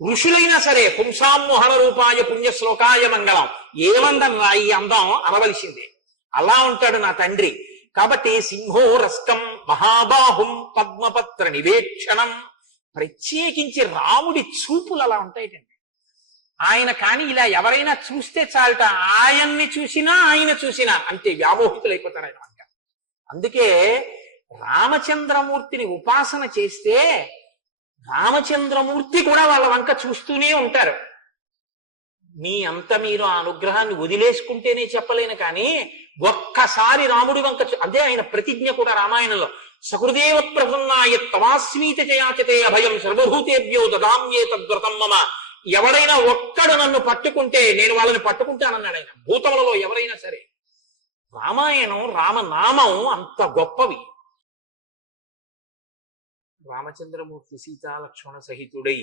ఋషులైనా సరే పుంసామోహన రూపాయ పుణ్యశ్లోకాయ మంగళం ఏమందన్నా ఈ అందం అనవలసిందే. అలా ఉంటాడు నా తండ్రి. కాబట్టి సింహోరస్కం మహాబాహుం పద్మపత్ర నివేక్షణం, ప్రత్యేకించి రాముడి చూపులు అలా ఉంటాయిటండి. ఆయన కానీ ఇలా ఎవరైనా చూస్తే చాలట, ఆయన్ని చూసినా ఆయన చూసినా అంతే వ్యామోహితులైపోతారు ఆయన వంక. అందుకే రామచంద్రమూర్తిని ఉపాసన చేస్తే రామచంద్రమూర్తి కూడా వాళ్ళ వంక చూస్తూనే ఉంటారు. మీ అంత మీరు ఆ అనుగ్రహాన్ని వదిలేసుకుంటేనే చెప్పలేను, కానీ ఒక్కసారి రాముడి వంక అదే ఆయన ప్రతిజ్ఞ కూడా రామాయణంలో, సహృదేవ ప్రసన్నాయ తవాస్మీత చయాచతే అభయం సర్వభూతేభ్యో దదామ్యే తద్వ్రతం మమ. ఎవరైనా ఒక్కడు నన్ను పట్టుకుంటే నేను వాళ్ళని పట్టుకుంటానన్నాడు ఆయన. భూతములలో ఎవరైనా సరే. రామాయణం రామనామం అంత గొప్పవి. రామచంద్రమూర్తి సీతాలక్ష్మణ సహితుడై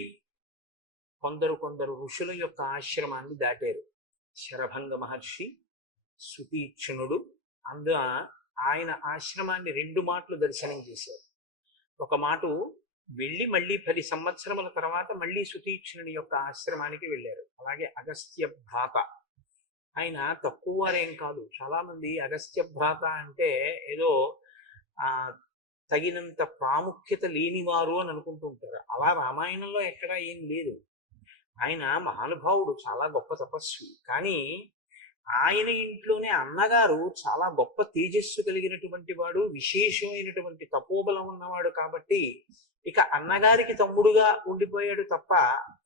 కొందరు ఋషుల యొక్క ఆశ్రమాన్ని దాటారు. శరభంగ మహర్షి, సుతీక్షణుడు. ఆయన ఆశ్రమాన్ని 2 మాటలు దర్శనం చేశారు. ఒక మాట వెళ్ళి మళ్ళీ 10 సంవత్సరముల తర్వాత మళ్ళీ సుతీక్షణుని యొక్క ఆశ్రమానికి వెళ్ళారు. అలాగే అగస్త్య భ్రాత, ఆయన తక్కువ వారేం కాదు. చాలా మంది అగస్త్య భ్రాత అంటే ఏదో తగినంత ప్రాముఖ్యత లేనివారు అని అనుకుంటూ ఉంటారు. అలా రామాయణంలో ఎక్కడా ఏం లేదు. ఆయన మహానుభావుడు, చాలా గొప్ప తపస్వి. కానీ ఆయన ఇంట్లోనే అన్నగారు చాలా గొప్ప తేజస్సు కలిగినటువంటి వాడు, విశేషమైనటువంటి తపోబలం ఉన్నవాడు. కాబట్టి ఇక అన్నగారికి తమ్ముడుగా ఉండిపోయాడు తప్ప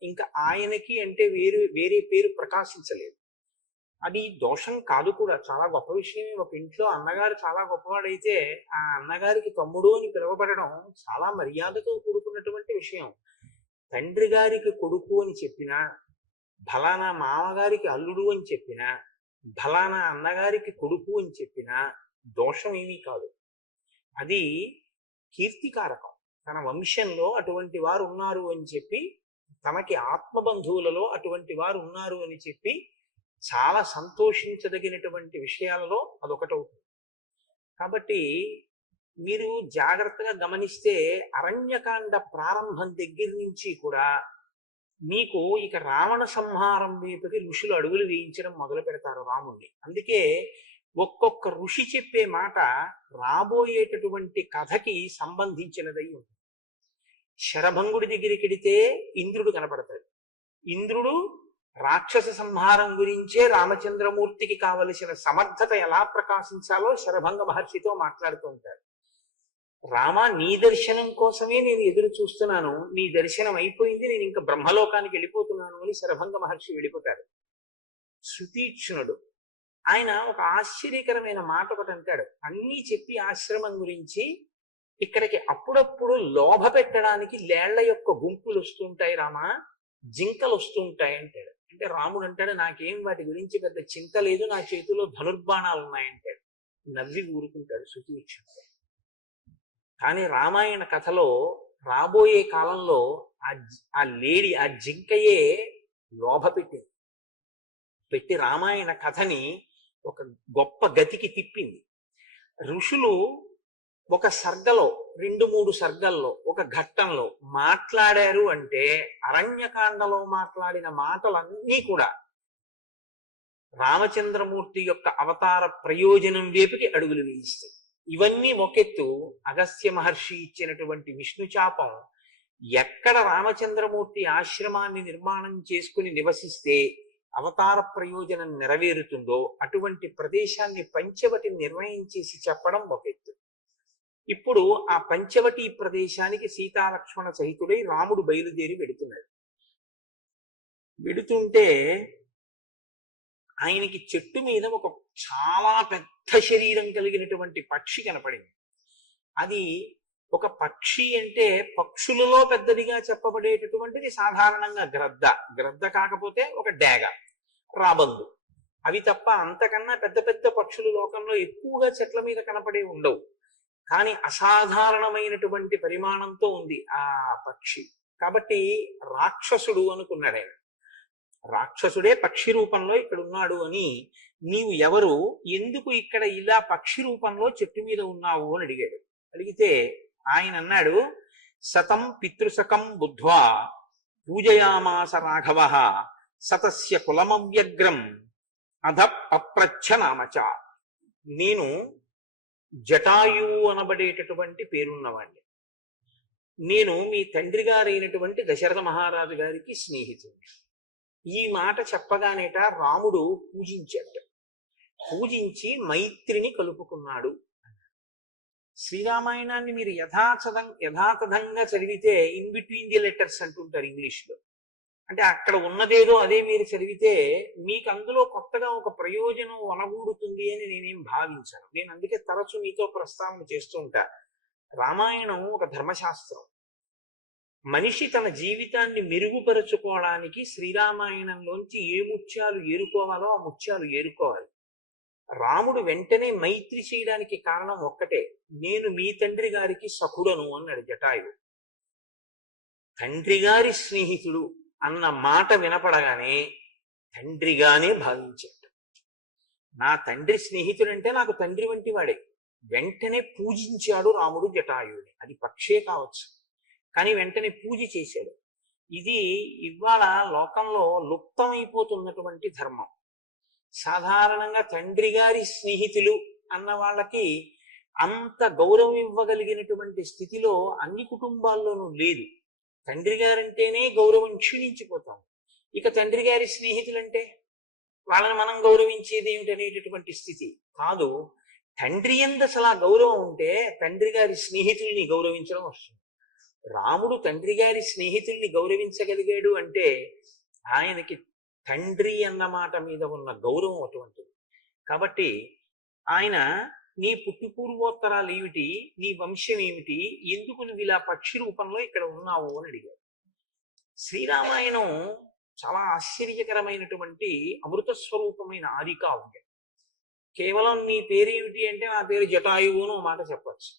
ఇంకా ఆయనకి అంటే వేరే పేరు ప్రకాశించలేదు. అది దోషం కాదు కూడా, చాలా గొప్ప విషయమే. ఒక ఇంట్లో అన్నగారు చాలా గొప్పవాడైతే ఆ అన్నగారికి తమ్ముడు అని పిలువబడడం చాలా మర్యాదతో కూడుకున్నటువంటి విషయం. తండ్రి గారికి కొడుకు అని చెప్పినా, ఫలానా మామగారికి అల్లుడు అని చెప్పినా, ఫలానా అన్నగారికి కొడుకు అని చెప్పినా దోషం ఏమీ కాదు. అది కీర్తికారకం. తన వంశంలో అటువంటి వారు ఉన్నారు అని చెప్పి, తనకి ఆత్మబంధువులలో అటువంటి వారు ఉన్నారు అని చెప్పి చాలా సంతోషించదగినటువంటి విషయాలలో అదొకటవుతుంది. కాబట్టి మీరు జాగ్రత్తగా గమనిస్తే అరణ్యకాండ ప్రారంభం దగ్గర నుంచి కూడా మీకు ఇక రావణ సంహారం వైపుకి ఋషులు అడుగులు వేయించడం మొదలు పెడతారు రాముణ్ణి. అందుకే ఒక్కొక్క ఋషి చెప్పే మాట రాబోయేటటువంటి కథకి సంబంధించినదై ఉంటుంది. శరభంగుడి దగ్గరికి వెడితే ఇంద్రుడు కనపడతాడు. ఇంద్రుడు రాక్షస సంహారం గురించే రామచంద్రమూర్తికి కావలసిన సమర్థత ఎలా ప్రకాశించాలో శరభంగ మహర్షితో మాట్లాడుతూ ఉంటాడు. రామ, నీ దర్శనం కోసమే నేను ఎదురు చూస్తున్నాను, నీ దర్శనం అయిపోయింది, నేను ఇంకా బ్రహ్మలోకానికి వెళ్ళిపోతున్నాను అని శరభంగ మహర్షి వెళ్ళిపోతాడు. సుతీక్ష్ణుడు ఆయన ఒక ఆశ్చర్యకరమైన మాట ఒకటి అంటాడు. అన్నీ చెప్పి ఆశ్రమం గురించి ఇక్కడికి అప్పుడప్పుడు లోభ పెట్టడానికి లేళ్ల యొక్క గుంపులు వస్తుంటాయి రామా, జింకలు వస్తుంటాయి అంటాడు. అంటే రాముడు అంటాడు, నాకేం వాటి గురించి పెద్ద చింత లేదు, నా చేతిలో ధనుర్బాణాలు ఉన్నాయంటాడు. నవ్వి ఊరుకుంటాడు సుతీక్షణుడు. కానీ రామాయణ కథలో రాబోయే కాలంలో ఆ లేడి, ఆ జింకయే లోభ పెట్టి రామాయణ కథని ఒక గొప్ప గతికి తిప్పింది. ఋషులు ఒక సర్గలో 2-3 సర్గల్లో ఒక ఘట్టంలో మాట్లాడారు అంటే అరణ్యకాండలో మాట్లాడిన మాటలన్నీ కూడా రామచంద్రమూర్తి యొక్క అవతార ప్రయోజనం వైపుకి అడుగులు వేయిస్తాయి. ఇవన్నీ ఒకెత్తు. అగస్త్య మహర్షి ఇచ్చినటువంటి విష్ణుచాపం ఎక్కడ రామచంద్రమూర్తి ఆశ్రమాన్ని నిర్మాణం చేసుకుని నివసిస్తే అవతార ప్రయోజనం నెరవేరుతుందో అటువంటి ప్రదేశాన్ని పంచవటి నిర్ణయం చేసి చెప్పడం ఒకెత్తు. ఇప్పుడు ఆ పంచవటి ప్రదేశానికి సీతాలక్ష్మణ సహితుడై రాముడు బయలుదేరి వెడుతున్నాడు. వెడుతుంటే ఆయనకి చెట్టు మీద ఒక చాలా పెద్ద శరీరం కలిగినటువంటి పక్షి కనపడింది. అది ఒక పక్షి అంటే పక్షులలో పెద్దదిగా చెప్పబడేటటువంటిది సాధారణంగా గ్రద్ద కాకపోతే ఒక డేగ, రాబందు, అవి తప్ప అంతకన్నా పెద్ద పెద్ద పక్షులు లోకంలో ఎక్కువగా చెట్ల మీద కనపడే ఉండవు. కానీ అసాధారణమైనటువంటి పరిమాణంతో ఉంది ఆ పక్షి. కాబట్టి రాక్షసుడు అనుకున్నాడు ఆయన. రాక్షసుడే పక్షి రూపంలో ఇక్కడ ఉన్నాడు అని, నీవు ఎవరు, ఎందుకు ఇక్కడ ఇలా పక్షి రూపంలో చెట్టు మీద ఉన్నావు అని అడిగాడు. అడిగితే ఆయన అన్నాడు, శతం పితృశకం బుద్ధ్వా పూజయామాస రాఘవ సతస్య కులమవ్యగ్రం అధ పప్రచ్ఛ నామచ. నేను జటాయువు అనబడేటటువంటి పేరున్నవాడిని. నేను మీ తండ్రి గారైనటువంటి దశరథ మహారాజు గారికి స్నేహితుడిని. ఈ మాట చెప్పగానేట రాముడు పూజించాడు. పూజించి మైత్రిని కలుపుకున్నాడు. శ్రీరామాయణాన్ని మీరు యథాతథంగా చదివితే ఇన్ బిట్వీన్ ది లెటర్స్ అంటుంటారు ఇంగ్లీష్లో. అంటే అక్కడ ఉన్నదేదో అదే మీరు చదివితే మీకు అందులో కొత్తగా ఒక ప్రయోజనం ఒనగూడుతుంది అని నేనేం భావించాను. నేను అందుకే తరచు మీతో ప్రస్తావన చేస్తూ ఉంటా. రామాయణం ఒక ధర్మశాస్త్రం. మనిషి తన జీవితాన్ని మెరుగుపరుచుకోవడానికి శ్రీరామాయణంలోంచి ఏ ముత్యాలు ఏరుకోవాలో ఆ ముత్యాలు ఏరుకోవాలి. రాముడు వెంటనే మైత్రి చేయడానికి కారణం ఒక్కటే, నేను మీ తండ్రి గారికి సఖుడను అన్నాడు జటాయువు. తండ్రి గారి స్నేహితుడు అన్న మాట వినపడగానే తండ్రిగానే భావించాడు. నా తండ్రి స్నేహితుడంటే నాకు తండ్రి వంటి వాడే. వెంటనే పూజించాడు రాముడు జటాయువుని. అది పక్షే కావచ్చు, కానీ వెంటనే పూజ చేశాడు. ఇది ఇవాళ లోకంలో లుప్తమైపోతున్నటువంటి ధర్మం. సాధారణంగా తండ్రి గారి స్నేహితులు అన్న వాళ్ళకి అంత గౌరవం ఇవ్వగలిగినటువంటి స్థితిలో అన్ని కుటుంబాల్లోనూ లేదు. తండ్రి గారంటేనే గౌరవం క్షీణించిపోతాం. ఇక తండ్రి గారి స్నేహితులంటే వాళ్ళని మనం గౌరవించేది ఏమిటనేటటువంటి స్థితి కాదు. తండ్రి యందు అసలు ఆ గౌరవం ఉంటే తండ్రి గారి స్నేహితుల్ని గౌరవించడం వస్తుంది. రాముడు తండ్రి గారి స్నేహితుల్ని గౌరవించగలిగాడు అంటే ఆయనకి తండ్రి అన్న మాట మీద ఉన్న గౌరవం అటువంటిది. కాబట్టి ఆయన నీ పుట్టి పూర్వోత్తరాలు ఏమిటి, నీ వంశం ఏమిటి, ఎందుకు నువ్వు ఇలా పక్షి రూపంలో ఇక్కడ ఉన్నావు అని అడిగాడు. శ్రీరామాయణం చాలా ఆశ్చర్యకరమైనటువంటి అమృత స్వరూపమైన ఆది కావ్యం. కేవలం నీ పేరేమిటి అంటే నా పేరు జటాయువు అని మాట చెప్పచ్చు.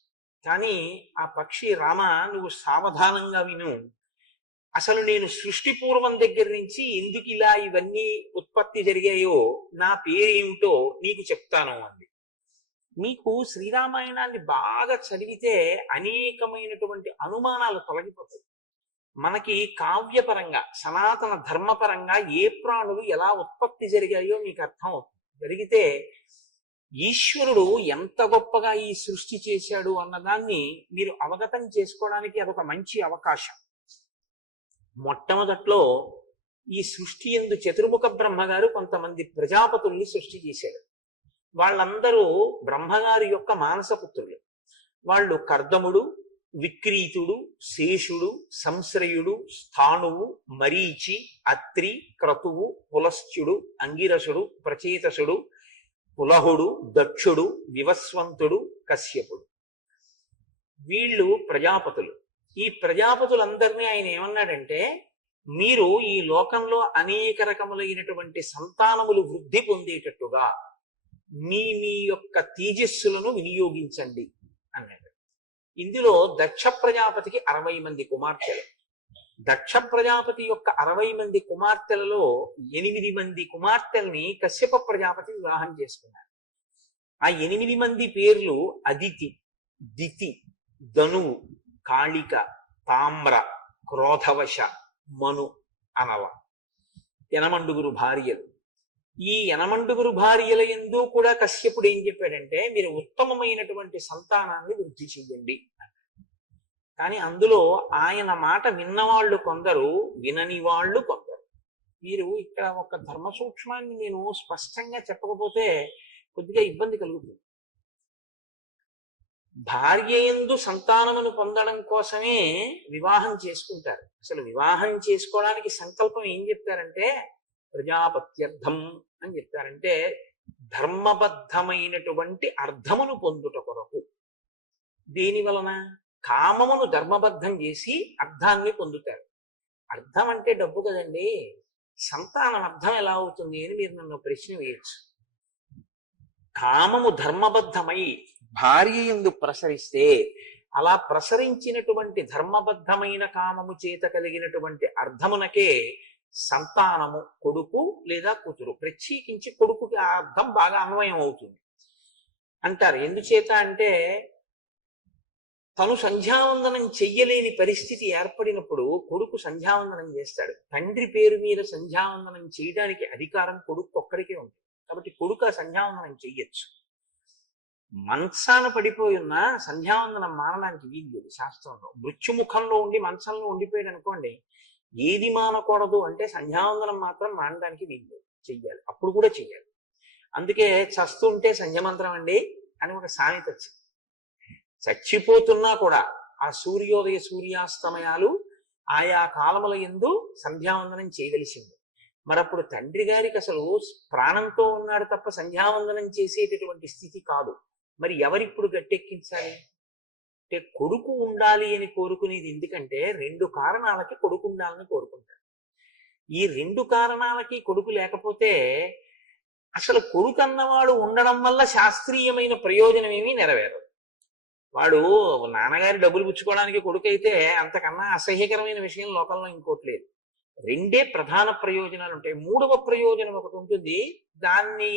కానీ ఆ పక్షి రామ నువ్వు సావధానంగా విను, అసలు నేను సృష్టి పూర్వం దగ్గర నుంచి ఎందుకు ఇలా ఇవన్నీ ఉత్పత్తి జరిగాయో నా పేరేమిటో నీకు చెప్తాను అంది. మీకు శ్రీరామాయణాన్ని బాగా చదివితే అనేకమైనటువంటి అనుమానాలు తొలగిపోతాయి. మనకి కావ్యపరంగా సనాతన ధర్మపరంగా ఏ ప్రాణులు ఎలా ఉత్పత్తి జరిగాయో మీకు అర్థం అవుతుంది. జరిగితే ఈశ్వరుడు ఎంత గొప్పగా ఈ సృష్టి చేశాడు అన్నదాన్ని మీరు అవగతం చేసుకోవడానికి అదొక మంచి అవకాశం. మొట్టమొదట్లో ఈ సృష్టి యందు చతుర్ముఖ బ్రహ్మగారు కొంతమంది ప్రజాపతుల్ని సృష్టి చేశాడు. వాళ్ళందరూ బ్రహ్మగారి యొక్క మానసపుత్రులు. వాళ్ళు కర్దముడు, విక్రీతుడు, శేషుడు, సంశ్రయుడు, స్థాణువు, మరీచి, అత్రి, క్రతువు, పులశ్చుడు, అంగిరసుడు, ప్రచేతసుడు, పులహుడు, దక్షుడు, వివస్వంతుడు, కశ్యపుడు. వీళ్ళు ప్రజాపతులు. ఈ ప్రజాపతులందరినీ ఆయన ఏమన్నాడంటే, మీరు ఈ లోకంలో అనేక రకములైనటువంటి సంతానములు వృద్ధి పొందేటట్టుగా మీ మీ యొక్క తేజస్సులను వినియోగించండి అన్నాడు. ఇందులో దక్ష ప్రజాపతికి 60 మంది కుమార్తెలు. దక్ష ప్రజాపతి యొక్క 60 మంది కుమార్తెలలో 8 మంది కుమార్తెల్ని కశ్యప ప్రజాపతి వివాహం చేసుకున్నారు. ఆ 8 మంది పేర్లు అదితి, దితి, ధనువు, కాళిక, తామ్ర, క్రోధవశ, మను, అనవ. 8 భార్యలు. ఈ 8 భార్యల యందు కూడా కశ్యపుడు ఏం చెప్పాడంటే, మీరు ఉత్తమమైనటువంటి సంతానాన్ని వృద్ధి చెయ్యండి. కానీ అందులో ఆయన మాట విన్నవాళ్ళు కొందరు, వినని వాళ్ళు కొందరు. మీరు ఇక్కడ ఒక ధర్మ సూక్ష్మాన్ని నేను స్పష్టంగా చెప్పకపోతే కొద్దిగా ఇబ్బంది కలుగుతుంది. భార్య యందు సంతానమును పొందడం కోసమే వివాహం చేసుకుంటారు. అసలు వివాహం చేసుకోవడానికి సంకల్పం ఏం చెప్తారంటే ప్రజాపత్యర్థం అని చెప్తారంటే ధర్మబద్ధమైనటువంటి అర్థమును పొందుట కొరకు. దేని వలన? కామమును ధర్మబద్ధం చేసి అర్థాన్ని పొందుతారు. అర్థం అంటే డబ్బు కదండి. సంతానం అర్థం ఎలా అవుతుంది అని మీరు నన్ను ప్రశ్న వేయచ్చు. కామము ధర్మబద్ధమై భార్య యందు ప్రసరిస్తే, అలా ప్రసరించినటువంటి ధర్మబద్ధమైన కామము చేత కలిగినటువంటి అర్థమునకే సంతానము, కొడుకు లేదా కూతురు. ప్రత్యేకించి కొడుకుకి ఆ అర్థం బాగా అన్వయం అవుతుంది అంటారు. ఎందుచేత అంటే తను సంధ్యావందనం చెయ్యలేని పరిస్థితి ఏర్పడినప్పుడు కొడుకు సంధ్యావందనం చేస్తాడు. తండ్రి పేరు మీద సంధ్యావందనం చేయడానికి అధికారం కొడుకు ఒక్కడికే ఉంటుంది. కాబట్టి కొడుకు ఆ సంధ్యావందనం చెయ్యొచ్చు. మంచాన పడిపోయి ఉన్న సంధ్యావందనం మానడానికి వీలు లేదు శాస్త్రంలో. మృత్యుముఖంలో ఉండి మంచంలో ఉండిపోయాడు అనుకోండి, ఏది మానకూడదు అంటే సంధ్యావందనం మాత్రం మానడానికి వీలు లేదు, చెయ్యాలి. అప్పుడు కూడా చెయ్యాలి. అందుకే చస్తుంటే సంధ్యమంత్రం అండి అని ఒక సామెత వచ్చింది. చచ్చిపోతున్నా కూడా ఆ సూర్యోదయ సూర్యాస్తమయాలు ఆయా కాలముల యందు సంధ్యావందనం చేయవలసింది. మరప్పుడు తండ్రి గారికి అసలు ప్రాణంతో ఉన్నాడు తప్ప సంధ్యావందనం చేసేటటువంటి స్థితి కాదు. మరి ఎవరిప్పుడు గట్టెక్కించాలి అంటే కొడుకు ఉండాలి అని కోరుకునేది. ఎందుకంటే 2 కారణాలకి కొడుకు ఉండాలని కోరుకుంటారు. ఈ 2 కారణాలకి కొడుకు లేకపోతే అసలు కొడుకు అన్నవాడు ఉండడం వల్ల శాస్త్రీయమైన ప్రయోజనం ఏమీ నెరవేరదు. వాడు నాన్నగారి డబ్బులు పుచ్చుకోవడానికి కొడుకు అయితే అంతకన్నా అసహ్యకరమైన విషయం లోకంలో ఇంకోటి లేదు. 2 ప్రధాన ప్రయోజనాలు ఉంటాయి. 3వ ప్రయోజనం ఒకటి ఉంటుంది. దాన్ని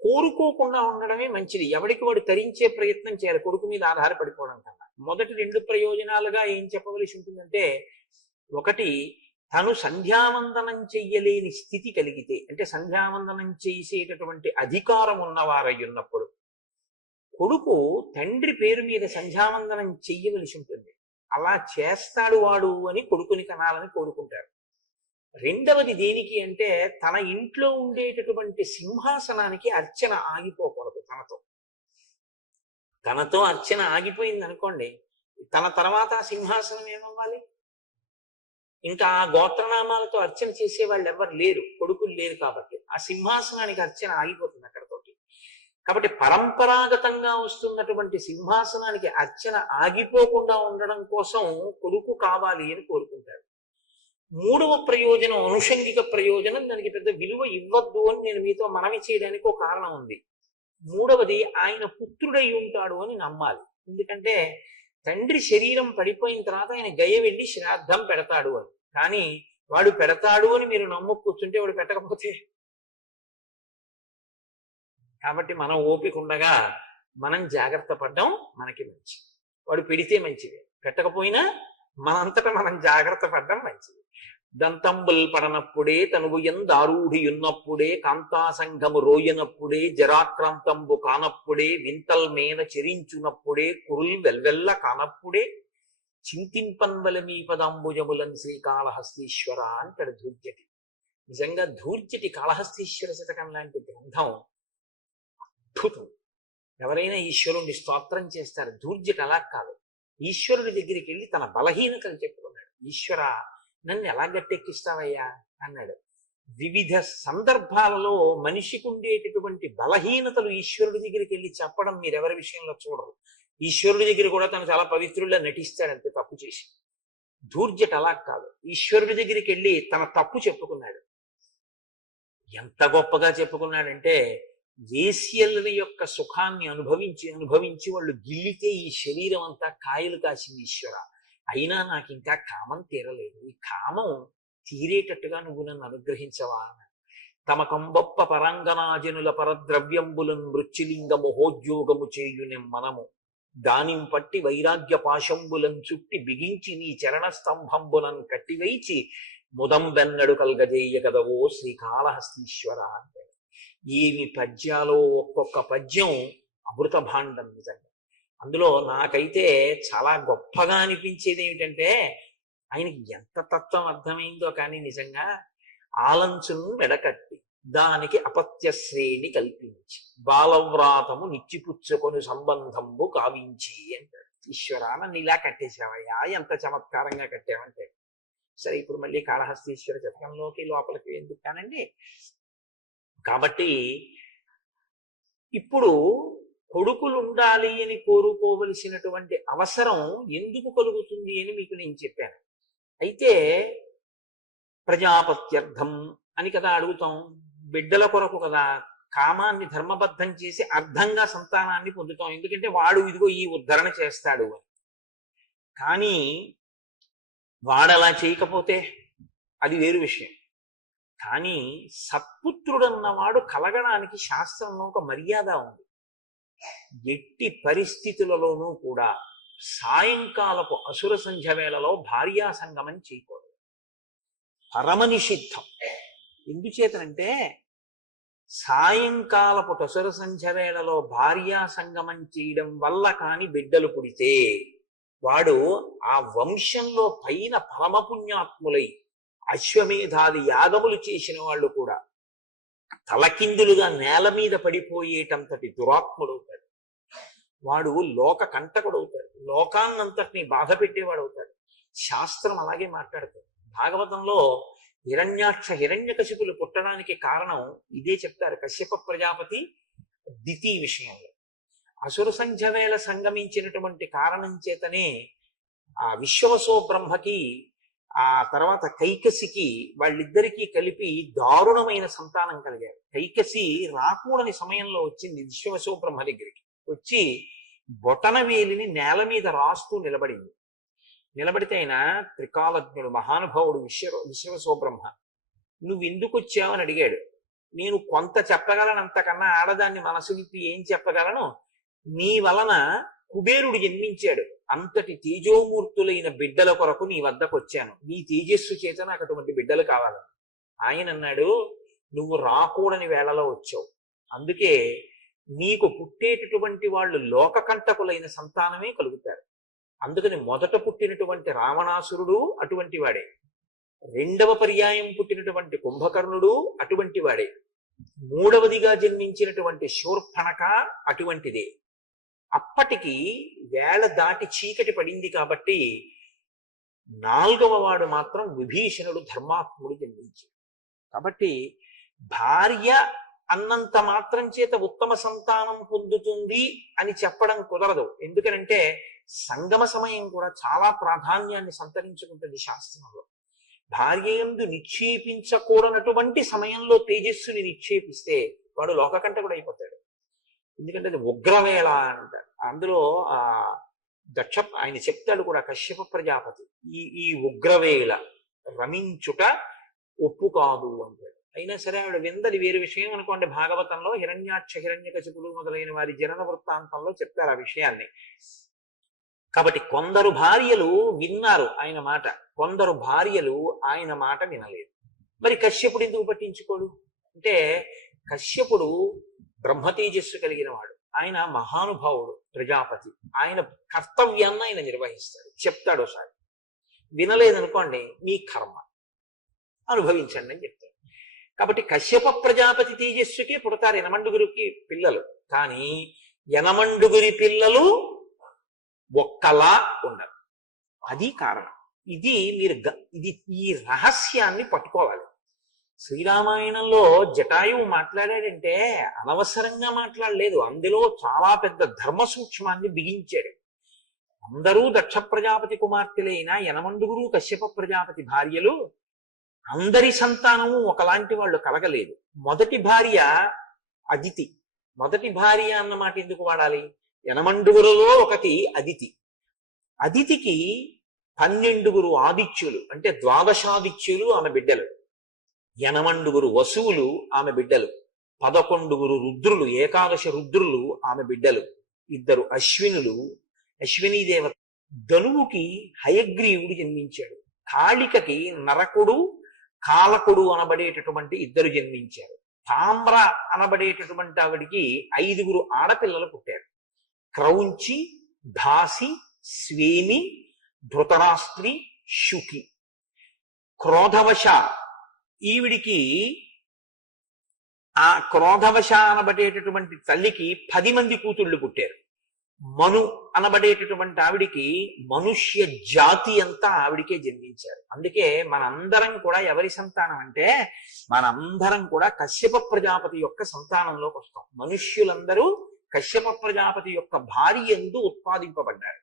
కోరుకోకుండా ఉండడమే మంచిది. ఎవడికి వాడు తరించే ప్రయత్నం చేయాలి కొడుకు మీద ఆధారపడిపోవడం కన్నా. మొదటి 2 ప్రయోజనాలుగా ఏం చెప్పవలసి ఉంటుందంటే, ఒకటి, తను సంధ్యావందనం చెయ్యలేని స్థితి కలిగితే, అంటే సంధ్యావందనం చేసేటటువంటి అధికారం ఉన్నవారై ఉన్నప్పుడు కొడుకు తండ్రి పేరు మీద సంధ్యావందనం చెయ్యవలసి ఉంటుంది. అలా చేస్తాడు వాడు అని కొడుకుని కనాలని కోరుకుంటారు. రెండవది దేనికి అంటే, తన ఇంట్లో ఉండేటటువంటి సింహాసనానికి అర్చన ఆగిపోకూడదు. తనతో అర్చన ఆగిపోయింది అనుకోండి, తన తర్వాత ఆ సింహాసనం ఏమవ్వాలి? ఇంకా ఆ గోత్రనామాలతో అర్చన చేసేవాళ్ళు ఎవరు లేరు, కొడుకులు లేరు. కాబట్టి ఆ సింహాసనానికి అర్చన ఆగిపోతుంది అక్కడతోటి. కాబట్టి పరంపరాగతంగా వస్తున్నటువంటి సింహాసనానికి అర్చన ఆగిపోకుండా ఉండడం కోసం కొడుకు కావాలి అని కోరుకుంటారు. 3వ ప్రయోజనం, అనుషంగిక ప్రయోజనం, దానికి పెద్ద విలువ ఇవ్వద్దు అని నేను మీతో మనవి చేయడానికి ఒక కారణం ఉంది. 3వది, ఆయన పుత్రుడై ఉంటాడు అని నమ్మాలి. ఎందుకంటే తండ్రి శరీరం పడిపోయిన తర్వాత ఆయన గయ వెళ్ళి శ్రాద్ధం పెడతాడు అని. కానీ వాడు పెడతాడు అని మీరు నమ్ము కూర్చుంటే వాడు పెట్టకపోతే, కాబట్టి మనం ఓపిక ఉండగా మనం జాగ్రత్త పడ్డం మనకి మంచిది. వాడు పెడితే మంచిది, పెట్టకపోయినా మనంతటా మనం జాగ్రత్త పడ్డం మంచిది. దంతంబుల్ పడనప్పుడే, తనువు ఎందారూఢియున్నప్పుడే, కాంతాసంఘము రోయనప్పుడే, జరాక్రాంతంబు కానప్పుడే, వింతల్ మేన చెరించునప్పుడే, కురుల్ వెల్వెల్ల కానప్పుడే, చింతింపన్వల మీ పదాంబుజములన్ శ్రీకాళహస్తీశ్వర అంటాడు ధూర్జటి. నిజంగా ధూర్జటి కాళహస్తీశ్వర శతకం లాంటి గ్రంథం అద్భుతం. ఎవరైనా ఈశ్వరుణ్ణి స్తోత్రం చేస్తారు. ధూర్జటి అలా కాదు. ఈశ్వరుడి దగ్గరికి వెళ్ళి తన బలహీనతలు చెప్పుకున్నాడు. ఈశ్వర, నన్ను ఎలా గట్టెక్కిస్తావయ్యా అన్నాడు. వివిధ సందర్భాలలో మనిషికి ఉండేటటువంటి బలహీనతలు ఈశ్వరుడి దగ్గరికి వెళ్ళి చెప్పడం మీరెవరి విషయంలో చూడరు. ఈశ్వరుడి దగ్గర కూడా తను చాలా పవిత్రుడిలా నటిస్తాడంతే తప్పు చేసి. ధూర్జటి అలా కాదు. ఈశ్వరుడి దగ్గరికి వెళ్ళి తన తప్పు చెప్పుకున్నాడు. ఎంత గొప్పగా చెప్పుకున్నాడంటే, వేశ్యల యొక్క సుఖాన్ని అనుభవించి అనుభవించి వాళ్ళు గిల్లితే ఈ శరీరం అంతా కాయలు కాసింది ఈశ్వర. అయినా నాకు ఇంకా కామం తీరలేదు. ఈ కామం తీరేటట్టుగా నువ్వు నన్ను అనుగ్రహించవా అన్నాడు. తమ కంబొప్ప పరాంగనాజనుల పరద్రవ్యంబులను మృత్యులింగ మహోద్యోగము చేయునెం మనము, దానిం పట్టి వైరాగ్య పాశంబులం చుట్టి బిగించి నీ చరణ స్తంభంబులను కట్టివైచి ముదంబెన్నడు కల్గజేయ కదవో శ్రీకాళహస్తీశ్వర అంటే. ఏమి పద్యాలో, ఒక్కొక్క పద్యం అమృత భాండం నిజంగా. అందులో నాకైతే చాలా గొప్పగా అనిపించేది ఏమిటంటే, ఆయనకి ఎంత తత్వం అర్థమైందో కానీ నిజంగా, ఆలంచును వెడకట్టి దానికి అపత్య శ్రేణి కల్పించి బాలవ్రాతము నిచ్చిపుచ్చుకొని సంబంధంబు కావించి అంటాడు. ఈశ్వర, నన్ను ఇలా కట్టేశావయ్యా, ఎంత చమత్కారంగా కట్టావంటే. సరే, ఇప్పుడు మళ్ళీ కాళహస్తీశ్వర శతకంలోకి లోపలికి ఎందుకు కానండి. కాబట్టి ఇప్పుడు కొడుకులు ఉండాలి అని కోరుకోవలసినటువంటి అవసరం ఎందుకు కలుగుతుంది అని మీకు నేను చెప్పాను. అయితే ప్రజాపత్యర్థం అని కదా అడుగుతాం, బిడ్డల కొరకు కదా. కామాన్ని ధర్మబద్ధం చేసి అర్థంగా సంతానాన్ని పొందుతాం. ఎందుకంటే వాడు ఇదిగో ఈ ఉద్ధరణ చేస్తాడు అని. కానీ వాడలా చేయకపోతే అది వేరు విషయం. కానీ సత్పుత్రుడన్నవాడు కలగడానికి శాస్త్రంలో ఒక మర్యాద ఉంది. ఎట్టి పరిస్థితులలోనూ కూడా సాయంకాలపు అసుర సంధ్య వేళలో భార్యా సంగమం చేయకూడదు, పరమ నిషిద్ధం. ఎందుచేతనంటే సాయంకాలపు అసుర సంధ్య వేళలో భార్యా సంగమం చేయడం వల్ల కాని బిడ్డలు పుడితే వాడు ఆ వంశంలో పైన పరమపుణ్యాత్ములై అశ్వమేధాది యాగములు చేసిన వాళ్ళు కూడా తలకిందులుగా నేల మీద పడిపోయేటంతటి దురాత్ముడవుతాడు. వాడు లోక కంటకుడవుతాడు, లోకాన్నంతటిని బాధ పెట్టేవాడు అవుతాడు. శాస్త్రం అలాగే మాట్లాడుతుంది. భాగవతంలో హిరణ్యకశిపులు పుట్టడానికి కారణం ఇదే చెప్తారు కశ్యప ప్రజాపతి దితి విషయంలో. అసుర సంధ్య వేళ సంగమించినటువంటి కారణం చేతనే ఆ విశ్వవసో బ్రహ్మకి ఆ తర్వాత కైకసికి వాళ్ళిద్దరికీ కలిపి దారుణమైన సంతానం కలిగారు. కైకసి రాకూడని సమయంలో వచ్చింది విశ్వవసో బ్రహ్మ దగ్గరికి. వచ్చి బొటన వేలిని నేల మీద రాస్తూ నిలబడింది. నిలబడితే ఆయన త్రికాలజ్ఞుడు మహానుభావుడు విశ్వవసో బ్రహ్మ. నువ్వు ఎందుకు వచ్చావు అని అడిగాడు. నేను కొంత చెప్పగలను, అంతకన్నా ఆడదాన్ని మనసు విప్పి ఏం చెప్పగలను, నీ వలన కుబేరుడు జన్మించాడు, అంతటి తేజోమూర్తులైన బిడ్డల కొరకు నీ వద్దకు వచ్చాను, నీ తేజస్సు చేత నాకు అటువంటి బిడ్డలు కావాలని. ఆయన అన్నాడు, నువ్వు రాకూడని వేళలో వచ్చావు, అందుకే నీకు పుట్టేటటువంటి వాళ్ళు లోకకంటకులైన సంతానమే కలుగుతారు. అందుకని మొదట పుట్టినటువంటి రావణాసురుడు అటువంటి వాడే, రెండవ పర్యాయం పుట్టినటువంటి కుంభకర్ణుడు అటువంటి వాడే, మూడవదిగా జన్మించినటువంటి శూర్పణఖ అటువంటిదే. అప్పటికి వేళ దాటి చీకటి పడింది కాబట్టి నాలుగవ వాడు మాత్రం విభీషణుడు ధర్మాత్ముడు జన్మించాడు. కాబట్టి భార్య అన్నంత మాత్రం చేత ఉత్తమ సంతానం పొందుతుంది అని చెప్పడం కుదరదు. ఎందుకనంటే సంగమ సమయం కూడా చాలా ప్రాధాన్యాన్ని సంతరించుకుంటుంది శాస్త్రంలో. భార్య యందు నిక్షేపించకూడనటువంటి సమయంలో తేజస్సుని నిక్షేపిస్తే వాడు లోకకంటకుడు అయిపోతాడు. ఎందుకంటే అది ఉగ్రవేళ అంటారు. అందులో ఆయన చెప్తాడు కూడా కశ్యప ప్రజాపతి, ఈ ఉగ్రవేళ రమించుట ఒప్పు కాదు అంటాడు. అయినా సరే ఆవిడ విందది వేరు విషయం అనుకోండి. భాగవతంలో హిరణ్యకశిపులు మొదలైన వారి జనన వృత్తాంతంలో చెప్తారు ఆ విషయాన్ని. కాబట్టి కొందరు భార్యలు విన్నారు ఆయన మాట, కొందరు భార్యలు ఆయన మాట వినలేదు. మరి కశ్యపుడు ఎందుకు పట్టించుకోడు అంటే, కశ్యపుడు బ్రహ్మతేజస్సు కలిగిన వాడు, ఆయన మహానుభావుడు ప్రజాపతి, ఆయన కర్తవ్యాన్ని ఆయన నిర్వహిస్తాడు. చెప్తాడు ఒకసారి, వినలేదనుకోండి మీ కర్మ అనుభవించండి అని చెప్తాడు. కాబట్టి కశ్యప ప్రజాపతి తేజస్సుకే పుడతారు యనమండుగురికి పిల్లలు, కానీ యనమండుగురి పిల్లలు ఒక్కలా ఉండరు. అది కారణం. ఇది ఈ రహస్యాన్ని పట్టుకోవాలి. శ్రీరామాయణంలో జటాయువు మాట్లాడాడంటే అనవసరంగా మాట్లాడలేదు, అందులో చాలా పెద్ద ధర్మ సూక్ష్మాన్ని బిగించాడు. అందరూ దక్ష ప్రజాపతి కుమార్తెలైన యనమండుగురు కశ్యప ప్రజాపతి భార్యలు, అందరి సంతానము ఒకలాంటి వాళ్ళు కలగలేదు. మొదటి భార్య అదితి. మొదటి భార్య అన్నమాట ఎందుకు వాడాలి? యనమండుగురులో ఒకటి అదితి. అదితికి 12 ఆదిత్యులు అంటే ద్వాదశాదిత్యులు ఆమె బిడ్డలు, యనమండుగురు వసువులు ఆమె బిడ్డలు, 11 రుద్రులు ఏకాదశ రుద్రులు ఆమె బిడ్డలు, 2 అశ్వినులు అశ్వినీ దేవత. ధనువుకి హయగ్రీవుడు జన్మించాడు, కాళికకి నరకుడు కాలకుడు అనబడేటటువంటి 2 జన్మించారు, తామ్ర అనబడేటటువంటి ఆవిడికి 5 ఆడపిల్లలు పుట్టారు. క్రౌంచి, భాసి, స్వేని, ధృతరాష్ట్రి, శుకి. క్రోధవశ ఈవిడికి ఆ క్రోధవశ అనబడేటటువంటి తల్లికి 10 మంది కూతుళ్ళు పుట్టారు. మను అనబడేటటువంటి ఆవిడికి మనుష్య జాతి అంతా ఆవిడికే జన్మించారు. అందుకే మనందరం కూడా ఎవరి సంతానం అంటే, మనందరం కూడా కశ్యప ప్రజాపతి యొక్క సంతానంలోకి వస్తాం. మనుష్యులందరూ కశ్యప ప్రజాపతి యొక్క భార్య యందు ఉత్పాదింపబడ్డారు.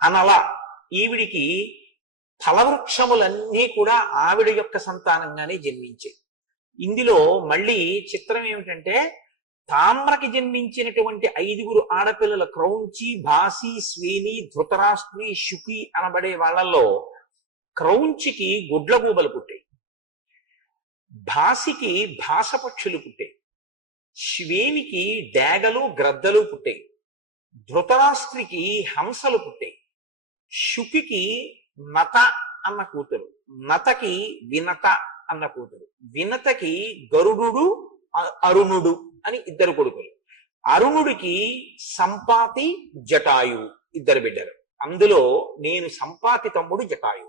అనలా ఈవిడికి ఫలవృక్షములన్నీ కూడా ఆవిడ యొక్క సంతానంగానే జన్మించాయి. ఇందులో మళ్ళీ చిత్రం ఏమిటంటే, తామ్రకి జన్మించినటువంటి 5 ఆడపిల్లల క్రౌంచి, భాసి, స్వేని, ధృతరాష్ట్రి, శుకి అనబడే వాళ్ళల్లో క్రౌంచికి గుడ్లగూబలు పుట్టాయి, భాసికి భాసపక్షులు పుట్టాయి, శ్వేనికి డేగలు గ్రద్దలు పుట్టాయి, ధృతరాష్ట్రికి హంసలు పుట్టాయి. శుకికి నత అన్న కూతురు, నతకి వినత అన్న కూతురు, వినతకి గరుడు అరుణుడు అని ఇద్దరు కొడుకులు. అరుణుడికి సంపాతి జటాయు ఇద్దరు బిడ్డలు. అందులో నేను సంపాతి తమ్ముడు జటాయు.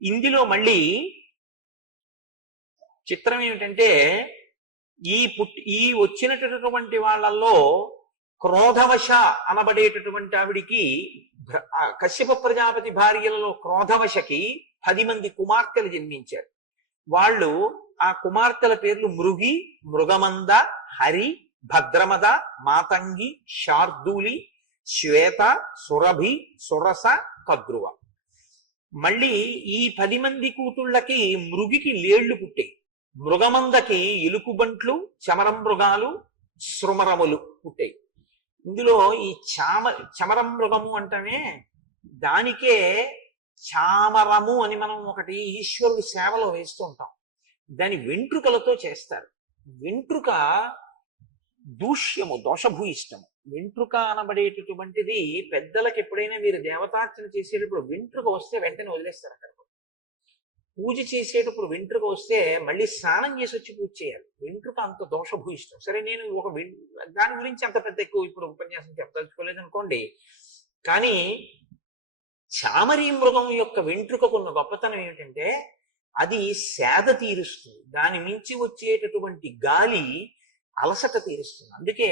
ఇందులో మళ్ళీ చిత్రం ఏమిటంటే ఈ వచ్చినటువంటి వాళ్ళల్లో క్రోధవశ అనబడేటటువంటి ఆవిడికి, కశ్యప ప్రజాపతి భార్యలలో క్రోధవశకి 10 మంది కుమార్తెలు జన్మించారు. వాళ్ళు ఆ కుమార్తెల పేర్లు మృగి, మృగమంద, హరి, భద్రమద, మాతంగి, శార్దూలి, శ్వేత, సురభి, సురస, కద్రువ. మళ్ళీ ఈ 10 మంది కూతుళ్ళకి మృగికి లేళ్లు పుట్టాయి. మృగమందకి ఎలుకుబంట్లు, చమరం మృగాలు, శృమరములు పుట్టాయి. ఇందులో ఈ చమరం మృగము అంటేనే దానికే చామరము అని మనం ఒకటి ఈశ్వరుడి సేవలో వేస్తూ ఉంటాం. దాని వెంట్రుకలతో చేస్తారు. వెంట్రుక దూష్యము, దోషభూయిష్టము. వెంట్రుక అనబడేటటువంటిది పెద్దలకు ఎప్పుడైనా మీరు దేవతార్చన చేసేటప్పుడు వెంట్రుక వస్తే వెంటనే వదిలేస్తారు. అక్కడ పూజ చేసేటప్పుడు వెంట్రుక వస్తే మళ్ళీ స్నానం చేసి వచ్చి పూజ చేయాలి. వెంట్రుక అంత దోషభూయిష్టం. సరే, నేను దాని గురించి అంత పెద్ద ఎక్కువ ఇప్పుడు ఉపన్యాసం చెప్పదలుచుకోలేదు అనుకోండి. కానీ చామరీ మృగం యొక్క వెంట్రుకకున్న గొప్పతనం ఏమిటంటే అది సేద తీరుస్తుంది. దాని మించి వచ్చేటటువంటి గాలి అలసట తీరుస్తుంది. అందుకే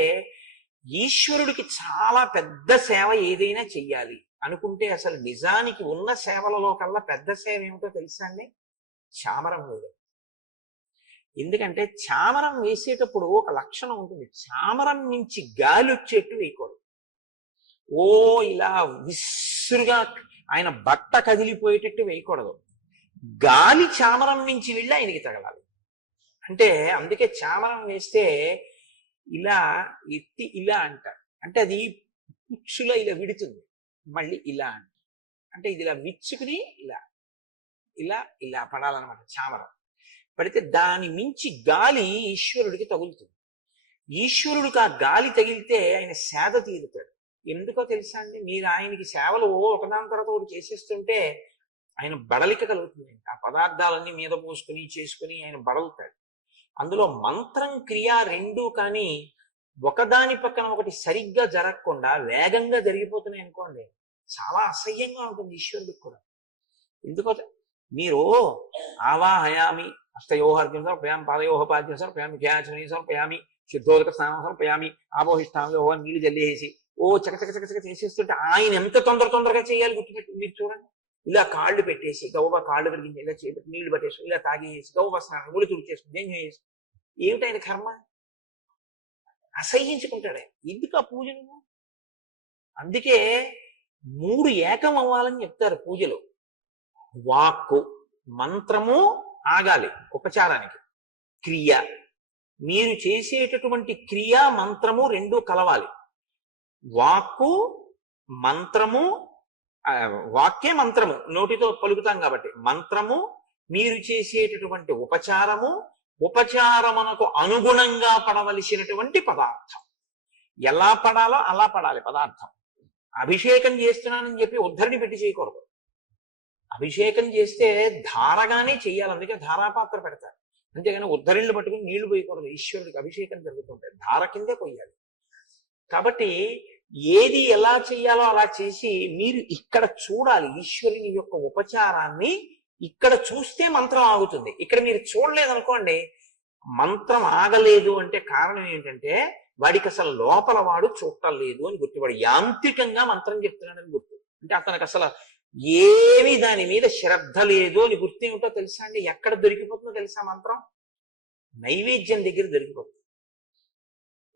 ఈశ్వరుడికి చాలా పెద్ద సేవ ఏదైనా చెయ్యాలి అనుకుంటే అసలు నిజానికి ఉన్న సేవలలో కల్లా పెద్ద సేవ ఏమిటో తెలుసా అండి? చామరం వేయడం. ఎందుకంటే చామరం వేసేటప్పుడు ఒక లక్షణం ఉంటుంది. చామరం నుంచి గాలి వచ్చేట్టు వేయకూడదు. ఓ ఇలా విసురుగా ఆయన బట్ట కదిలిపోయేటట్టు వేయకూడదు. గాలి చామరం నుంచి వెళ్ళి ఆయనకి తగలాలి. అంటే అందుకే చామరం వేస్తే ఇలా ఎత్తి ఇలా అంటారు. అంటే అది పుచ్చులో ఇలా విడుతుంది. మళ్ళీ ఇలా అంటే ఇది ఇలా విచ్చుకుని ఇలా ఇలా ఇలా పడాలన్నమాట. చామరం పడితే దాని మించి గాలి ఈశ్వరుడికి తగులుతుంది. ఈశ్వరుడికి ఆ గాలి తగిలితే ఆయన సేద తీరుతాడు. ఎందుకో తెలుసా అండి? మీరు ఆయనకి సేవలు ఒకదాని తర్వాత ఒకటి చేసేస్తుంటే ఆయన బడలిక కలుగుతుంది. ఆ పదార్థాలన్నీ మీద పోసుకుని చేసుకుని ఆయన బడలుతాడు. అందులో మంత్రం క్రియ రెండూ కానీ ఒకదాని పక్కన ఒకటి సరిగ్గా జరగకుండా వేగంగా జరిగిపోతున్నాయి అనుకోండి, చాలా అసహ్యంగా ఉంటుంది ఈశ్వరుడికి కూడా. ఎందుకో మీరు ఆవాహయామి అష్టయోహర్గ్యం సమర్పయామి, పాదయోహ పాద్యం సమర్పయామి, ధ్యాచమనీ సమర్పయామి, శుద్ధోదక స్నానం సమర్పయామి, ఆపోహిష్టామి నీళ్లు జల్లేసి చకచక చేసేస్తుంటే ఆయన ఎంత తొందరగా చేయాలి గుర్తుపెట్టి మీరు చూడండి. ఇలా కాళ్ళు పెట్టేసి గౌవ కాళ్ళు పెరిగించి ఇలా చేపెట్టి నీళ్లు పట్టేసి ఇలా తాగేసి గౌవ స్నానం గుడి తుడి చేసుకుని ఏం చేసి ఏమిటైన కర్మ? అసహ్యించుకుంటాడే. ఎందుకు ఆ పూజలు? అందుకే 3 ఏకం అవ్వాలని చెప్తారు పూజలో. వాక్కు, మంత్రము ఆగాలి ఉపచారానికి, క్రియ, మీరు చేసేటటువంటి క్రియ మంత్రము రెండూ కలవాలి. వాక్కు మంత్రము, వాక్యే మంత్రము, నోటితో పలుకుతాం కాబట్టి మంత్రము, మీరు చేసేటటువంటి ఉపచారము, ఉపచారమునకు అనుగుణంగా పడవలసినటువంటి పదార్థం. ఎలా పడాలో అలా పడాలి పదార్థం. అభిషేకం చేస్తున్నానని చెప్పి ఉద్ధరిని పెట్టి చేయకూడదు. అభిషేకం చేస్తే ధారగానే చెయ్యాలి. అందుకే ధారాపాత్ర పెడతారు. అంతేగాని ఉద్ధరిళ్ళు పట్టుకుని నీళ్లు పోయకూడదు. ఈశ్వరుడికి అభిషేకం జరుగుతుంటాయి, ధార కిందే పోయాలి. కాబట్టి ఏది ఎలా చెయ్యాలో అలా చేసి మీరు ఇక్కడ చూడాలి ఈశ్వరుని యొక్క ఉపచారాన్ని. ఇక్కడ చూస్తే మంత్రం ఆగుతుంది. ఇక్కడ మీరు చూడలేదనుకోండి, మంత్రం ఆగలేదు అంటే కారణం ఏంటంటే వాడికి అసలు లోపల వాడు చూడటం లేదు అని గుర్తు. వాడు యాంత్రికంగా మంత్రం చెప్తున్నాడని గుర్తు. అంటే అతనికి అసలు ఏమీ దాని మీద శ్రద్ధ లేదు అని గుర్తు. ఏమిటో తెలుసా అండి? ఎక్కడ దొరికిపోతుందో తెలుసా మంత్రం? నైవేద్యం దగ్గర దొరికిపోతుంది.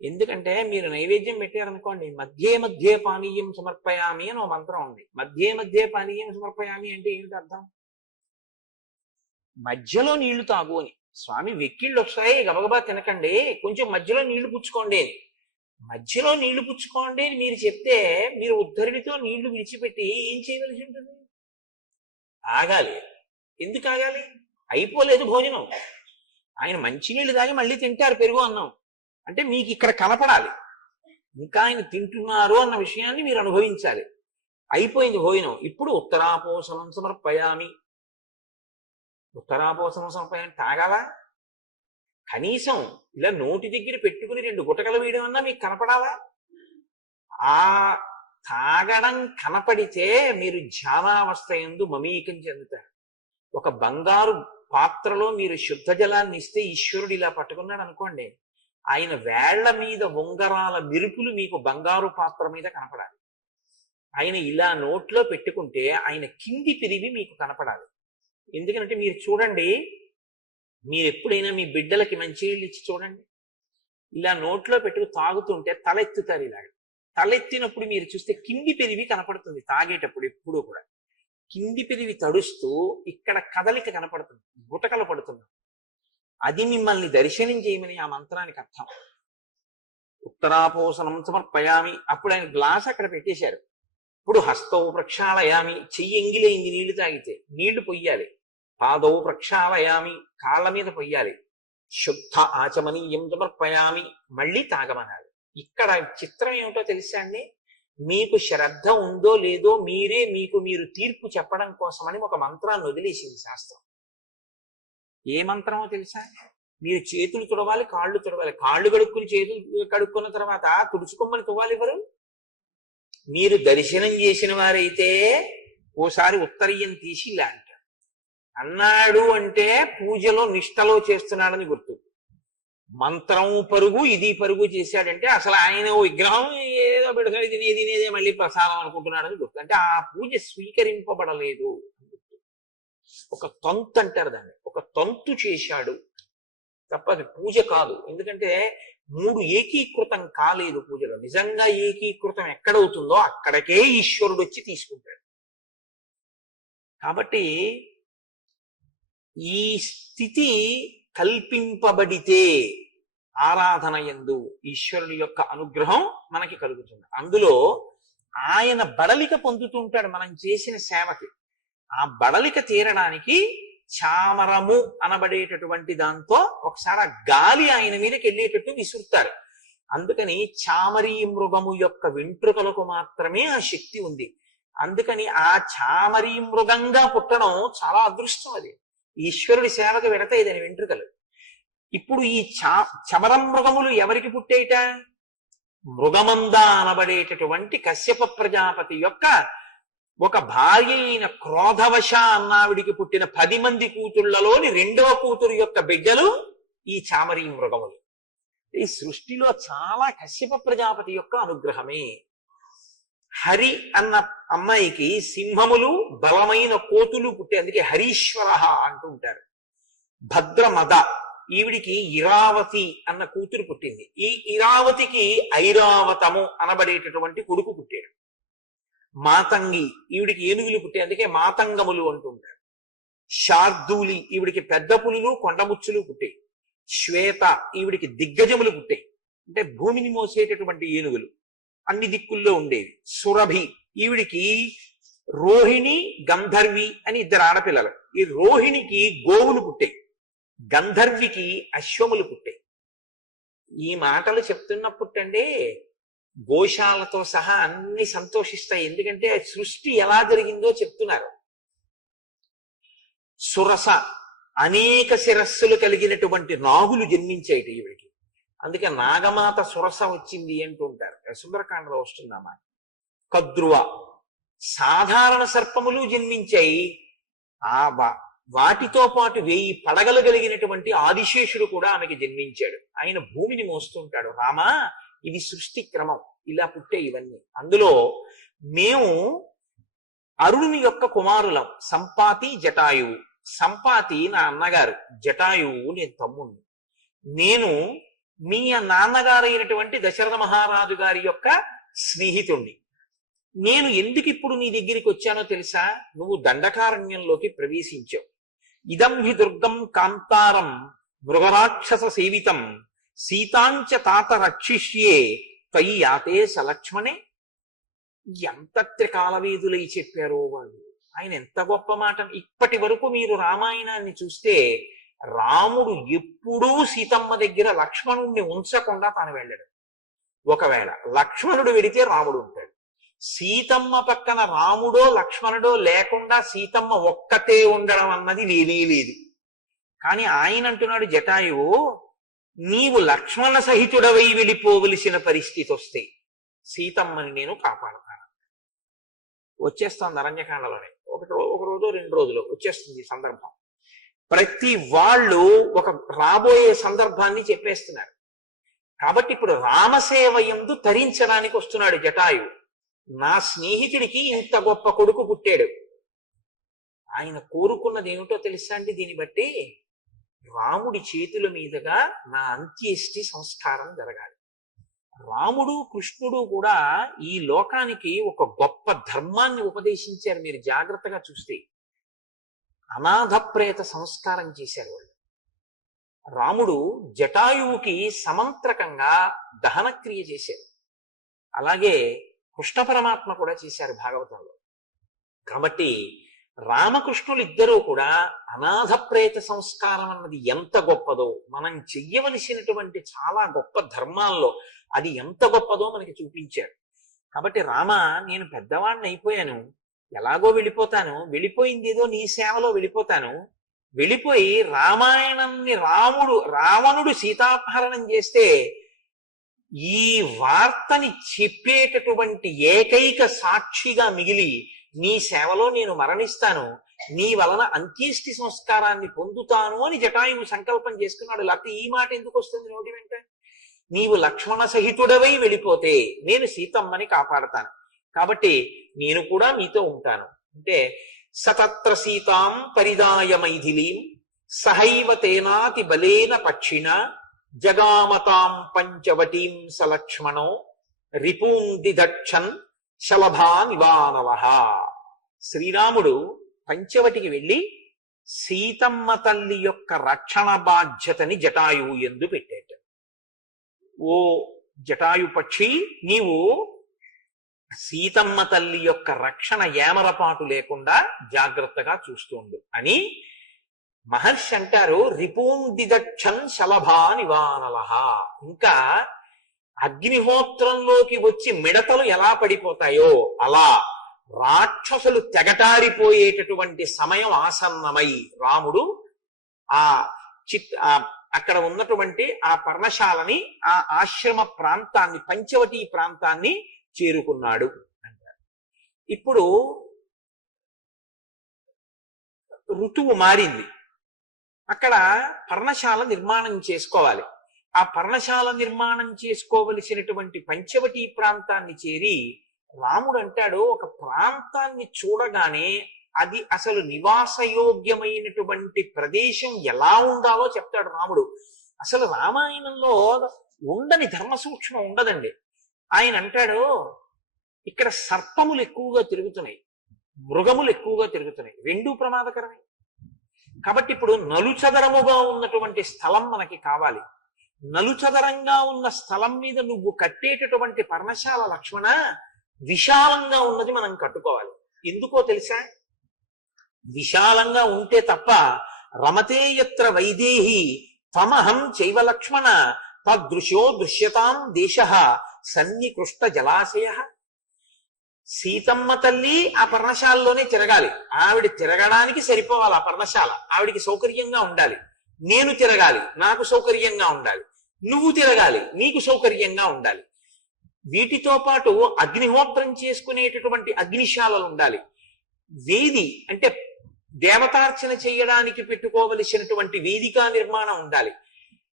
ఎందుకంటే మీరు నైవేద్యం పెట్టారనుకోండి, మధ్యే పానీయం సమర్పయామి అని ఒక మంత్రం ఉంది. మధ్యే పానీయం సమర్పయామి అంటే ఏమిటి అర్థం? మధ్యలో నీళ్లు తాగు అని. స్వామి వెక్కిళ్ళు వస్తాయి గబగబా తినకండి, కొంచెం మధ్యలో నీళ్లు పుచ్చుకోండి అని. మధ్యలో నీళ్లు పుచ్చుకోండి అని మీరు చెప్తే మీరు ఉద్ధరిడితో నీళ్లు విడిచిపెట్టి ఏం చేయవలసి ఉంటుంది? ఆగాలి. ఎందుకు ఆగాలి? అయిపోలేదు భోజనం. ఆయన మంచినీళ్ళు తాగి మళ్ళీ తింటారు పెరుగు అన్నం. అంటే మీకు ఇక్కడ కనపడాలి. ఇంకా ఆయన తింటున్నారు అన్న విషయాన్ని మీరు అనుభవించాలి. అయిపోయింది భోజనం, ఇప్పుడు ఉత్తరాపోసనం సమర్పయామి. ఉత్తరాపోసనం సమర్పయామి తాగాలా? కనీసం ఇలా నోటి దగ్గర పెట్టుకుని 2 గుటకలు వేయడం అన్నా మీకు కనపడాలా? ఆ తాగడం కనపడితే మీరు ధ్యానావస్థ యందు మమేకం చెందుతారు. ఒక బంగారు పాత్రలో మీరు శుద్ధ జలాన్ని ఇస్తే ఈశ్వరుడు ఇలా పట్టుకున్నాడు అనుకోండి, ఆయన వేళ్ల మీద ఉంగరాల మెరుపులు మీకు బంగారు పాత్ర మీద కనపడాలి. ఆయన ఇలా నోట్లో పెట్టుకుంటే ఆయన కింది పిరివి మీకు కనపడాలి. ఎందుకంటే మీరు చూడండి, మీరు ఎప్పుడైనా మీ బిడ్డలకి మంచినీళ్ళు ఇచ్చి చూడండి, ఇలా నోట్లో పెట్టుకు తాగుతుంటే తలెత్తుతారు. ఇలా తలెత్తినప్పుడు మీరు చూస్తే కింది పెరివి కనపడుతుంది. తాగేటప్పుడు ఎప్పుడూ కూడా కింది పెరివి తడుస్తూ ఇక్కడ కదలిక కనపడుతుంది, గుటకలు పడుతుంది. అది మిమ్మల్ని దర్శనం చేయమని ఆ మంత్రానికి అర్థం. ఉత్తరాపోసనం సమర్పయామి. అప్పుడు ఆయన గ్లాస్ అక్కడ పెట్టేశారు. ఇప్పుడు హస్తవు ప్రక్షాళయామి, చెయ్యి ఎంగిలేంది నీళ్లు తాగితే నీళ్లు పొయ్యాలి. పాదవు ప్రక్షాళయామి, కాళ్ళ మీద పొయ్యాలి. శుద్ధ ఆచమనీయం సమర్పయామి, మళ్ళీ తాగమనాలి. ఇక్కడ చిత్రం ఏమిటో తెలుసా అండి? మీకు శ్రద్ధ ఉందో లేదో మీరే మీకు మీరు తీర్పు చెప్పడం కోసమని ఒక మంత్రాన్ని వదిలేసింది శాస్త్రం. ఏ మంత్రమో తెలుసా? మీరు చేతులు తుడవాలి, కాళ్ళు తుడవాలి. కాళ్ళు కడుక్కుని చేతులు కడుక్కున్న తర్వాత తుడుచుకోమని తువ్వాలి ఎవరు? మీరు దర్శనం చేసిన వారైతే ఓసారి ఉత్తరీయం తీసి ఇలా అంటారు. అన్నాడు అంటే పూజలో నిష్టలో చేస్తున్నాడని గుర్తు. మంత్రం పరుగు, ఇది పరుగు చేశాడంటే అసలు ఆయన విగ్రహం ఏదో పెడతాడు, తినేదే మళ్ళీ ప్రసాదం అనుకుంటున్నాడని గుర్తు. అంటే ఆ పూజ స్వీకరింపబడలేదు. ఒక తంతు అంటారు దాన్ని, ఒక తంతు చేశాడు తప్ప అది పూజ కాదు. ఎందుకంటే 3 ఏకీకృతం కాలేదు పూజలో. నిజంగా ఏకీకృతం ఎక్కడవుతుందో అక్కడికే ఈశ్వరుడు వచ్చి తీసుకుంటాడు. కాబట్టి ఈ స్థితి కల్పింపబడితే ఆరాధన యందు ఈశ్వరుడి యొక్క అనుగ్రహం మనకి కలుగుతుంది. అందులో ఆయన బడలిక పొందుతుంటాడు మనం చేసిన సేవకి. ఆ బడలిక తీరడానికి చామరము అనబడేటటువంటి దాంతో ఒకసారి ఆ గాలి ఆయన మీదకి వెళ్ళేటట్టు విసురుతారు. అందుకని చామరీ మృగము యొక్క వెంట్రుకలకు మాత్రమే ఆ శక్తి ఉంది. అందుకని ఆ చామరీ మృగంగా పుట్టడం చాలా అదృష్టం. అది ఈశ్వరుడి సేవకు వెడతాయి దాని వెంట్రుకలు. ఇప్పుడు ఈ చమరం మృగములు ఎవరికి పుట్టేట? మృగమంద అనబడేటటువంటి కశ్యప ప్రజాపతి యొక్క ఒక భార్య అయిన క్రోధవశ అన్నావిడికి పుట్టిన 10 మంది కూతుళ్లలోని 2వ కూతురు యొక్క బిడ్డలు ఈ చామరీ మృగములు. ఈ సృష్టిలో చాలా కశ్యప ప్రజాపతి యొక్క అనుగ్రహమే. హరి అన్న అమ్మాయికి సింహములు బలమైన కోతులు పుట్టే, అందుకే హరీశ్వర అంటుంటారు. భద్రమద, ఈవిడికి ఇరావతి అన్న కూతురు పుట్టింది. ఈ ఇరావతికి ఐరావతము అనబడేటటువంటి కొడుకు పుట్టాడు. మాతంగి, ఈవిడికి ఏనుగులు పుట్టాయి, అందుకే మాతంగములు అంటుంటారు. శార్దూలి, ఈవిడికి పెద్ద పులులు కొండముచ్చులు పుట్టాయి. శ్వేత, ఈవిడికి దిగ్గజములు పుట్టాయి, అంటే భూమిని మోసేటటువంటి ఏనుగులు అన్ని దిక్కుల్లో ఉండేవి. సురభి, ఈవిడికి రోహిణి గంధర్వి అని 2 ఆడపిల్లలు. ఈ రోహిణికి గోవులు పుట్టాయి, గంధర్వికి అశ్వములు పుట్టాయి. ఈ మాటలు చెప్తున్నప్పుడండి గోశాలతో సహా అన్ని సంతోషిస్తాయి. ఎందుకంటే సృష్టి ఎలా జరిగిందో చెప్తున్నారు. సురస, అనేక శిరస్సులు కలిగినటువంటి నాగులు జన్మించాయి ఈవిడికి. అందుకే నాగమాత సురస వచ్చింది అంటుంటారు. సుందరకాండలో వస్తుందమ్మా. కద్రువ, సాధారణ సర్పములు జన్మించాయి. ఆ వాటితో పాటు 1000 పడగలు కలిగినటువంటి ఆదిశేషుడు కూడా ఆమెకి జన్మించాడు. ఆయన భూమిని మోస్తుంటాడు. రామా, ఇది సృష్టి క్రమం, ఇలా పుట్టే ఇవన్నీ. అందులో మేము అరుణుని యొక్క కుమారులం, సంపాతి జటాయువు. సంపాతి నా అన్నగారు, జటాయువు నేను తమ్ముణ్ణి. నేను మీ నాన్నగారు అయినటువంటి దశరథ మహారాజు గారి యొక్క స్నేహితుణ్ణి. నేను ఎందుకు ఇప్పుడు నీ దగ్గరికి వచ్చానో తెలుసా? నువ్వు దండకారణ్యంలోకి ప్రవేశించావు. ఇదం హి దుర్గం కాంతారం మృగరాక్షస సేవితం సీతాంచ తాత రక్షిష్యే త్వయి యాతే సలక్ష్మణే. ఎంత త్రికాలవేదులై చెప్పారో వాళ్ళు. ఆయన ఎంత గొప్ప మాట. ఇప్పటి వరకు మీరు రామాయణాన్ని చూస్తే రాముడు ఎప్పుడూ సీతమ్మ దగ్గర లక్ష్మణుణ్ణి ఉంచకుండా తాను వెళ్ళాడు. ఒకవేళ లక్ష్మణుడు వెడితే రాముడు ఉంటాడు. సీతమ్మ పక్కన రాముడో లక్ష్మణుడో లేకుండా సీతమ్మ ఒక్కతే ఉండడం అన్నది లేనే లేదు. కానీ ఆయన అంటున్నాడు జటాయువు, నీవు లక్ష్మణ సహితుడవై వెళ్ళిపోవలసిన పరిస్థితి వస్తే సీతమ్మని నేను కాపాడతాను. వచ్చేస్తుంది అరణ్యకాండలోనే, ఒక రోజు 2 రోజులు వచ్చేస్తుంది ఈ సందర్భం. ప్రతి వాళ్ళు ఒక రాబోయే సందర్భాన్ని చెప్పేస్తున్నారు. కాబట్టి ఇప్పుడు రామసేవ యందు తరించడానికి వస్తున్నాడు జటాయువు. నా స్నేహితుడికి ఇంత గొప్ప కొడుకు పుట్టాడు. ఆయన కోరుకున్నది ఏమిటో తెలుసా అండి? దీన్ని బట్టి రాముడి చేతుల మీదుగా నా అంత్యేష్టి సంస్కారం జరగాలి. రాముడు కృష్ణుడు కూడా ఈ లోకానికి ఒక గొప్ప ధర్మాన్ని ఉపదేశించారు. మీరు జాగ్రత్తగా చూస్తే అనాథ ప్రేత సంస్కారం చేశారు వాళ్ళు. రాముడు జటాయువుకి సమంత్రకంగా దహనక్రియ చేశారు. అలాగే కృష్ణ పరమాత్మ కూడా చేశారు భాగవతంలో. కాబట్టి రామకృష్ణులు ఇద్దరూ కూడా అనాథ ప్రేత సంస్కారం అన్నది ఎంత గొప్పదో, మనం చెయ్యవలసినటువంటి చాలా గొప్ప ధర్మాల్లో అది ఎంత గొప్పదో మనకి చూపించారు. కాబట్టి రామ, నేను పెద్దవాడిని అయిపోయాను, ఎలాగో వెళ్ళిపోతాను, వెళ్ళిపోయింది ఏదో నీ సేవలో వెళ్ళిపోతాను. వెళ్ళిపోయి రామాయణాన్ని రావణుడు సీతాపహరణం చేస్తే ఈ వార్తని చెప్పేటటువంటి ఏకైక సాక్షిగా మిగిలి నీ సేవలో నేను మరణిస్తాను, నీ వలన అంత్యేష్టి సంస్కారాన్ని పొందుతాను అని జటాయువు సంకల్పం చేసుకున్నాడు. లేకపోతే ఈ మాట ఎందుకు వస్తుంది నోటి వెంట? నీవు లక్ష్మణ సహితుడవై వెళ్ళిపోతే నేను సీతమ్మని కాపాడతాను, కాబట్టి నేను కూడా మీతో ఉంటాను అంటే సతత్ర సీతాం పరిదాయ మైథిలీం సహైవ తేనాతి బలేన పక్షిణ జగామతాం పంచవటీం సలక్ష్మణో రిపూంది దక్షన్ శలభా నివానవః. శ్రీరాముడు పంచవటికి వెళ్ళి సీతమ్మ తల్లి యొక్క రక్షణ బాధ్యతని జటాయువు యందు పెట్టేట. ఓ జటాయు పక్షి, నీవు సీతమ్మ తల్లి యొక్క రక్షణ ఏమరపాటు లేకుండా జాగ్రత్తగా చూస్తుండు అని మహర్షి అంటారు. రిపూందిదక్షన్ శలభా నివానలహ. ఇంకా అగ్నిహోత్రంలోకి వచ్చి మిడతలు ఎలా పడిపోతాయో అలా రాక్షసులు తెగటారిపోయేటటువంటి సమయం ఆసన్నమై రాముడు అక్కడ ఉన్నటువంటి ఆ పర్ణశాలని, ఆ ఆశ్రమ ప్రాంతాన్ని, పంచవటి ప్రాంతాన్ని చేరుకున్నాడు అంటారు. ఇప్పుడు ఋతువు మారింది, అక్కడ పర్ణశాల నిర్మాణం చేసుకోవాలి. ఆ పర్ణశాల నిర్మాణం చేసుకోవలసినటువంటి పంచవటి ప్రాంతాన్ని చేరి రాముడు అంటాడు, ఒక ప్రాంతాన్ని చూడగానే అది అసలు నివాసయోగ్యమైనటువంటి ప్రదేశం ఎలా ఉండాలో చెప్తాడు రాముడు. అసలు రామాయణంలో ఉండని ధర్మ సూక్ష్మం ఉండదండి. ఆయన అంటాడు, ఇక్కడ సర్పములు ఎక్కువగా తిరుగుతున్నాయి, మృగములు ఎక్కువగా తిరుగుతున్నాయి, రెండూ ప్రమాదకరమే. కాబట్టి ఇప్పుడు నలుచదరముగా ఉన్నటువంటి స్థలం మనకి కావాలి. నలుచదరంగా ఉన్న స్థలం మీద నువ్వు కట్టేటటువంటి పర్ణశాల లక్ష్మణ విశాలంగా ఉన్నది మనం కట్టుకోవాలి. ఎందుకో తెలుసా? విశాలంగా ఉంటే తప్ప రమతే యత్ర వైదేహి తమహం చైవ లక్ష్మణ తదృశో దృశ్యతాం దేశ సన్నికృష్ట జలాశయ. సీతమ్మ తల్లి ఆ పర్ణశాలలోనే తిరగాలి. ఆవిడ తిరగడానికి సరిపోవాలి ఆ పర్ణశాల, ఆవిడికి సౌకర్యంగా ఉండాలి. నేను తిరగాలి, నాకు సౌకర్యంగా ఉండాలి. నువ్వు తిరగాలి, నీకు సౌకర్యంగా ఉండాలి. వీటితో పాటు అగ్నిహోత్రం చేసుకునేటటువంటి అగ్నిశాలలు ఉండాలి. వేది అంటే దేవతార్చన చేయడానికి పెట్టుకోవలసినటువంటి వేదికా నిర్మాణం ఉండాలి.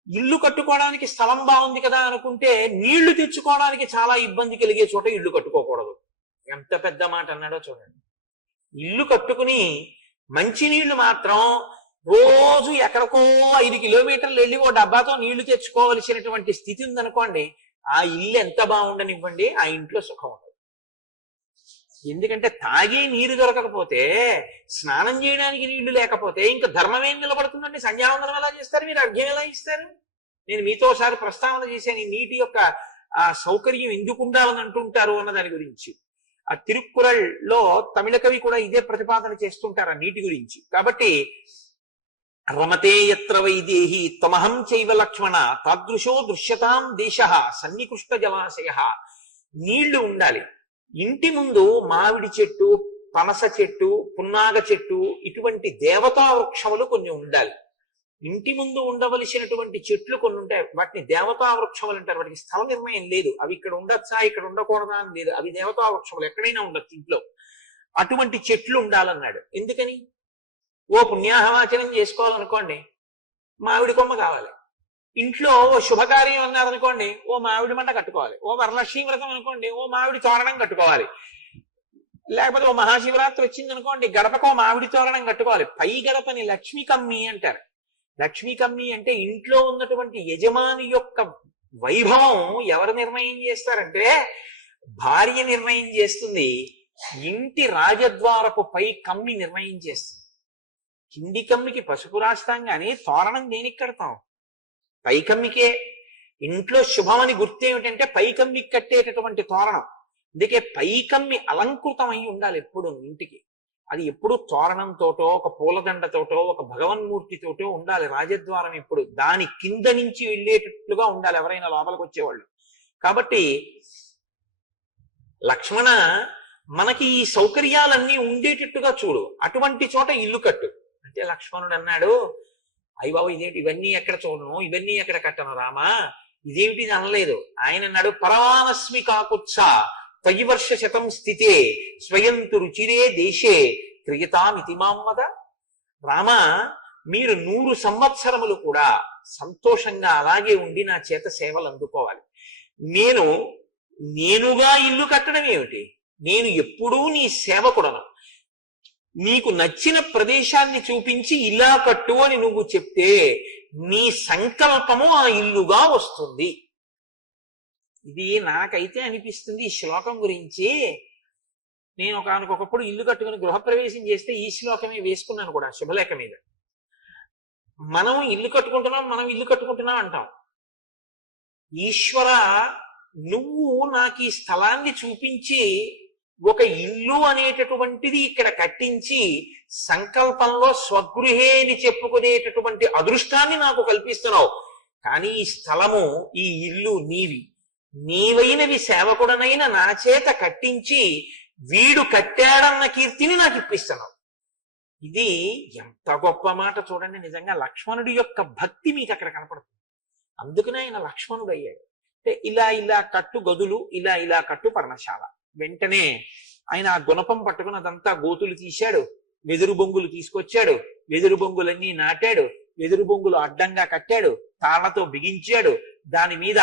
ఇల్లు కట్టుకోవడానికి స్థలం బాగుంది కదా అనుకుంటే నీళ్లు తెచ్చుకోవడానికి చాలా ఇబ్బంది కలిగే చోట ఇల్లు కట్టుకోకూడదు. ఎంత పెద్ద మాట అన్నాడో చూడండి. ఇల్లు కట్టుకుని మంచినీళ్లు మాత్రం రోజు ఎక్కడికో 5 కిలోమీటర్లు వెళ్ళి ఓ డబ్బాతో నీళ్లు తెచ్చుకోవలసినటువంటి స్థితి ఉందనుకోండి, ఆ ఇల్లు ఎంత బాగుండనివ్వండి, ఆ ఇంట్లో సుఖం ఉండదు. ఎందుకంటే తాగే నీరు దొరకకపోతే, స్నానం చేయడానికి నీళ్లు లేకపోతే ఇంకా ధర్మం ఏం నిలబడుతుందండి? సంధ్యావందనం ఎలా చేస్తారు మీరు? అర్ఘ్యం ఎలా ఇస్తారు? నేను మీతో ఒకసారి ప్రస్తావన చేశాను, ఈ నీటి యొక్క ఆ సౌకర్యం ఎందుకు ఉండాలని అంటుంటారు అన్న దాని గురించి. ఆ తిరుక్కురల్లో తమిళ కవి కూడా ఇదే ప్రతిపాదన చేస్తుంటారు ఆ నీటి గురించి. కాబట్టి రమతే యత్ర వైదేహి త్వమహం చైవ లక్ష్మణ తాదృశో దృశ్యతాం దేశ సన్నికృష్ట జలాశయ. నీళ్లు ఉండాలి. ఇంటి ముందు మామిడి చెట్టు, పనస చెట్టు, పున్నాగ చెట్టు, ఇటువంటి దేవతా వృక్షములు కొన్ని ఉండాలి. ఇంటి ముందు ఉండవలసినటువంటి చెట్లు కొన్ని ఉంటాయి, వాటిని దేవతా వృక్షములు అంటారు. వాటికి స్థల నిర్ణయం లేదు, అవి ఇక్కడ ఉండొచ్చా ఇక్కడ ఉండకూడదా అని లేదు, అవి దేవతా వృక్షములు, ఎక్కడైనా ఉండొచ్చు ఇంట్లో. అటువంటి చెట్లు ఉండాలన్నాడు. ఎందుకని? ఓ పుణ్యాహవాచనం చేసుకోవాలనుకోండి, మామిడి కొమ్మ కావాలి. ఇంట్లో ఓ శుభకార్యం అన్నారనుకోండి, ఓ మామిడి మంట కట్టుకోవాలి. ఓ వరలక్ష్మీ వ్రతం అనుకోండి, ఓ మామిడి తోరణం కట్టుకోవాలి. లేకపోతే ఓ మహాశివరాత్రి వచ్చింది అనుకోండి, గడపకో మామిడి తోరణం కట్టుకోవాలి. పై గడపని లక్ష్మీ కమ్మి అంటారు. లక్ష్మీ కమ్మి అంటే ఇంట్లో ఉన్నటువంటి యజమాని యొక్క వైభవం ఎవరు నిర్ణయం చేస్తారంటే భార్య నిర్ణయం చేస్తుంది. ఇంటి రాజద్వారపు పై కమ్మి నిర్ణయం చేస్తుంది. కింది కమ్మికి పసుపు రాస్తాం కానీ తోరణం దేనికి కడతాం? పై కమ్మికే. ఇంట్లో శుభమని గుర్తు ఏమిటంటే పై కమ్మికి కట్టేటటువంటి తోరణం. అందుకే పై కమ్మి అలంకృతమై ఉండాలి ఎప్పుడు ఇంటికి. అది ఎప్పుడు తోరణంతోటో, ఒక పూలదండతోటో, ఒక భగవన్మూర్తితోటో ఉండాలి. రాజద్వారం ఎప్పుడు దాని కింద నుంచి వెళ్ళేటట్లుగా ఉండాలి ఎవరైనా లోపలికి వచ్చేవాళ్ళు. కాబట్టి లక్ష్మణ, మనకి ఈ సౌకర్యాలన్నీ ఉండేటట్టుగా చూడు, అటువంటి చోట ఇల్లు కట్టు అంటే లక్ష్మణుడు అన్నాడు, అయ్య బాబు ఇదేంటి, ఇవన్నీ ఎక్కడ చూడను, ఇవన్నీ ఎక్కడ కట్టను రామా, ఇదేమిటి ఇది అనలేదు. ఆయన అన్నాడు, పరవానస్మి కాకుత్స త్వయివర్ష శతం స్థితే స్వయంతు రుచిరే దేశే క్రియతామితి మామ్మద. రామ, మీరు 100 సంవత్సరములు కూడా సంతోషంగా అలాగే ఉండి నా చేత సేవలు అందుకోవాలి. నేనుగా ఇల్లు కట్టడం ఏమిటి? నేను ఎప్పుడూ నీ సేవకుడను. నీకు నచ్చిన ప్రదేశాన్ని చూపించి ఇలా కట్టు అని నువ్వు చెప్తే నీ సంకల్పము ఆ ఇల్లుగా వస్తుంది. ఇది నాకైతే అనిపిస్తుంది ఈ శ్లోకం గురించి. నేను ఒకనకొకప్పుడు ఇల్లు కట్టుకుని గృహప్రవేశం చేస్తే ఈ శ్లోకమే వేసుకున్నాను కూడా శుభలేఖ మీద. మనం ఇల్లు కట్టుకుంటున్నాం అంటాం. ఈశ్వర, నువ్వు నాకు ఈ స్థలాన్ని చూపించి ఒక ఇల్లు అనేటటువంటిది ఇక్కడ కట్టించి సంకల్పంలో స్వగృహే అని చెప్పుకునేటటువంటి అదృష్టాన్ని నాకు కల్పిస్తున్నావు. కానీ ఈ స్థలము, ఈ ఇల్లు నీవైనవి సేవకుడనైన నా చేత కట్టించి వీడు కట్టాడన్న కీర్తిని నాకు ఇప్పిస్తున్నావు. ఇది ఎంత గొప్ప మాట చూడండి. నిజంగా లక్ష్మణుడి యొక్క భక్తి మీకు అక్కడ కనపడుతుంది. అందుకనే ఆయన లక్ష్మణుడు అయ్యాడు. అంటే ఇలా కట్టు గదులు, ఇలా కట్టు పర్ణశాల. వెంటనే ఆయన ఆ గుణపం పట్టుకుని అదంతా గోతులు తీశాడు, వెదురు బొంగులు తీసుకొచ్చాడు, వెదురు బొంగులన్నీ నాటాడు, వెదురు బొంగులు అడ్డంగా కట్టాడు, తాళ్లతో బిగించాడు, దాని మీద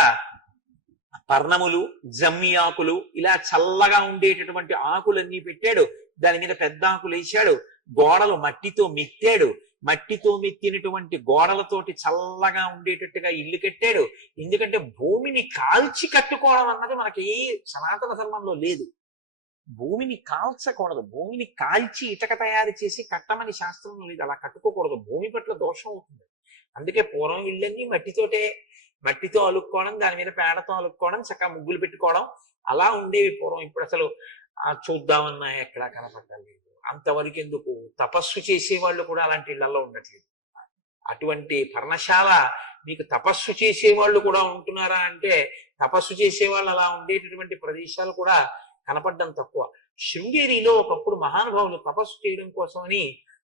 పర్ణములు, జమ్మి ఆకులు, ఇలా చల్లగా ఉండేటటువంటి ఆకులన్నీ పెట్టాడు, దాని మీద పెద్ద ఆకులు వేశాడు, గోడలు మట్టితో మెత్తాడు, మట్టితో మెత్తినటువంటి గోడలతోటి చల్లగా ఉండేటట్టుగా ఇల్లు కట్టాడు. ఎందుకంటే భూమిని కాల్చి కట్టుకోవడం అన్నది మనకి ఏ సనాతన ధర్మంలో లేదు. భూమిని కాల్చకూడదు, భూమిని కాల్చి ఇటక తయారు చేసి కట్టమని శాస్త్రంలో లేదు. అలా కట్టుకోకూడదు, భూమి పట్ల దోషం అవుతుంది. అందుకే పూర్వం ఇళ్ళన్నీ మట్టితో అలుక్కోవడం, దాని మీద పేడతో అలుక్కోవడం, చక్కగా ముగ్గులు పెట్టుకోవడం, అలా ఉండేవి పూర్వం. ఇప్పుడు అసలు చూద్దామన్నా ఎక్కడా కనపడలేదు. అంతవరకు ఎందుకు, తపస్సు చేసేవాళ్ళు కూడా అలాంటి ఇళ్లలో ఉండట్లేదు. అటువంటి పర్ణశాల మీకు తపస్సు చేసేవాళ్ళు కూడా ఉంటున్నారా అంటే తపస్సు చేసేవాళ్ళు అలా ఉండేటటువంటి ప్రదేశాలు కూడా కనపడడం తక్కువ. శృంగేరిలో ఒకప్పుడు మహానుభావులు తపస్సు చేయడం కోసమని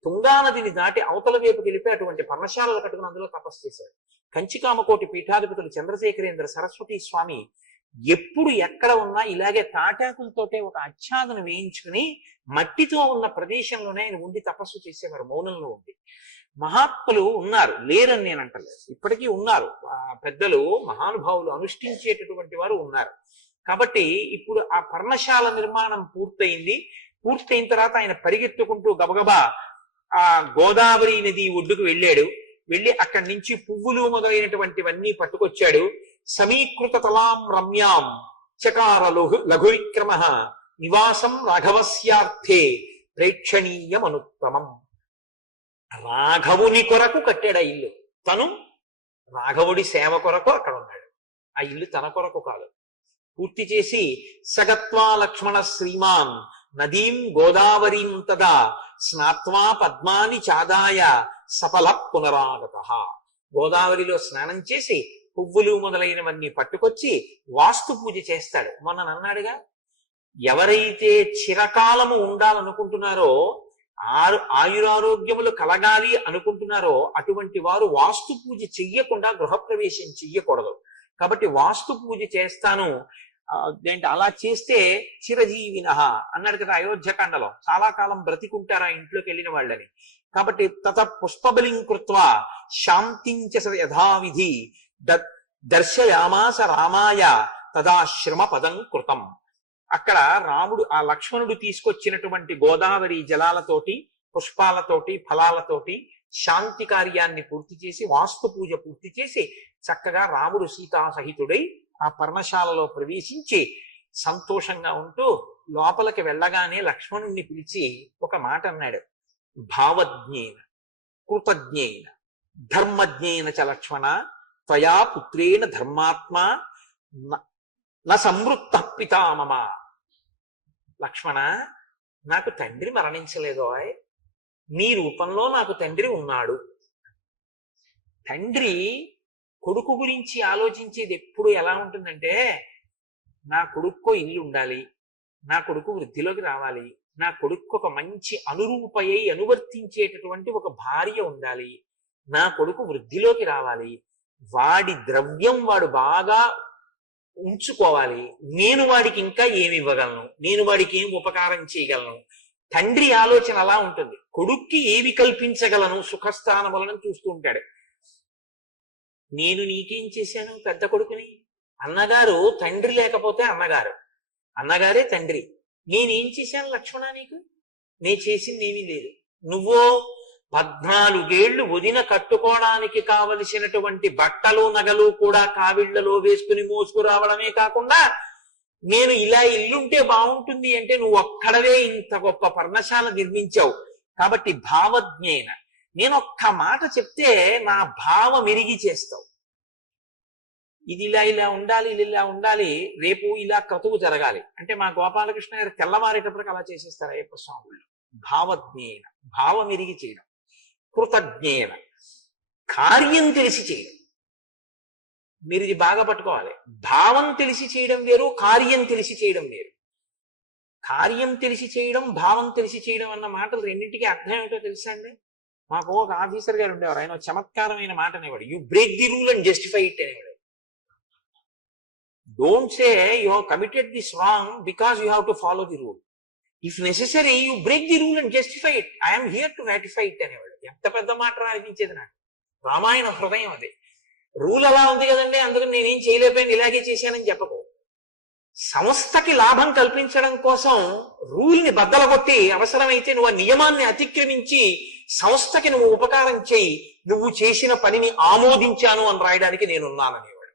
తుంగా నదిని దాటి అవతల వైపుకి వెళ్ళిపి అటువంటి పర్ణశాలలు కట్టుకుని అందులో తపస్సు చేశారు. కంచికామకోటి పీఠాధిపతులు చంద్రశేఖరేంద్ర సరస్వతి స్వామి ఎప్పుడు ఎక్కడ ఉన్నా ఇలాగే తాటాకులతోటే ఒక ఆచ్ఛాదన వేయించుకుని మట్టితో ఉన్న ప్రదేశంలోనే ఆయన ఉండి తపస్సు చేసేవారు, మౌనంలో ఉండి. మహాత్ములు ఉన్నారు, లేరని నేను అంటలేదు, ఇప్పటికీ ఉన్నారు. పెద్దలు మహానుభావులు అనుష్ఠించేటటువంటి వారు ఉన్నారు. కాబట్టి ఇప్పుడు ఆ పర్ణశాల నిర్మాణం పూర్తయిన తర్వాత ఆయన పరిగెత్తుకుంటూ గబగబా ఆ గోదావరి నది ఒడ్డుకు వెళ్ళి అక్కడి నుంచి పువ్వులు మొదలైనటువంటివన్నీ పట్టుకొచ్చాడు. సమీకృత తలాం రమ్యాం చకార లఘువిక్రమ నివాసం రాఘవస్యార్థే ప్రేక్షణీయమనుత్తమం. రాఘవుని కొరకు కట్టాడు ఆ ఇల్లు. తను రాఘవుడి సేవ కొరకు అక్కడ ఉన్నాడు. ఆ ఇల్లు తన కొరకు కాదు. పూర్తి చేసి సగత్వా లక్ష్మణ శ్రీమాన్ నదీం గోదావరీం తదా స్నాత్వా పద్మాని చాదాయ సఫల పునరాగత. గోదావరిలో స్నానం చేసి పువ్వులు మొదలైనవన్నీ పట్టుకొచ్చి వాస్తు పూజ చేస్తాడు. మొన్న అన్నాడుగా, ఎవరైతే చిరకాలము ఉండాలనుకుంటున్నారో, ఆయురారోగ్యములు కలగాలి అనుకుంటున్నారో అటువంటి వారు వాస్తు పూజ చెయ్యకుండా గృహప్రవేశం చెయ్యకూడదు. కాబట్టి వాస్తు పూజ చేస్తాను ఏంటి, అలా చేస్తే చిరజీవిన అన్నాడు కదా అయోధ్యకాండలో, చాలా కాలం బ్రతికుంటారు ఆ ఇంట్లోకి వెళ్ళిన వాళ్ళని. కాబట్టి తత పుష్పబలిం కృత్వా శాంతించ యథావిధి దర్శయామాస రామాయ తదాశ్రమ పదం కృతం. అక్కడ రాముడు ఆ లక్ష్మణుడు తీసుకొచ్చినటువంటి గోదావరి జలాలతోటి, పుష్పాలతోటి, ఫలాలతోటి శాంతి కార్యాన్ని పూర్తి చేసి, వాస్తు పూజ పూర్తి చేసి, చక్కగా రాముడు సీతా సహితుడై ఆ పర్ణశాలలో ప్రవేశించి సంతోషంగా ఉంటూ లోపలికి వెళ్ళగానే లక్ష్మణుణ్ణి పిలిచి ఒక మాట అన్నాడు. భావజ్ఞేన కృతజ్ఞేన ధర్మజ్ఞేన చ లక్ష్మణ త్వయా పుత్రేణ ధర్మాత్మా న సంవృత్త పితామమ. లక్ష్మణ, నాకు తండ్రి మరణించలేదో, నీ రూపంలో నాకు తండ్రి ఉన్నాడు. తండ్రి కొడుకు గురించి ఆలోచించేది ఎప్పుడు ఎలా ఉంటుందంటే, నా కొడుక్కో ఇల్లు ఉండాలి, నా కొడుకు వృద్ధిలోకి రావాలి, నా కొడుకు ఒక మంచి అనురూపయ్యి అనువర్తించేటటువంటి ఒక భార్య ఉండాలి, నా కొడుకు వృద్ధిలోకి రావాలి, వాడి ద్రవ్యం వాడు బాగా ఉంచుకోవాలి, నేను వాడికి ఇంకా ఏమి ఇవ్వగలను, నేను వాడికి ఏం ఉపకారం చేయగలను. తండ్రి ఆలోచన అలా ఉంటుంది. కొడుక్కి ఏవి కల్పించగలను సుఖస్థానములను చూస్తూ ఉంటాడు. నేను నీకేం చేశాను పెద్ద కొడుకుని? అన్నగారు తండ్రి లేకపోతే అన్నగారు, అన్నగారే తండ్రి. నేనేం చేశాను లక్ష్మణ నీకు? నే చేసింది ఏమీ లేదు. నువ్వో 14 ఏళ్లు వదిన కట్టుకోవడానికి కావలసినటువంటి బట్టలు నగలు కూడా కావిళ్లలో వేసుకుని మోసుకురావడమే కాకుండా, నేను ఇలా ఇల్లుంటే బాగుంటుంది అంటే నువ్వు ఒక్కడవే ఇంత గొప్ప పర్ణశాల నిర్మించావు. కాబట్టి భావజ్ఞేన, నేను ఒక్క మాట చెప్తే నా భావం ఎరిగి చేస్తావు. ఇది ఇలా ఇలా ఉండాలి, ఇది ఇలా ఉండాలి, రేపు ఇలా క్రతువు జరగాలి అంటే మా గోపాలకృష్ణ గారు తెల్లవారేటప్పటికి అలా చేసేస్తారు అయ్యప్ప స్వాముళ్ళు. భావజ్ఞేన, భావం ఎరిగి చేయడం. కృతజ్ఞేన, కార్యం తెలిసి చేయడం. మీరు ఇది బాగా పట్టుకోవాలి. భావం తెలిసి చేయడం వేరు, కార్యం తెలిసి చేయడం వేరు. కార్యం తెలిసి చేయడం, భావం తెలిసి చేయడం అన్న మాటలు రెండింటికి అర్థం ఏమిటో తెలుసా అండి? మాకు ఒక ఆఫీసర్ గారు ఉండేవారు, ఆయన చమత్కారమైన మాట అనేవాడు. You break the rule and justify it అనేవాడు. Don't say you have committed this wrong because you have to follow the rule. If necessary you break the rule and justify it. I'm here to ratify it అనేవాడు. ఎంత పెద్ద మాట అనిపించేది నాకు. రామాయణ హృదయం అది. Rule అలా ఉంది కదండి, అందుకని నేనేం చేయలేకపోయాను, ఇలాగే చేశానని చెప్పకు. సంస్థకి లాభం కల్పించడం కోసం రూల్ని బద్దలగొట్టి అవసరమైతే నువ్వు ఆ నియమాన్ని అతిక్రమించి సంస్థకి నువ్వు ఉపకారం చేయి, నువ్వు చేసిన పనిని ఆమోదించాను అని రాయడానికి నేనున్నాననేవాడు.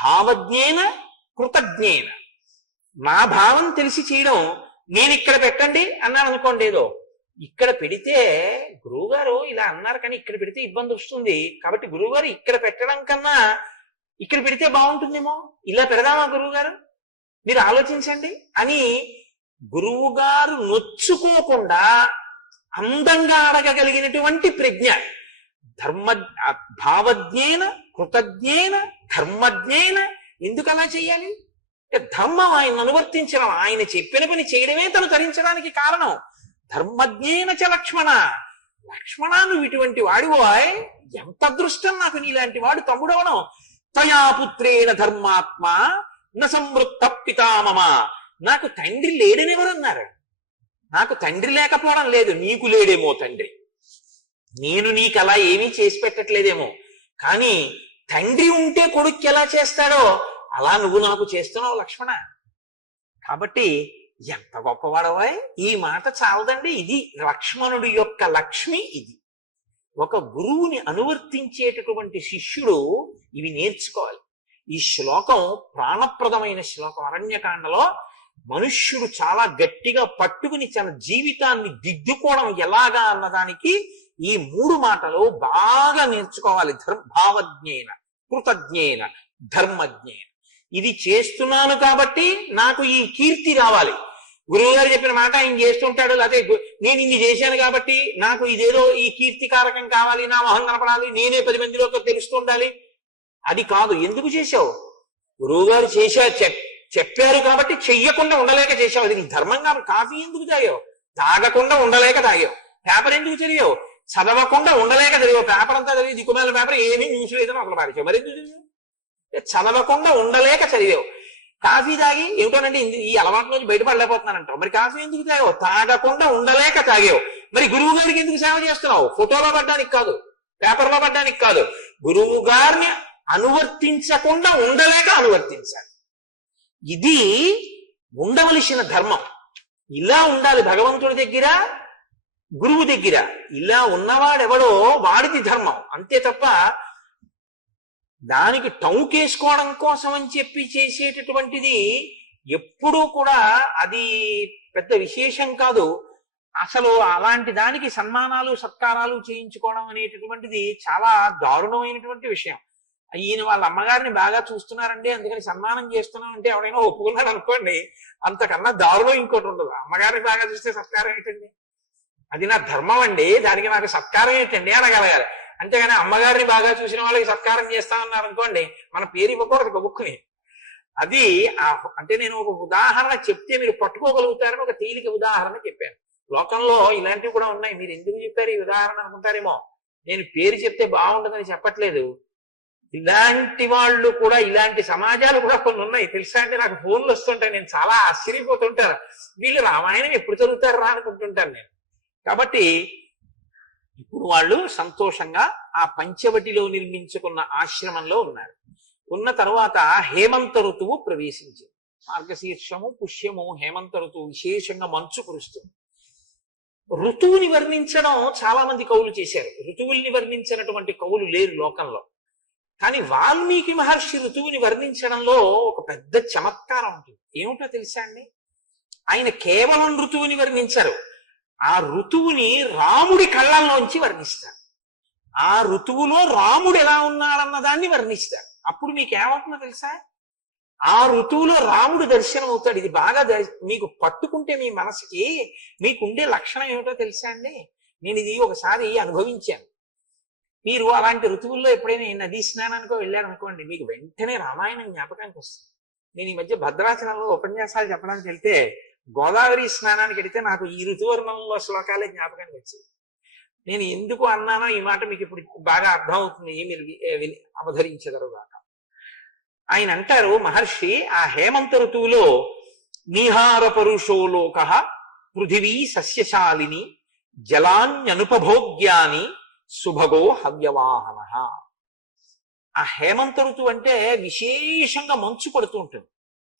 భావజ్ఞేన కృతజ్ఞేన, నా భావం తెలిసి చేయడం. నేను ఇక్కడ పెట్టండి అన్నాను అనుకోండి, ఏదో ఇక్కడ పెడితే గురువుగారు ఇలా అన్నారు కానీ ఇక్కడ పెడితే ఇబ్బంది వస్తుంది, కాబట్టి గురువుగారు ఇక్కడ పెట్టడం కన్నా ఇక్కడ పెడితే బాగుంటుందేమో, ఇలా పెడదామా గురువుగారు, మీరు ఆలోచించండి అని గురువు గారు నొచ్చుకోకుండా అందంగా అడగగలిగినటువంటి ప్రజ్ఞ. భావజ్ఞేన కృతజ్ఞేన ధర్మజ్ఞేన. ఎందుకు అలా చేయాలి? ధర్మం ఆయన అనువర్తించడం, ఆయన చెప్పిన పని చేయడమే తను తరించడానికి కారణం. ధర్మజ్ఞేన చ లక్ష్మణ. లక్ష్మణ, నువ్వు ఇటువంటి వాడివో, ఎంత అదృష్టం నాకు నీలాంటి వాడు తమ్ముడవడం. తయా పుత్రేణ ధర్మాత్మ న సంవృత్త పితామమ. నాకు తండ్రి లేడని ఎవరన్నారు? నాకు తండ్రి లేకపోవడం లేదు, నీకు లేడేమో తండ్రి. నేను నీకు అలా ఏమీ చేసి పెట్టట్లేదేమో, కానీ తండ్రి ఉంటే కొడుక్కి ఎలా చేస్తాడో అలా నువ్వు నాకు చేస్తున్నావు లక్ష్మణ. కాబట్టి ఎంత గొప్పవాడవా. ఈ మాట చాలదండి. ఇది లక్ష్మణుడి యొక్క లక్ష్మి. ఇది ఒక గురువుని అనువర్తించేటటువంటి శిష్యుడు ఇవి నేర్చుకోవాలి. ఈ శ్లోకం ప్రాణప్రదమైన శ్లోకం. అరణ్యకాండలో మనుష్యుడు చాలా గట్టిగా పట్టుకుని తన జీవితాన్ని దిద్దుకోవడం ఎలాగా అన్నదానికి ఈ 3 మాటలు బాగా నేర్చుకోవాలి. భావజ్ఞేన కృతజ్ఞేన ధర్మజ్ఞేన. ఇది చేస్తున్నాను కాబట్టి నాకు ఈ కీర్తి రావాలి, గురువు గారు చెప్పిన మాట ఆయన చేస్తుంటాడు. అదే నేను ఇన్ని చేశాను కాబట్టి నాకు ఇదేదో ఈ కీర్తికారకం కావాలి, నా మొహం కనపడాలి, నేనే 10 మందిలోకి తెలుస్తుండాలి, అది కాదు. ఎందుకు చేశావు? గురువు గారు చెప్పారు కాబట్టి చెయ్యకుండా ఉండలేక చేశావు. అది నీ ధర్మం కాబట్టి. కాఫీ ఎందుకు తాగావు? తాగకుండా ఉండలేక తాగావు. పేపర్ ఎందుకు చదివావు? చదవకుండా ఉండలేక చదివావు. పేపర్ అంతా చదివి దిక్కుమాల పేపర్ ఏమీ న్యూస్ లేదని అసలు పారేసావు. మరి ఎందుకు చదివావు? చదవకుండా ఉండలేక చదివావు. కాఫీ తాగి ఏమిటోనండి ఈ అలవాటు నుంచి బయటపడలేకపోతున్నానంటావు. మరి కాఫీ ఎందుకు తాగావు? తాగకుండా ఉండలేక తాగావు. మరి గురువు గారికి ఎందుకు సేవ చేస్తున్నావు? ఫోటోలో పడ్డానికి కాదు, పేపర్లో పడ్డానికి కాదు. గురువు గారిని అనువర్తించకుండా ఉండలేక అనువర్తించాలి. ఇది ఉండవలసిన ధర్మం. ఇలా ఉండాలి భగవంతుడి దగ్గర, గురువు దగ్గర. ఇలా ఉన్నవాడెవడో వాడిది ధర్మం, అంతే తప్ప దానికి టౌకేసుకోవడం కోసం అని చెప్పి చేసేటటువంటిది ఎప్పుడూ కూడా అది పెద్ద విశేషం కాదు. అసలు అలాంటి దానికి సన్మానాలు సత్కారాలు చేయించుకోవడం అనేటటువంటిది చాలా దారుణమైనటువంటి విషయం. ఈయన వాళ్ళ అమ్మగారిని బాగా చూస్తున్నారండి అందుకని సన్మానం చేస్తున్నాం అంటే ఎవరైనా ఒప్పుకున్నాడు అనుకోండి, అంతకన్నా దారుణం ఇంకోటి ఉండదు. అమ్మగారిని బాగా చూస్తే సత్కారం ఏంటండి? అది నా ధర్మం అండి, దానికి నాకు సత్కారం ఏంటండి అనగలగాలి. అంతేగాని అమ్మగారిని బాగా చూసిన వాళ్ళకి సత్కారం చేస్తామన్నారు అనుకోండి, మన పేరు ఇవ్వకూడదు గబుక్కుని. అది అంటే నేను ఒక ఉదాహరణ చెప్తే మీరు పట్టుకోగలుగుతారని ఒక తేలిక ఉదాహరణ చెప్పాను. లోకంలో ఇలాంటివి కూడా ఉన్నాయి. మీరు ఎందుకు చెప్పారు ఈ ఉదాహరణ అనుకుంటారేమో. నేను పేరు చెప్తే బాగుంటుందని చెప్పట్లేదు. ఇలాంటి వాళ్ళు కూడా, ఇలాంటి సమాజాలు కూడా కొన్ని ఉన్నాయి తెలుసా. అంటే నాకు ఫోన్లు వస్తుంటాయి, నేను చాలా ఆశ్చర్యపోతుంటాను. వీళ్ళు రామాయణం ఎప్పుడు చదువుతారు రా అనుకుంటుంటాను నేను. కాబట్టి ఇప్పుడు వాళ్ళు సంతోషంగా ఆ పంచవటిలో నిర్మించుకున్న ఆశ్రమంలో ఉన్నారు. ఉన్న తర్వాత హేమంత ఋతువు ప్రవేశించింది. మార్గశీర్షము పుష్యము హేమంత ఋతువు, విశేషంగా మంచు కురుస్తుంది. ఋతువుని వర్ణించడం చాలా మంది కవులు చేశారు. ఋతువుల్ని వర్ణించినటువంటి కవులు లేరు లోకంలో. కానీ వాల్మీకి మహర్షి ఋతువుని వర్ణించడంలో ఒక పెద్ద చమత్కారం ఉంటుంది. ఏమిటో తెలుసా అండి? ఆయన కేవలం ఋతువుని వర్ణించారు, ఆ ఋతువుని రాముడి కళ్ళల్లోంచి వర్ణిస్తారు. ఆ ఋతువులో రాముడు ఎలా ఉన్నాడన్న దాన్ని వర్ణిస్తారు. అప్పుడు మీకు ఏమవుతుందో తెలుసా? ఆ ఋతువులో రాముడు దర్శనం అవుతాడు. ఇది బాగా మీకు పట్టుకుంటే మీ మనసుకి మీకుండే లక్షణం ఏమిటో తెలుసా అండి? నేను ఇది ఒకసారి అనుభవించాను. మీరు అలాంటి ఋతువుల్లో ఎప్పుడైనా నదీ స్నానానికో వెళ్ళారనుకోండి, మీకు వెంటనే రామాయణం జ్ఞాపకానికి వస్తుంది. నేను ఈ మధ్య భద్రాచలంలో ఉపన్యాసాలు చెప్పడానికి వెళ్తే గోదావరి స్నానానికి వెళితే నాకు ఈ ఋతువర్ణంలో శ్లోకాలే జ్ఞాపకానికి వచ్చాయి. నేను ఎందుకు అన్నానో ఈ మాట మీకు ఇప్పుడు బాగా అర్థం అవుతుంది, మీరు అవధరించెదరుగాక. ఆయన అంటారు మహర్షి, ఆ హేమంత ఋతువులో నీహార పరుషో లోక పృథివీ సస్యశాలిని జలాన్యనుపభోగ్యాని సుభగో హవ్యవాహన. ఆ హేమంత ఋతువు అంటే విశేషంగా మంచు పడుతూ ఉంటుంది,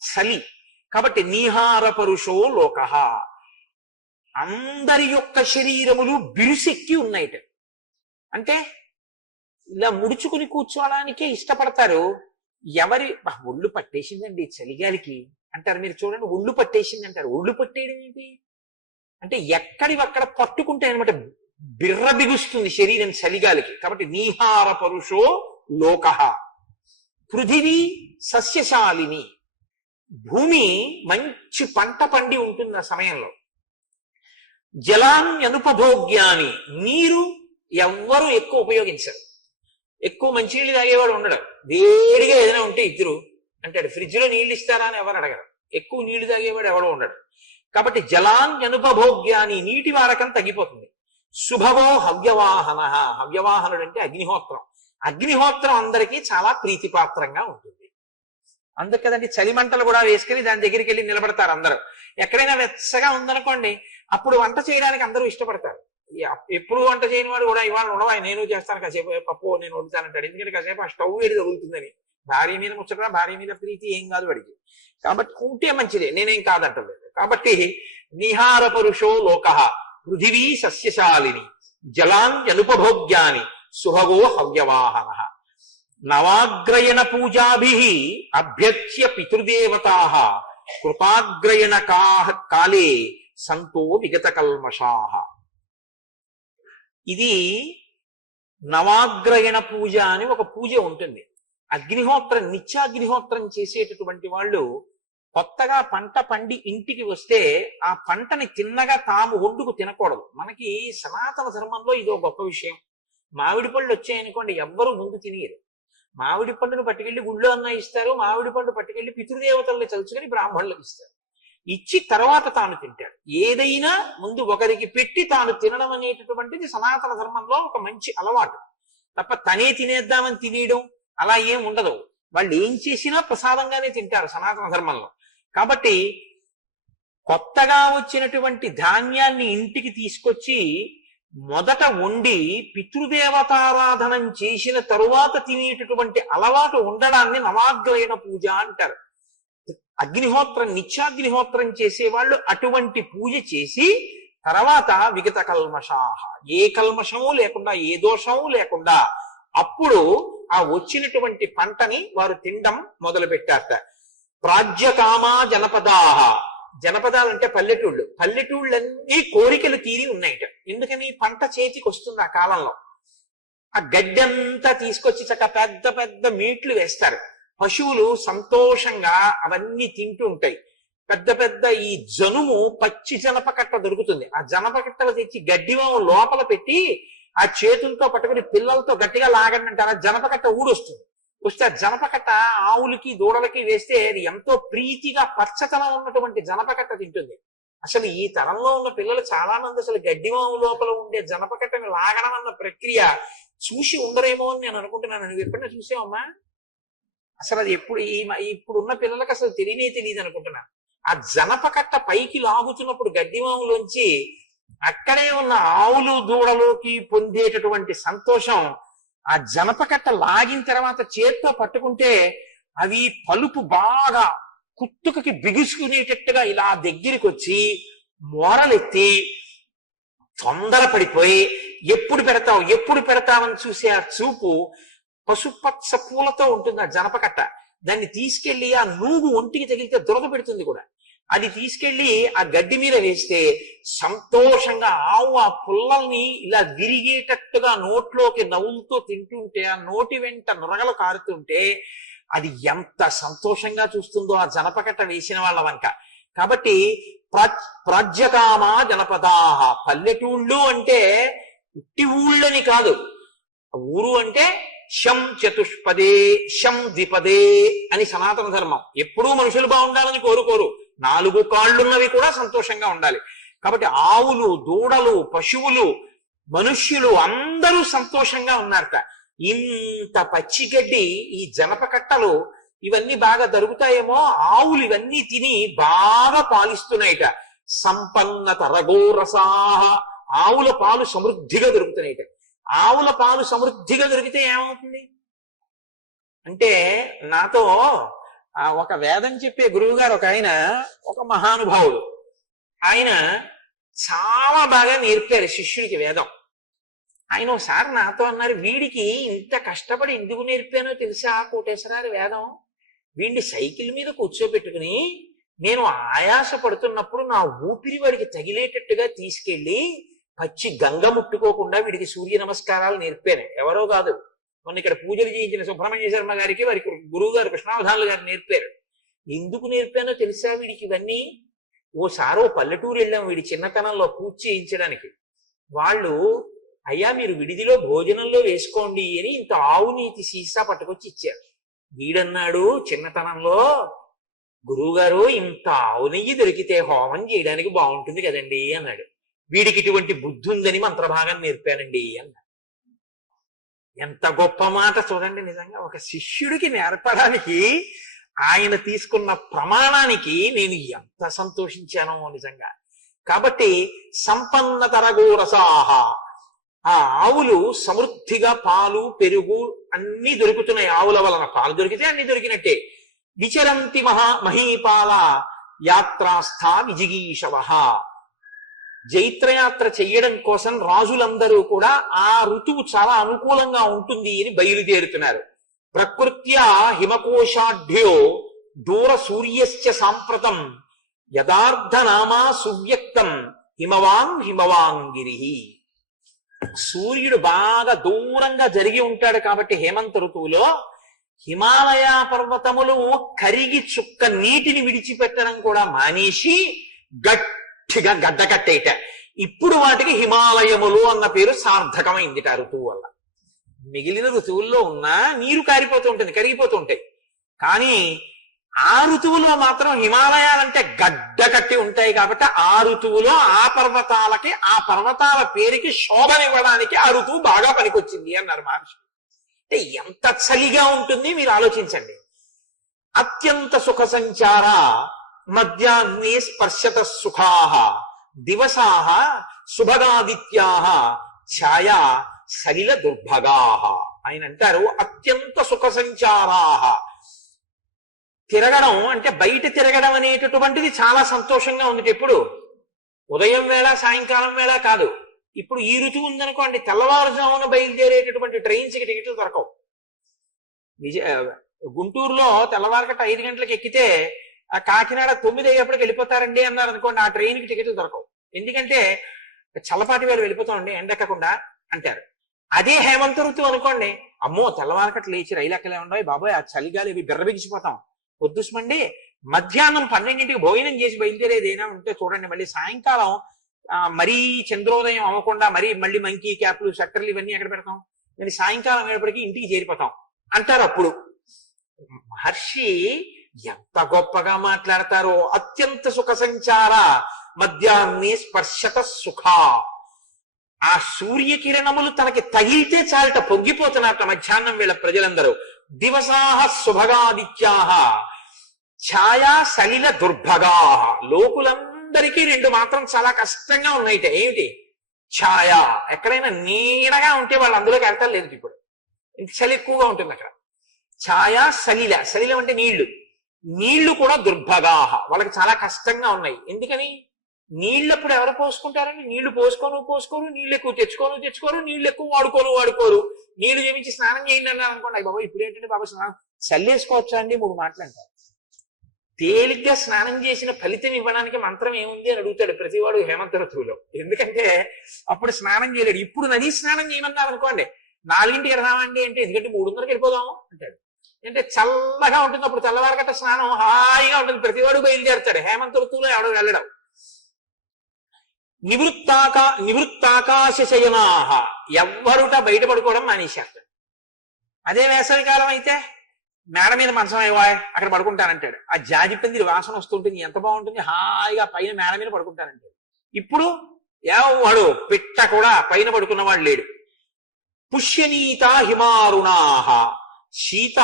చలి. కాబట్టి నీహార పరుషో లోక, అందరి యొక్క శరీరములు బిరుసెక్కి ఉన్నాయిట. అంటే ఇలా ముడుచుకుని కూర్చోవడానికే ఇష్టపడతారు. ఎవరి ఒళ్ళు పట్టేసిందండి చలిగాలికి అంటారు. మీరు చూడండి, ఒళ్ళు పట్టేసింది అంటారు. ఒళ్ళు పట్టేయడం ఏంటి అంటే ఎక్కడివక్కడ పట్టుకుంటే అనమాట, బిర్ర బిగుస్తుంది శరీరం చలిగాలికి. కాబట్టి నీహార పరుషో లోక. పృథివీ సస్యశాలిని, భూమి మంచి పంట పండి ఉంటుంది ఆ సమయంలో. జలాన్యనుపభోగ్యాని, నీరు ఎవ్వరూ ఎక్కువ ఉపయోగించరు. ఎక్కువ మంచినీళ్ళు తాగేవాడు ఉండడు. వేడిగా ఏదైనా ఉంటే ఇద్దరు అంటాడు, ఫ్రిడ్జ్ లో నీళ్ళు ఇస్తారా అని ఎవరు అడగరు. ఎక్కువ నీళ్లు తాగేవాడు ఎవడో ఉండడు. కాబట్టి జలాన్యనుపభోగ్యాని, నీటి వాడకం తగ్గిపోతుంది. శుభవో హవ్యవాహన, హవ్యవాహనుడు అంటే అగ్నిహోత్రం. అగ్నిహోత్రం అందరికీ చాలా ప్రీతిపాత్రంగా ఉంటుంది. అందుకు కదండి చలి మంటలు కూడా వేసుకుని దాని దగ్గరికి వెళ్ళి నిలబడతారు అందరూ. ఎక్కడైనా వెచ్చగా ఉందనుకోండి, అప్పుడు వంట చేయడానికి అందరూ ఇష్టపడతారు. ఎప్పుడు వంట చేయని వాడు కూడా ఇవాళ ఉండవా నేను చేస్తాను, కాసేపు పప్పు నేను వండుతానంటాడు. ఎందుకంటే కాసేపు ఆ స్టవ్ వేడి తగులుతుందని. భార్య మీద ముచ్చట, భార్య మీద ప్రీతి ఏం కాదు వాడికి. కాబట్టి ఉంటే మంచిదే, నేనేం కాదంటలేదు. కాబట్టి నిహార పరుషో లోక పృథివీ సస్యశాలిని జలాన్యనుపభోగ్యాని సుభగో హవ్యవాహన. నవాగ్రయణ పూజాభి అభ్యర్చ్య పితృదేవతా కృపాగ్రయణ కాలే సంతో విగత కల్మషాః. ఇది నవాగ్రయణ పూజ అని ఒక పూజ ఉంటుంది. అగ్నిహోత్రం, నిత్యాగ్నిహోత్రం చేసేటటువంటి వాళ్ళు కొత్తగా పంట పండి ఇంటికి వస్తే ఆ పంటని తిన్నగా తాము ఒడ్డుకు తినకూడదు. మనకి సనాతన ధర్మంలో ఇదో గొప్ప విషయం. మామిడి పళ్ళు వచ్చాయనుకోండి, ఎవ్వరూ ముందు తినేయరు. మామిడి పండును పట్టుకెళ్ళి గుళ్ళో అన్న ఇస్తారు, మామిడి పండు పట్టుకెళ్ళి పితృదేవతల్ని తలుచుకొని బ్రాహ్మణులకు ఇస్తారు. ఇచ్చి తర్వాత తాను తింటాడు. ఏదైనా ముందు ఒకరికి పెట్టి తాను తినడం అనేటటువంటిది సనాతన ధర్మంలో ఒక మంచి అలవాటు. తప్ప తనే తినేద్దామని తినేయడం అలా ఏం ఉండదు. వాళ్ళు ఏం చేసినా ప్రసాదంగానే తింటారు సనాతన ధర్మంలో. కాబట్టి కొత్తగా వచ్చినటువంటి ధాన్యాన్ని ఇంటికి తీసుకొచ్చి మొదట వండి పితృదేవతారాధనం చేసిన తరువాత తినేటటువంటి అలవాటు ఉండడాన్ని నవాగ్రయణ పూజ అంటారు. అగ్నిహోత్రం, నిత్యాగ్నిహోత్రం చేసేవాళ్ళు అటువంటి పూజ చేసి తర్వాత విగత కల్మషాహ, ఏ కల్మషము లేకుండా, ఏ దోషము లేకుండా అప్పుడు ఆ వచ్చినటువంటి పంటని వారు తినడం మొదలు పెట్టారట. ప్రాజ్యకామా జనపదాహ, జనపదాలంటే పల్లెటూళ్ళు. పల్లెటూళ్ళన్నీ కోరికలు తీరి ఉన్నాయట. ఎందుకని? పంట చేతికి వస్తుంది ఆ కాలంలో. ఆ గడ్డంతా తీసుకొచ్చి చక్క పెద్ద పెద్ద మీట్లు వేస్తారు. పశువులు సంతోషంగా అవన్నీ తింటూ ఉంటాయి. పెద్ద పెద్ద ఈ జనుము, పచ్చి జనపకట్ట దొరుకుతుంది. ఆ జనపకట్టలు తెచ్చి గడ్డివాము లోపల పెట్టి ఆ చేతులతో పట్టుకుని పిల్లలతో గట్టిగా లాగండి అంటారు. ఆ జనపకట్ట ఊడొస్తుంది. వస్తే ఆ జనపకట్ట ఆవులకి దూడలకి వేస్తే అది ఎంతో ప్రీతిగా పచ్చతనం ఉన్నటువంటి జనపకట్ట తింటుంది. అసలు ఈ తరంలో ఉన్న పిల్లలు చాలా మంది అసలు గడ్డివాము లోపల ఉండే జనపకట్టని లాగడం అన్న ప్రక్రియ చూసి ఉండరేమో అని నేను అనుకుంటున్నాను. నువ్వు ఎప్పుడైనా చూసావమ్మా? అసలు అది ఇప్పుడున్న పిల్లలకు అసలు తెలియదు అనుకుంటున్నాను. ఆ జనపకట్ట పైకి లాగుతున్నప్పుడు గడ్డివాములోంచి అక్కడే ఉన్న ఆవులు దూడలోకి పొందేటటువంటి సంతోషం, ఆ జనపకట్ట లాగిన తర్వాత చేత్తో పట్టుకుంటే అవి పలుపు బాగా కుత్తుకకి బిగుసుకునేటట్టుగా ఇలా దగ్గరికి వచ్చి మోరలెత్తి తొందరపడిపోయి ఎప్పుడు పెడతామని చూసే ఆ చూపు పసుపచ్చ పూలతో ఉంటుంది ఆ జనపకట్ట. దాన్ని తీసుకెళ్లి ఆ నూగు ఒంటికి తగిలితే దురద పెడుతుంది కూడా. అది తీసుకెళ్లి ఆ గడ్డి మీద వేస్తే సంతోషంగా ఆవు ఆ పుల్లల్ని ఇలా విరిగేటట్టుగా నోట్లోకి నవ్వులతో తింటుంటే, ఆ నోటి వెంట నురగలు కారుతుంటే అది ఎంత సంతోషంగా చూస్తుందో ఆ జనపకట్ట వేసిన వాళ్ళ వంక. కాబట్టి ప్రాజ్యకామా జనపదాహ, పల్లెటూళ్ళు అంటే ఉట్టి ఊళ్ళని కాదు. ఊరు అంటే శం చతుష్పదే, శం ద్విపదే అని సనాతన ధర్మం. ఎప్పుడూ మనుషులు బాగుండాలని కోరుకోరు, 4 కాళ్ళున్నవి కూడా సంతోషంగా ఉండాలి. కాబట్టి ఆవులు, దూడలు, పశువులు, మనుష్యులు అందరూ సంతోషంగా ఉన్నారట. ఇంత పచ్చిగడ్డి ఈ జనపకట్టలు ఇవన్నీ బాగా దొరుకుతాయేమో, ఆవులు ఇవన్నీ తిని బాగా పాలిస్తున్నాయిట. సంపన్న తరగోరసాహ, ఆవుల పాలు సమృద్ధిగా దొరుకుతున్నాయిట. ఆవుల పాలు సమృద్ధిగా దొరికితే ఏమవుతుంది అంటే, నాతో ఒక వేదం చెప్పే గురువు గారు ఒక ఆయన, ఒక మహానుభావుడు, ఆయన చాలా బాగా నేర్పారు శిష్యుడికి వేదం. ఆయన ఒకసారి నాతో అన్నారు, వీడికి ఇంత కష్టపడి ఎందుకు నేర్పానో తెలుసా కోటేశ్వరారు వేదం? వీడిని సైకిల్ మీద కూర్చోబెట్టుకుని నేను ఆయాస పడుతున్నప్పుడు నా ఊపిరి వాడికి తగిలేటట్టుగా తీసుకెళ్లి పచ్చి గంగ ముట్టుకోకుండా వీడికి సూర్య నమస్కారాలు నేర్పాను. ఎవరో కాదు, మొన్న ఇక్కడ పూజలు చేయించిన సుబ్రహ్మణ్య శర్మ గారికి వారి గురువు గారు కృష్ణావధానులు గారు నేర్పారు. ఎందుకు నేర్పానో తెలుసా వీడికి ఇవన్నీ? ఓసారి పల్లెటూరు వెళ్ళాం వీడి చిన్నతనంలో పూజ చేయించడానికి. వాళ్ళు, అయ్యా మీరు విడిదిలో భోజనంలో వేసుకోండి అని ఇంత ఆవు నీతి సీసా పట్టుకొచ్చి ఇచ్చారు. వీడన్నాడు చిన్నతనంలో, గురువు గారు ఇంత ఆవు నెయ్యి దొరికితే హోమం చేయడానికి బాగుంటుంది కదండి అన్నాడు. వీడికి ఇటువంటి బుద్ధి ఉందని మంత్రభాగం నేర్పానండి అన్నాడు. ఎంత గొప్ప మాట చూడండి. నిజంగా ఒక శిష్యుడికి నేర్పడానికి ఆయన తీసుకున్న ప్రమాణానికి నేను ఎంత సంతోషించానో నిజంగా. కాబట్టి సంపన్న తరగోరసాహ, ఆ ఆవులు సమృద్ధిగా పాలు, పెరుగు అన్ని దొరుకుతున్నాయి. ఆవుల వలన పాలు దొరికితే అన్ని దొరికినట్టే. విచరంతి మహీపాల యాత్రాస్థా విజిగీషవ, జైత్రయాత్ర చెయ్యడం కోసం రాజులందరూ కూడా ఆ ఋతువు చాలా అనుకూలంగా ఉంటుంది అని బయలుదేరుతున్నారు. ప్రకృత్యా హిమకోశాఢ్యో దూర సూర్యశ్చ సాంప్రతం యథార్థనామా సువ్యక్తం హిమవాంగిరి. సూర్యుడు బాగా దూరంగా జరిగి ఉంటాడు కాబట్టి హేమంత ఋతువులో హిమాలయ పర్వతములు కరిగి చుక్క నీటిని విడిచిపెట్టడం కూడా మానేసి గట్టిగా గడ్డకట్టేట. ఇప్పుడు వాటికి హిమాలయములు అన్న పేరు సార్థకమైందిట ఋతువు వల్ల. మిగిలిన ఋతువుల్లో ఉన్నా నీరు కారిపోతూ ఉంటుంది, కరిగిపోతూ ఉంటాయి. కానీ ఆ ఋతువులో మాత్రం హిమాలయాలంటే గడ్డ కట్టి ఉంటాయి కాబట్టి ఆ ఋతువులో ఆ పర్వతాలకి, ఆ పర్వతాల పేరుకి శోభనివ్వడానికి ఆ ఋతువు బాగా పనికొచ్చింది అన్నారు మహర్షి. అంటే ఎంత చలిగా ఉంటుంది మీరు ఆలోచించండి. అత్యంత సుఖ సంచార మధ్యాహ్నే స్పర్శత సుఖాః దివసాః శుభగాదిత్యాః ఛాయా సలిల దుర్భగాః. ఆయన అంటారు అత్యంత సుఖ సంచారాః. తిరగడం అంటే బయట తిరగడం అనేటటువంటిది చాలా సంతోషంగా ఉంది. ఎప్పుడు ఉదయం వేళ సాయంకాలం వేళ కాదు. ఇప్పుడు ఈ ఋతువు ఉందనుకోండి, తెల్లవారుజామున బయలుదేరేటటువంటి ట్రైన్స్కి టికెట్లు దొరకవు. గుంటూరులో తెల్లవారకట 5 గంటలకు ఎక్కితే ఆ కాకినాడ 9 అయ్యేప్పటికి వెళ్ళిపోతారండి అన్నారు అనుకోండి, ఆ ట్రైన్కి టికెట్లు దొరకవు. ఎందుకంటే చల్లపాటి వేళ వెళ్ళిపోతామండి ఎండెక్కకుండా అంటారు. అదే హేమంత ఋతువు అనుకోండి, అమ్మో తెల్లవారకట లేచి రైలు ఎక్కలే ఉండవు బాబాయ్, ఆ చలిగాలి ఇవి బిర్రబిగిసిపోతాం, పొద్దుస్మండి. మధ్యాహ్నం 12ంటికి భోజనం చేసి బయలుదేరేది ఏదైనా ఉంటే చూడండి, మళ్ళీ సాయంకాలం మరీ చంద్రోదయం అవ్వకుండా మళ్ళీ మంకీ క్యాప్లు షట్టర్లు ఇవన్నీ ఎక్కడ పెడతాం, మరి సాయంకాలం అయ్యేప్పటికీ ఇంటికి చేరిపోతాం అంటారు. అప్పుడు మహర్షి ఎంత గొప్పగా మాట్లాడతారో. అత్యంత సుఖ సంచార మధ్యాహ్నే స్పర్శత సుఖ. ఆ సూర్యకిరణములు తనకి తగిలితే చాలట పొంగిపోతున్నట్ట మధ్యాహ్నం వేళ ప్రజలందరూ. దివసాహ శుభగాదిత్యాహ ఛాయా సలిల దుర్భగాహ. లోకులందరికీ 2 మాత్రం చాలా కష్టంగా ఉన్నాయిట. ఏమిటి? ఛాయ. ఎక్కడైనా నీడగా ఉంటే వాళ్ళు అందులోకి వెళ్తారు లేదు. ఇప్పుడు ఇంత చలి ఎక్కువగా ఉంటుంది అక్కడ. ఛాయా సలిల. సలిలం అంటే నీళ్లు కూడా దుర్భగాహ. వాళ్ళకి చాలా కష్టంగా ఉన్నాయి. ఎందుకని? నీళ్ళప్పుడు ఎవరు పోసుకుంటారని, నీళ్లు పోసుకోరు, నీళ్ళు ఎక్కువ తెచ్చుకోరు, నీళ్ళు ఎక్కువ వాడుకోరు. నీళ్లు చేయించి స్నానం చేయండి అన్నారు అనుకోండి, అయ్యి బాబా ఇప్పుడు ఏంటంటే బాబా స్నానం చల్లేసుకోవచ్చా అండి 3 మాటలు అంటారు. తేలిగ్గా స్నానం చేసిన ఫలితం ఇవ్వడానికి మంత్రం ఏముంది అని అడుగుతాడు ప్రతివాడు హేమంత ఋతువులో. ఎందుకంటే అప్పుడు స్నానం చేయలేడు. ఇప్పుడు నదీ స్నానం చేయమన్నారు అనుకోండి, 4ంటికి వెళ్దామండి అంటే, ఎందుకంటే 3:30కి వెళ్ళిపోదాము అంటాడు. అంటే చల్లగా ఉంటుంది. అప్పుడు తెల్లవారకట్ట స్నానం హాయిగా ఉంటుంది. ప్రతివాడు బయలుదేరుతాడు. హేమంత ఋతువులో ఎవడో వెళ్ళడం. నివృత్తాకాశ శయనాహ. ఎవ్వరుట బయటపడుకోవడం మానేశారు. అదే వేసవికాలం అయితే మేడ మీద మంచం అయ్యా అక్కడ పడుకుంటానంటాడు. ఆ జాజి పందిరి వాసన వస్తుంటుంది, ఎంత బాగుంటుంది, హాయిగా పైన మేడ మీద పడుకుంటానంటాడు. ఇప్పుడు ఎవడు పిట్ట కూడా పైన పడుకున్నవాడు లేడు. పుష్యనీత హిమారుణాహ శీత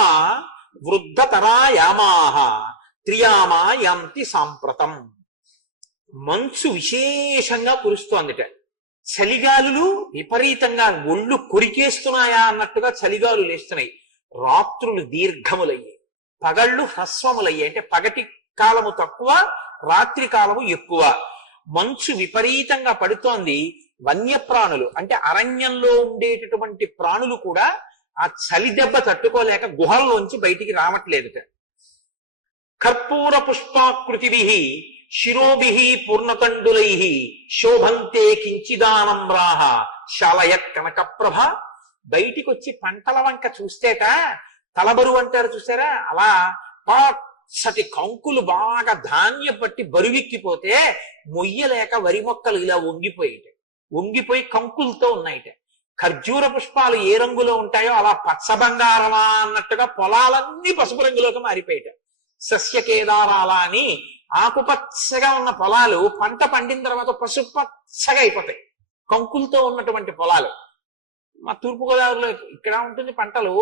వృద్ధతరాయామాహ త్రియామా యాంతి సాంప్రతం. మంచు విశేషంగా కురుస్తోందిట. చలిగాలులు విపరీతంగా ఒళ్ళు కొరికేస్తున్నాయా అన్నట్టుగా చలిగాలు లేస్తున్నాయి. రాత్రులు దీర్ఘములయ్యాయి, పగళ్ళు హ్రస్వములయ్యాయి. అంటే పగటి కాలము తక్కువ, రాత్రి కాలము ఎక్కువ. మంచు విపరీతంగా పడుతోంది. వన్యప్రాణులు అంటే అరణ్యంలో ఉండేటటువంటి ప్రాణులు కూడా ఆ చలి దెబ్బ తట్టుకోలేక గుహల్లోంచి బయటికి రావట్లేదుట. కర్పూర పుష్పాకృతిభిః శిరోభిః పూర్ణకండులైః శోభంతే కించిదానమ్రాః శాలయ కనకప్రభ. బయటికి వచ్చి పంటల వంక చూస్తేట తలబరువు అంటారు చూసారా, అలా పచ్చటి కంకులు బాగా ధాన్యం పట్టి బరువెక్కిపోతే మొయ్యలేక వరి మొక్కలు ఇలా వంగిపోయి కంకులతో ఉన్నాయిట. ఖర్జూర పుష్పాలు ఏ రంగులో ఉంటాయో అలా పచ్చ బంగారమా అన్నట్టుగా పొలాలన్నీ పసుపు రంగులోకి మారిపోయాట. సస్యకేదారాలా అని ఆకుపచ్చగా ఉన్న పొలాలు పంట పండిన తర్వాత పసుపు పచ్చగా అయిపోతాయి. కంకులతో ఉన్నటువంటి పొలాలు. మా తూర్పుగోదావరిలో ఇక్కడ ఉంటుంది పంటలు.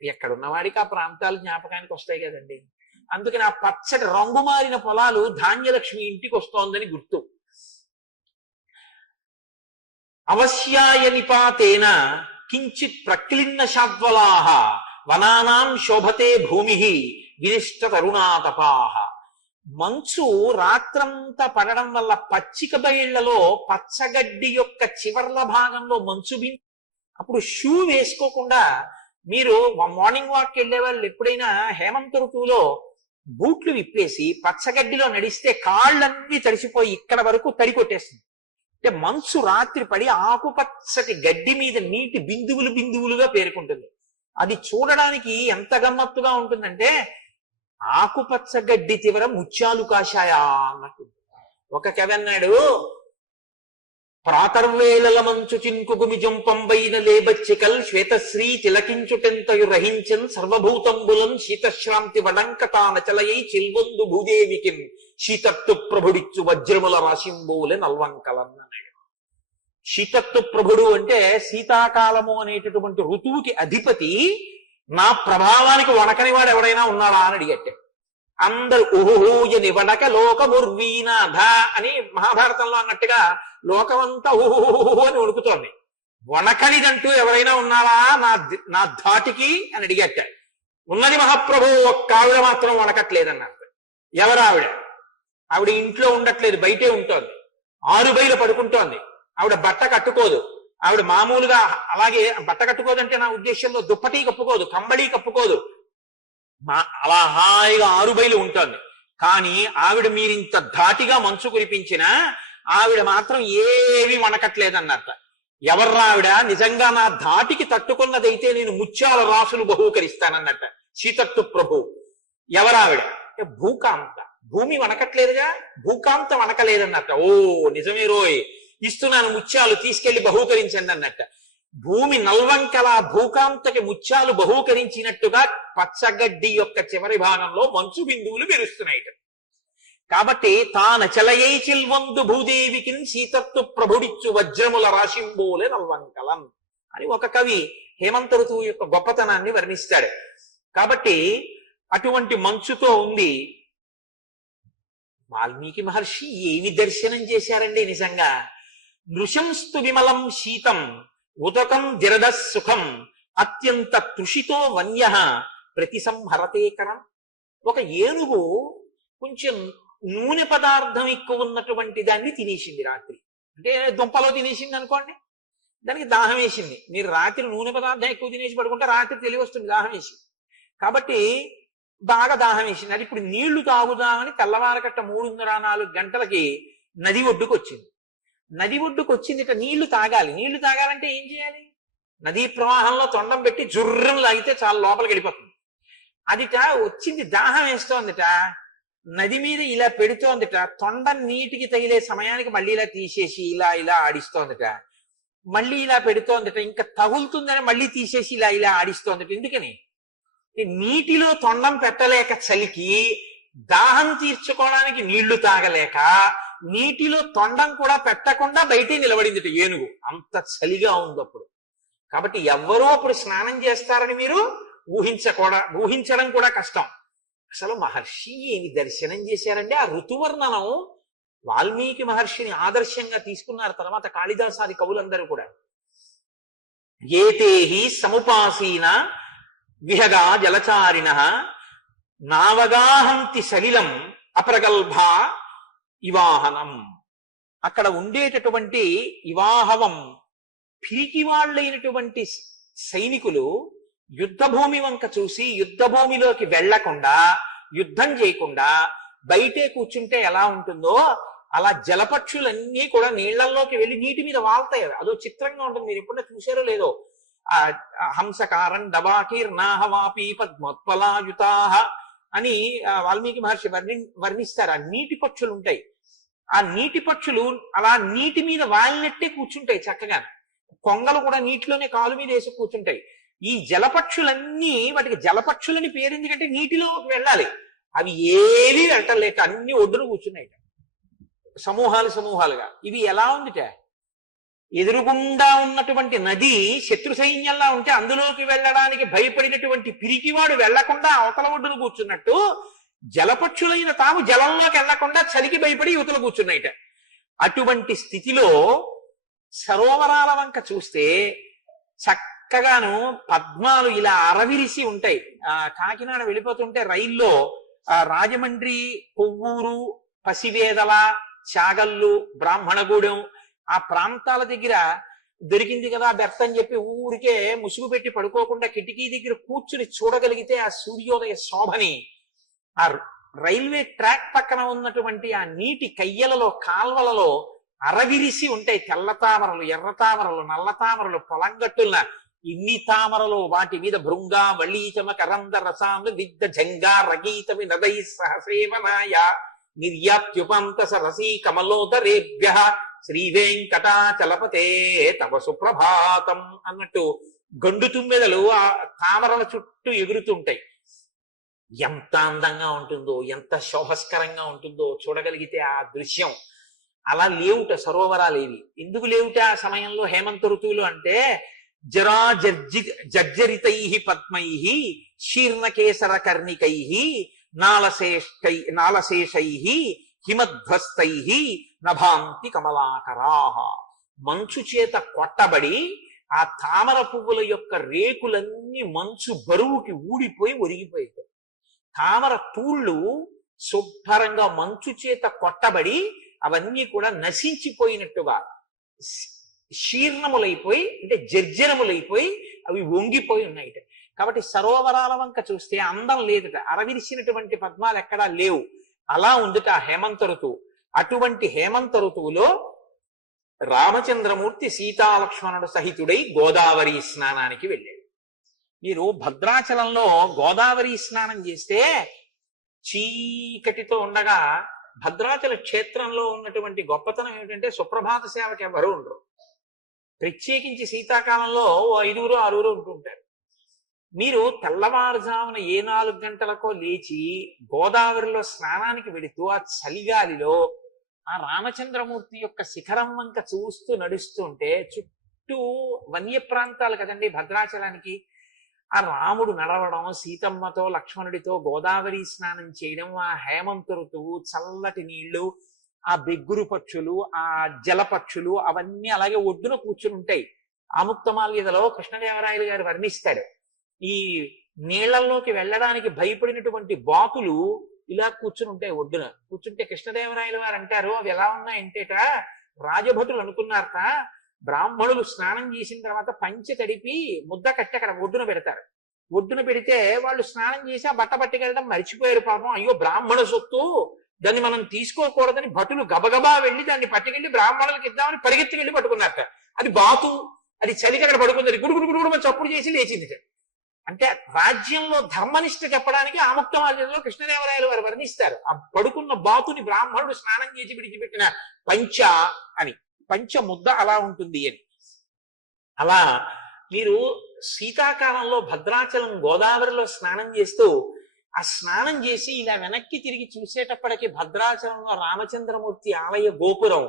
ఎక్కడున్నవాడికి ఆ ప్రాంతాలు జ్ఞాపకానికి వస్తాయి కదండి. అందుకని ఆ పచ్చటి రంగు మారిన పొలాలు ధాన్యలక్ష్మి ఇంటికి వస్తోందని గుర్తు. అవశ్యాయ నిపాతేన కించిత్ ప్రక్లిన్న శాద్వలాహ వనానాం శోభతే భూమి వినిష్ట తరుణాతపాహ. మంచు రాత్రంతా పడడం వల్ల పచ్చిక బయళ్లలో పచ్చగడ్డి యొక్క చివర్ల భాగంలో మంచు బిందు. అప్పుడు షూ వేసుకోకుండా మీరు మార్నింగ్ వాక్ వెళ్ళే వాళ్ళు ఎప్పుడైనా హేమంత ఋతువులో బూట్లు విప్పేసి పచ్చగడ్డిలో నడిస్తే కాళ్ళన్నీ తడిసిపోయి ఇక్కడ వరకు తడి కొట్టేస్తుంది. అంటే మంచు రాత్రి పడి ఆకుపచ్చటి గడ్డి మీద నీటి బిందువులుగా పేరుకుంటుంది. అది చూడడానికి ఎంత గమ్మత్తుగా ఉంటుందంటే ఆకుపచ్చ గడ్డి చివర ముత్యాలు కాశాయా అన్నట్టు. ఒక కవి అన్నాడు, ప్రాతర్వేళల మంచు చింకుగుమి జంపంబైన లేబచ్చికల్ శ్వేతశ్రీ తిలకించుటెంతయు రహించన్ సర్వభూతంబులం శీతశ్రాంతి వడంకటానచలయై చిల్వొందు భూదేవికిం శీతత్తు ప్రభుడిచ్చు వజ్రముల రాశింబోలే నల్వంకలన్ అన్నాడు. శీతత్తు ప్రభుడు అంటే శీతాకాలము అనేటటువంటి ఋతువుకి అధిపతి. నా ప్రభావానికి వణకని వాడు ఎవడైనా ఉన్నాడా అని అడిగట్టే. అందరు ఊహూయని వడక లోకముర్వీనాథ అని మహాభారతంలో అన్నట్టుగా లోకమంతా ఊహూ అని వణుకుతోంది. వణకనిదంటూ ఎవరైనా ఉన్నారా నా ధాటికి అని అడిగట్ట. ఉన్నది మహాప్రభు, ఒక్క ఆవిడ మాత్రం వణకట్లేదన్నారు. ఎవరావిడ? ఆవిడ ఇంట్లో ఉండట్లేదు, బయటే ఉంటోంది. 6 బయలు పడుకుంటోంది. ఆవిడ బట్ట కట్టుకోదు. ఆవిడ మామూలుగా అలాగే బట్ట కట్టుకోదంటే నా ఉద్దేశంలో దుప్పటి కప్పుకోదు, కంబళి కప్పుకోదు. అలా హాయిగా 6 బయలు ఉంటుంది. కానీ ఆవిడ మీరింత ధాటిగా మంచు కురిపించినా ఆవిడ మాత్రం ఏమీ వణకట్లేదన్నట్ట. ఎవర్రా ఆవిడ? నిజంగా నా ధాటికి తట్టుకున్నదైతే నేను ముత్యాల రాసులు బహూకరిస్తానన్నట్ట శీతత్తు ప్రభు. ఎవరావిడ? భూకాంత. భూమి వణకట్లేదుగా, భూకాంత వణకలేదన్నట్ట. ఓ నిజమే రోయ్, ఇస్తున్నాను ముత్యాలు, తీసుకెళ్లి బహూకరించండి అన్నట్ట. భూమి నల్వంకల భూకాంతకి ముత్యాలు బహూకరించినట్టుగా పచ్చగడ్డి యొక్క చివరి భాగంలో మంచు బిందువులు మెరుస్తున్నాయి. కాబట్టి తానచలయై చిల్వందు భూదేవికి సీతత్తు ప్రభుడిచ్చు వజ్రముల రాశింబోలే నల్వంకలం అని ఒక కవి హేమంత ఋతువు యొక్క గొప్పతనాన్ని వర్ణిస్తాడు. కాబట్టి అటువంటి మంచుతో ఉంది. వాల్మీకి మహర్షి ఏమి దర్శనం చేశారండి నిజంగా. నృశంస్తు విమలం శీతం ఉదకం దిరద సుఖం అత్యంత తృషితో వన్య ప్రతి సంహరతేకరం. ఒక ఏనుగు కొంచెం నూనె పదార్థం ఎక్కువ ఉన్నటువంటి దాన్ని తినేసింది రాత్రి. అంటే దుంపలో తినేసింది అనుకోండి, దానికి దాహం వేసింది. మీరు రాత్రి నూనె పదార్థం ఎక్కువ తినేసి పడుకుంటే రాత్రి తెలివి వస్తుంది దాహం వేసి. కాబట్టి బాగా దాహం వేసింది. అది ఇప్పుడు నీళ్లు తాగుదామని తెల్లవారకట్ట 3:30-4 గంటలకి నది ఒడ్డుకు వచ్చింది. నది ఒడ్డుకు వచ్చిందిట. నీళ్లు తాగాలి. నీళ్లు తాగాలంటే ఏం చేయాలి? నదీ ప్రవాహంలో తొండం పెట్టి జుర్రం లాగితే చాలా లోపలికి వెళ్ళిపోతుంది. అదిట వచ్చింది, దాహం వేస్తోందిట. నది మీద ఇలా పెడుతోందిట. తొండం నీటికి తగిలే సమయానికి మళ్ళీ ఇలా తీసేసి ఇలా ఇలా ఆడిస్తోందిట. మళ్ళీ ఇలా పెడుతోందిట. ఇంకా తగులుతుందని మళ్ళీ తీసేసి ఇలా ఇలా ఆడిస్తోందిట. ఎందుకని? నీటిలో తొండం పెట్టలేక చలికి, దాహం తీర్చుకోవడానికి నీళ్లు తాగలేక నీటిలో తొండం కూడా పెట్టకుండా బయటే నిలబడిందిట ఏనుగు. అంత చలిగా ఉంది అప్పుడు. కాబట్టి ఎవ్వరూ అప్పుడు స్నానం చేస్తారని మీరు ఊహించడం కూడా కష్టం. అసలు మహర్షి ఏమి దర్శనం చేశారంటే ఆ ఋతువర్ణనం వాల్మీకి మహర్షిని ఆదర్శంగా తీసుకున్నారు. తర్వాత కాళిదాసాది కవులందరూ కూడా ఏతేహి సముపాసీన విహగా జలచారిణ నావగాహంతి సలిలం అప్రగల్భ ఇవాహనం. అక్కడ ఉండేటటువంటి ఇవాహవం పిరికి వాళ్ళైనటువంటి సైనికులు యుద్ధభూమి వంక చూసి యుద్ధభూమిలోకి వెళ్లకుండా, యుద్ధం చేయకుండా బయటే కూర్చుంటే ఎలా ఉంటుందో అలా జలపక్షులన్నీ కూడా నీళ్లలోకి వెళ్ళి నీటి మీద వాళ్తాయి. అదో చిత్రంగా ఉంటుంది. మీరు ఎప్పుడైనా చూసారో లేదో. హంసకారం డబాకీర్ నాహవాపీ పద్మోత్పలాయుతాహ అని వాల్మీకి మహర్షి వర్ణిస్తారు. ఆ నీటి పక్షులు ఉంటాయి. ఆ నీటి పక్షులు అలా నీటి మీద వాలినట్టే కూర్చుంటాయి చక్కగా. కొంగలు కూడా నీటిలోనే కాలు మీద వేసి కూర్చుంటాయి. ఈ జలపక్షులన్నీ, వాటికి జలపక్షులని పేరు ఎందుకంటే నీటిలోకి వెళ్ళాలి. అవి ఏవి వెళ్ళలేక అన్ని ఒడ్డున కూర్చున్నాయి సమూహాలు సమూహాలుగా. ఇవి ఎలా ఉందిట? ఎదురుగుండా ఉన్నటువంటి నది శత్రు సైన్యంలా ఉంటే అందులోకి వెళ్ళడానికి భయపడినటువంటి పిరికివాడు వెళ్లకుండా అవతల ఒడ్డున కూర్చున్నట్టు జలపక్షులైన తాము జలంలోకి వెళ్లకుండా చలికి భయపడి యువతలు కూర్చున్నాయిట. అటువంటి స్థితిలో సరోవరాల వంక చూస్తే చక్కగాను పద్మాలు ఇలా అరవిరిసి ఉంటాయి. కాకినాడ వెళ్ళిపోతుంటే రైల్లో రాజమండ్రి, కొవ్వూరు, పసివేదల, చాగల్లు, బ్రాహ్మణగూడెం ఆ ప్రాంతాల దగ్గర దొరికింది కదా బెర్త్ అని చెప్పి ఊరికే ముసుగు పెట్టి పడుకోకుండా కిటికీ దగ్గర కూర్చుని చూడగలిగితే ఆ సూర్యోదయ శోభని, ఆ రైల్వే ట్రాక్ పక్కన ఉన్నటువంటి ఆ నీటి కయ్యలలో, కాల్వలలో అరవిరిసి ఉంటాయి తెల్ల తామరలు, ఎర్ర తామరలు, నల్ల తామరలు పొలంగట్టున్న ఇన్ని తామరలు వాటి మీద భృంగా వళీచమ కరంద రసాలు విద్ద జంగా రగీత వినదై సహసేవనాయ నిర్యాప్త్యుపంత సరసీ కమలోదరేభ్య శ్రీ వెంకటాచలపతే తవ సుప్రభాతం అన్నట్టు గండు తుమ్మెదలు ఆ తామరల చుట్టూ ఎగురుతుంటాయి. ఎంత అందంగా ఉంటుందో, ఎంత శోభస్కరంగా ఉంటుందో చూడగలిగితే ఆ దృశ్యం. అలా లేవుట సరోవరాలేవి. ఎందుకు లేవుట ఆ సమయంలో హేమంత ఋతువులు అంటే జర్జరితై పద్మై శీర్ణకేసర కర్ణికై నాళశేషై హిమధ్వస్తై నభాంతి కమలాకరా. మంచు చేత కొట్టబడి ఆ తామర పువ్వుల యొక్క రేకులన్నీ మంచు బరువుకి ఊడిపోయి ఒరిగిపోయాయి. తామర పూళ్ళు శుభ్రంగా మంచు చేత కొట్టబడి అవన్నీ కూడా నశించిపోయినట్టుగా శీర్ణములైపోయి, అంటే జర్జనములైపోయి అవి వంగిపోయి ఉన్నాయిట. కాబట్టి సరోవరాల వంక చూస్తే అందం లేదుట, అరవిరిసినటువంటి పద్మాలు ఎక్కడా లేవు. అలా ఉందిట హేమంత ఋతువు. అటువంటి హేమంత ఋతువులో రామచంద్రమూర్తి సీతాలక్ష్మణుడు సహితుడై గోదావరి స్నానానికి వెళ్ళాడు. మీరు భద్రాచలంలో గోదావరి స్నానం చేస్తే చీకటితో ఉండగా భద్రాచల క్షేత్రంలో ఉన్నటువంటి గొప్పతనం ఏమిటంటే సుప్రభాత సేవకి ఎవరు ఉండరు. ప్రత్యేకించి శీతాకాలంలో 5 6 ఉంటుంటారు. మీరు తెల్లవారుజామున 4 గంటలకో లేచి గోదావరిలో స్నానానికి వెళుతూ ఆ చలిగాలిలో ఆ రామచంద్రమూర్తి యొక్క శిఖరం వంక చూస్తూ నడుస్తుంటే, చుట్టూ వన్య ప్రాంతాలు కదండి భద్రాచలానికి, ఆ రాముడు నడవడం, సీతమ్మతో లక్ష్మణుడితో గోదావరి స్నానం చేయడం, ఆ హేమంత ఋతువు, చల్లటి నీళ్లు, ఆ బెగ్గురు పక్షులు, ఆ జల పక్షులు అవన్నీ అలాగే ఒడ్డున కూర్చుని ఉంటాయి. ఆముక్తమాల్యదలో కృష్ణదేవరాయలు గారు వర్ణిస్తాడు. ఈ నీళ్లలోకి వెళ్ళడానికి భయపడినటువంటి బాతులు ఇలా కూర్చుని ఉంటాయి. ఒడ్డున కూర్చుంటే కృష్ణదేవరాయలు వారు అంటారు, అవి ఎలా ఉన్నాయంటేట, రాజభటులు అనుకున్నారట బ్రాహ్మణులు స్నానం చేసిన తర్వాత పంచె తడిపి ముద్ద కట్టి అక్కడ ఒడ్డున పెడతారు. ఒడ్డున పెడితే వాళ్ళు స్నానం చేసి ఆ బట్ట పట్టుకెళ్ళడం మర్చిపోయారు పాపం. అయ్యో బ్రాహ్మణ సొత్తు, దాన్ని మనం తీసుకోకూడదని భటులు గబగబా వెళ్ళి దాన్ని పట్టుకెళ్ళి బ్రాహ్మణులకు ఇద్దామని పరిగెత్తి వెళ్ళి పట్టుకున్నారట. అది బాతు, అది చలికి అక్కడ పడుకుంది, గుడుగుడు గుడుగుడు చప్పుడు చేసి లేచింది. అంటే రాజ్యంలో ధర్మనిష్ట చెప్పడానికి ఆముక్తమాల్యంలో కృష్ణదేవరాయలు వారు వర్ణిస్తారు. ఆ పడుకున్న బాతుని బ్రాహ్మణుడు స్నానం చేసి విడిచిపెట్టిన పంచ అని, పంచ ముద్ద అలా ఉంటుంది అని. అలా మీరు శీతాకాలంలో భద్రాచలం గోదావరిలో స్నానం చేస్తూ ఆ స్నానం చేసి ఇలా వెనక్కి తిరిగి చూసేటప్పటికి భద్రాచలంలో రామచంద్రమూర్తి ఆలయ గోపురం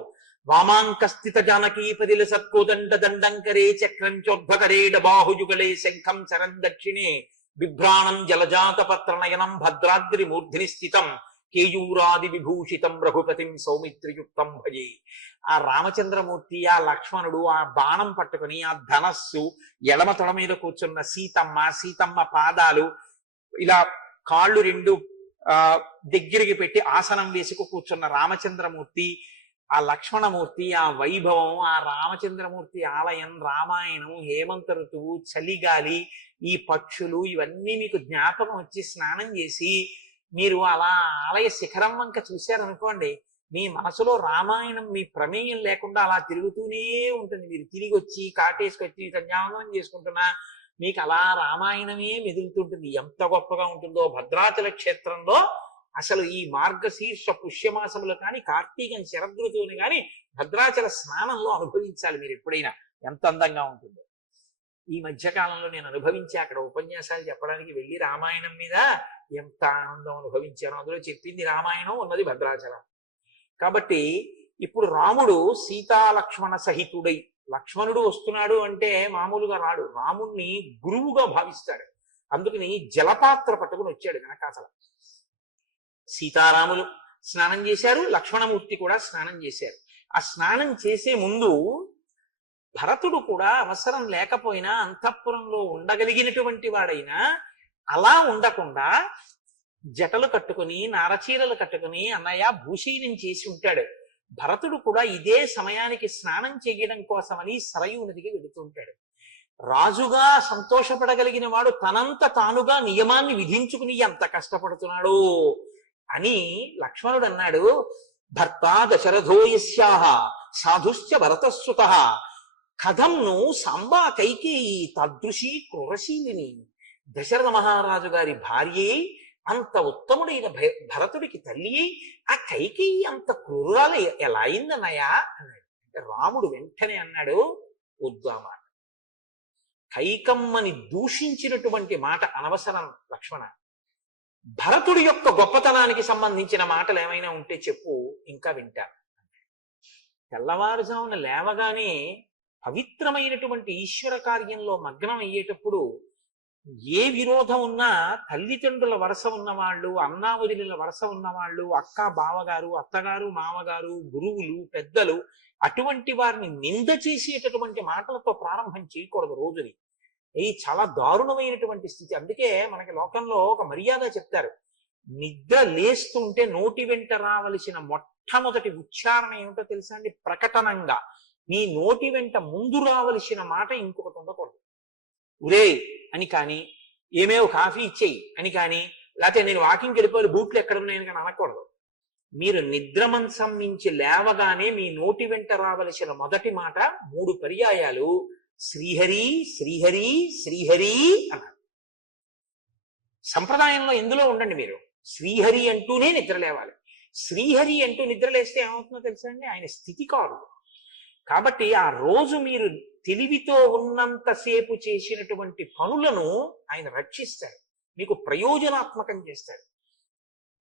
వామాంకస్థిత జానకీపదిల సత్కోదండ దండంకరే చక్రం చోద్భకరేడ బాహుయుగలే శంఖం చరం దక్షిణే బిభ్రాణం జలజాత పత్రనయనం భద్రాద్రి మూర్ధిని స్థితం కేయూరాది విభూషితం రఘుపతిం సౌమిత్రియుక్తం భజే. ఆ రామచంద్రమూర్తి, ఆ లక్ష్మణుడు ఆ బాణం పట్టుకుని, ఆ ధనస్సు, ఎడమ తొడ మీద కూర్చున్న సీతమ్మ, సీతమ్మ పాదాలు ఇలా కాళ్ళు 2 దగ్గరికి పెట్టి ఆసనం వేసుకు కూర్చున్న రామచంద్రమూర్తి, ఆ లక్ష్మణమూర్తి, ఆ వైభవం, ఆ రామచంద్రమూర్తి ఆలయం, రామాయణం, హేమంత ఋతువు, చలిగాలి, ఈ పక్షులు ఇవన్నీ మీకు జ్ఞాపకం వచ్చి స్నానం చేసి మీరు అలా ఆలయ శిఖరం వంక చూశారనుకోండి, మీ మనసులో రామాయణం మీ ప్రమేయం లేకుండా అలా తిరుగుతూనే ఉంటుంది. మీరు తిరిగి వచ్చి కాటేసుకొచ్చి సంధ్యావందనం చేసుకుంటున్నా మీకు అలా రామాయణమే మెదులుతుంటుంది. ఎంత గొప్పగా ఉంటుందో భద్రాచల క్షేత్రంలో. అసలు ఈ మార్గశీర్ష పుష్యమాసములు కానీ, కార్తీకం శరదృతువుని కానీ భద్రాచల స్నానంలో అనుభవించాలి మీరు ఎప్పుడైనా. ఎంత అందంగా ఉంటుందో. ఈ మధ్యకాలంలో నేను అనుభవించి అక్కడ ఉపన్యాసాలు చెప్పడానికి వెళ్ళి రామాయణం మీద ఎంత ఆనందం అనుభవించాను. అందులో చెప్పింది రామాయణం, ఉన్నది భద్రాచలం. కాబట్టి ఇప్పుడు రాముడు సీతాలక్ష్మణ సహితుడై, లక్ష్మణుడు వస్తున్నాడు అంటే మామూలుగా రాడు, రాముణ్ణి గురువుగా భావిస్తాడు. అందుకని జలపాత్ర పట్టుకుని వచ్చాడు వెనకాసల. సీతారాములు స్నానం చేశారు, లక్ష్మణమూర్తి కూడా స్నానం చేశారు. ఆ స్నానం చేసే ముందు భరతుడు కూడా అవసరం లేకపోయినా అంతఃపురంలో ఉండగలిగినటువంటి వాడైనా అలా ఉండకుండా జటలు కట్టుకుని, నారచీరలు కట్టుకుని అన్నయ్య భూషీనం చేసి ఉంటాడు. భరతుడు కూడా ఇదే సమయానికి స్నానం చేయడం కోసమని సరయూ నదికి వెళుతుంటాడు. రాజుగా సంతోషపడగలిగిన వాడు తనంత తానుగా నియమాన్ని విధించుకుని ఎంత కష్టపడుతున్నాడు అని లక్ష్మణుడు అన్నాడు. భర్త దశరథో యస్యాః సాధుశ్చ భరతశ్రుతః కథంను సాంబా కైకేయి తాదృశీ క్రూరశీలిని. దశరథ మహారాజు గారి భార్య అంత ఉత్తముడైన భరతుడికి తల్లి ఆ కైకేయి అంత క్రూరాలు ఎలా అయిందన్నయ్యా అన్నాడు. అంటే రాముడు వెంటనే అన్నాడు, వద్దు ఆ మాట. కైకమ్మని దూషించినటువంటి మాట అనవసరం లక్ష్మణ. భరతుడి యొక్క గొప్పతనానికి సంబంధించిన మాటలు ఏమైనా ఉంటే చెప్పు, ఇంకా వింటా. తెల్లవారుజామున లేవగానే పవిత్రమైనటువంటి ఈశ్వర కార్యంలో మగ్నం అయ్యేటప్పుడు ఏ విరోధం ఉన్నా తల్లిదండ్రుల వరస ఉన్నవాళ్ళు, అన్నావదిల వరస ఉన్నవాళ్ళు, అక్క బావగారు, అత్తగారు, మామగారు, గురువులు, పెద్దలు, అటువంటి వారిని నింద చేసేటటువంటి మాటలతో ప్రారంభం చేయకూడదు రోజుని. ఇది చాలా దారుణమైనటువంటి స్థితి. అందుకే మనకి లోకంలో ఒక మర్యాద చెప్తారు, నిద్ర లేస్తుంటే నోటి వెంట రావలసిన మొట్టమొదటి ఉచ్చారణ ఏమిటో తెలుసా అండి? ప్రకటనంగా నీ నోటి వెంట ముందు రావలసిన మాట ఇంకొకటి ఉండకూడదు. ఉరే అని కానీ, ఏమేవో కాఫీ ఇచ్చేయి అని కానీ, లేకపోతే నేను వాకింగ్కి వెళ్ళిపోయి బూట్లు ఎక్కడున్నాయని కానీ అనకూడదు. మీరు నిద్రమంచం నుంచి లేవగానే మీ నోటి వెంట రావలసిన మొదటి మాట 3 పర్యాయాలు శ్రీహరి శ్రీహరి శ్రీహరి అన్నారు. సంప్రదాయంలో ఎందులో ఉండండి, మీరు శ్రీహరి అంటూనే నిద్ర లేవాలి. శ్రీహరి అంటూ నిద్రలేస్తే ఏమవుతుందో తెలుసా అండి? ఆయన స్థితి కాదు. కాబట్టి ఆ రోజు మీరు తెలివితో ఉన్నంతసేపు చేసినటువంటి పనులను ఆయన రక్షిస్తాడు, మీకు ప్రయోజనాత్మకం చేస్తాడు.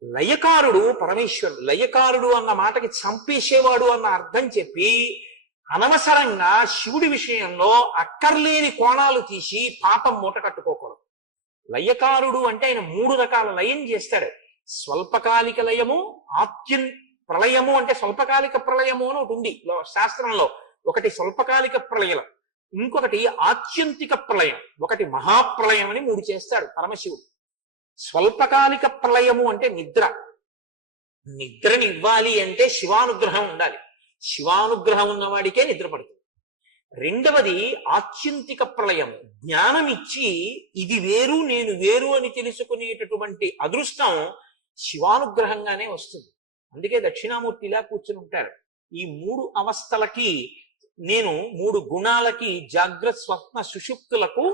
లయకారుడు పరమేశ్వరుడు. లయకారుడు అన్న మాటకి చంపేసేవాడు అన్న అర్థం చెప్పి అనవసరంగా శివుడి విషయంలో అక్కర్లేని కోణాలు తీసి పాపం మూట కట్టుకోకూడదు. లయకారుడు అంటే ఆయన 3 రకాల లయం చేస్తాడు. స్వల్పకాలిక లయము, ప్రళయము అంటే స్వల్పకాలిక ప్రళయము అని ఒకటి ఉంది శాస్త్రంలో. ఒకటి స్వల్పకాలిక ప్రళయం, ఇంకొకటి ఆత్యంతిక ప్రళయం, ఒకటి మహాప్రళయం అని 3 చేస్తాడు పరమశివుడు. స్వల్పకాలిక ప్రళయము అంటే నిద్ర. నిద్రని ఇవ్వాలి అంటే శివానుగ్రహం ఉండాలి. శివానుగ్రహం ఉన్నవాడికే నిద్ర పడుతుంది. రెండవది ఆత్యంతిక ప్రళయం, జ్ఞానం ఇచ్చి ఇది వేరు నేను వేరు అని తెలుసుకునేటటువంటి అదృష్టం శివానుగ్రహంగానే వస్తుంది. అందుకే దక్షిణామూర్తి ఇలా కూర్చుని ఉంటారు. ఈ 3 అవస్థలకి నేను 3 గుణాలకి, జాగ్రత్త స్వప్న సుషుప్తులకు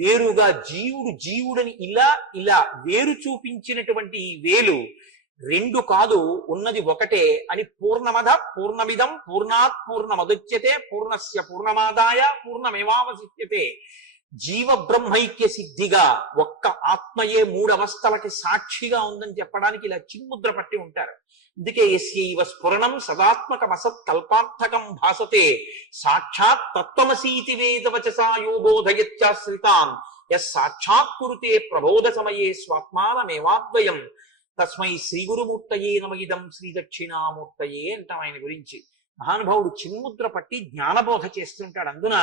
వేరుగా జీవుడని ఇలా ఇలా వేరు చూపించినటువంటి ఈ వేలు 2 కాదు, ఉన్నది ఒకటే అని పూర్ణమద పూర్ణమిదం పూర్ణాత్ పూర్ణమదుచ్యతే పూర్ణస్య పూర్ణమాదాయ పూర్ణమేవావశిష్యతే. జీవ బ్రహ్మైక్య సిద్ధిగా ఒక్క ఆత్మయే 3 అవస్థలకి సాక్షిగా ఉందని చెప్పడానికి ఇలా చిన్ముద్ర పట్టి ఉంటారు. అందుకే యస్యైవ స్ఫురణం సదాత్మకమసత్ కల్పార్థకం భాసతే సాక్షాత్ తత్వమసీతి వేదవచసా యో బోధయత్యాశ్రితాన్ యస్ సాక్షాత్ కురుతే ప్రబోధ సమయే స్వాత్మానమేవాద్వయం తస్మై శ్రీ గురుమూర్తయే నమగిదం శ్రీ దక్షిణామూర్తయే అంటాం ఆయన గురించి. మహానుభావుడు చిన్ముద్ర పట్టి జ్ఞానబోధ చేస్తుంటాడు. అందున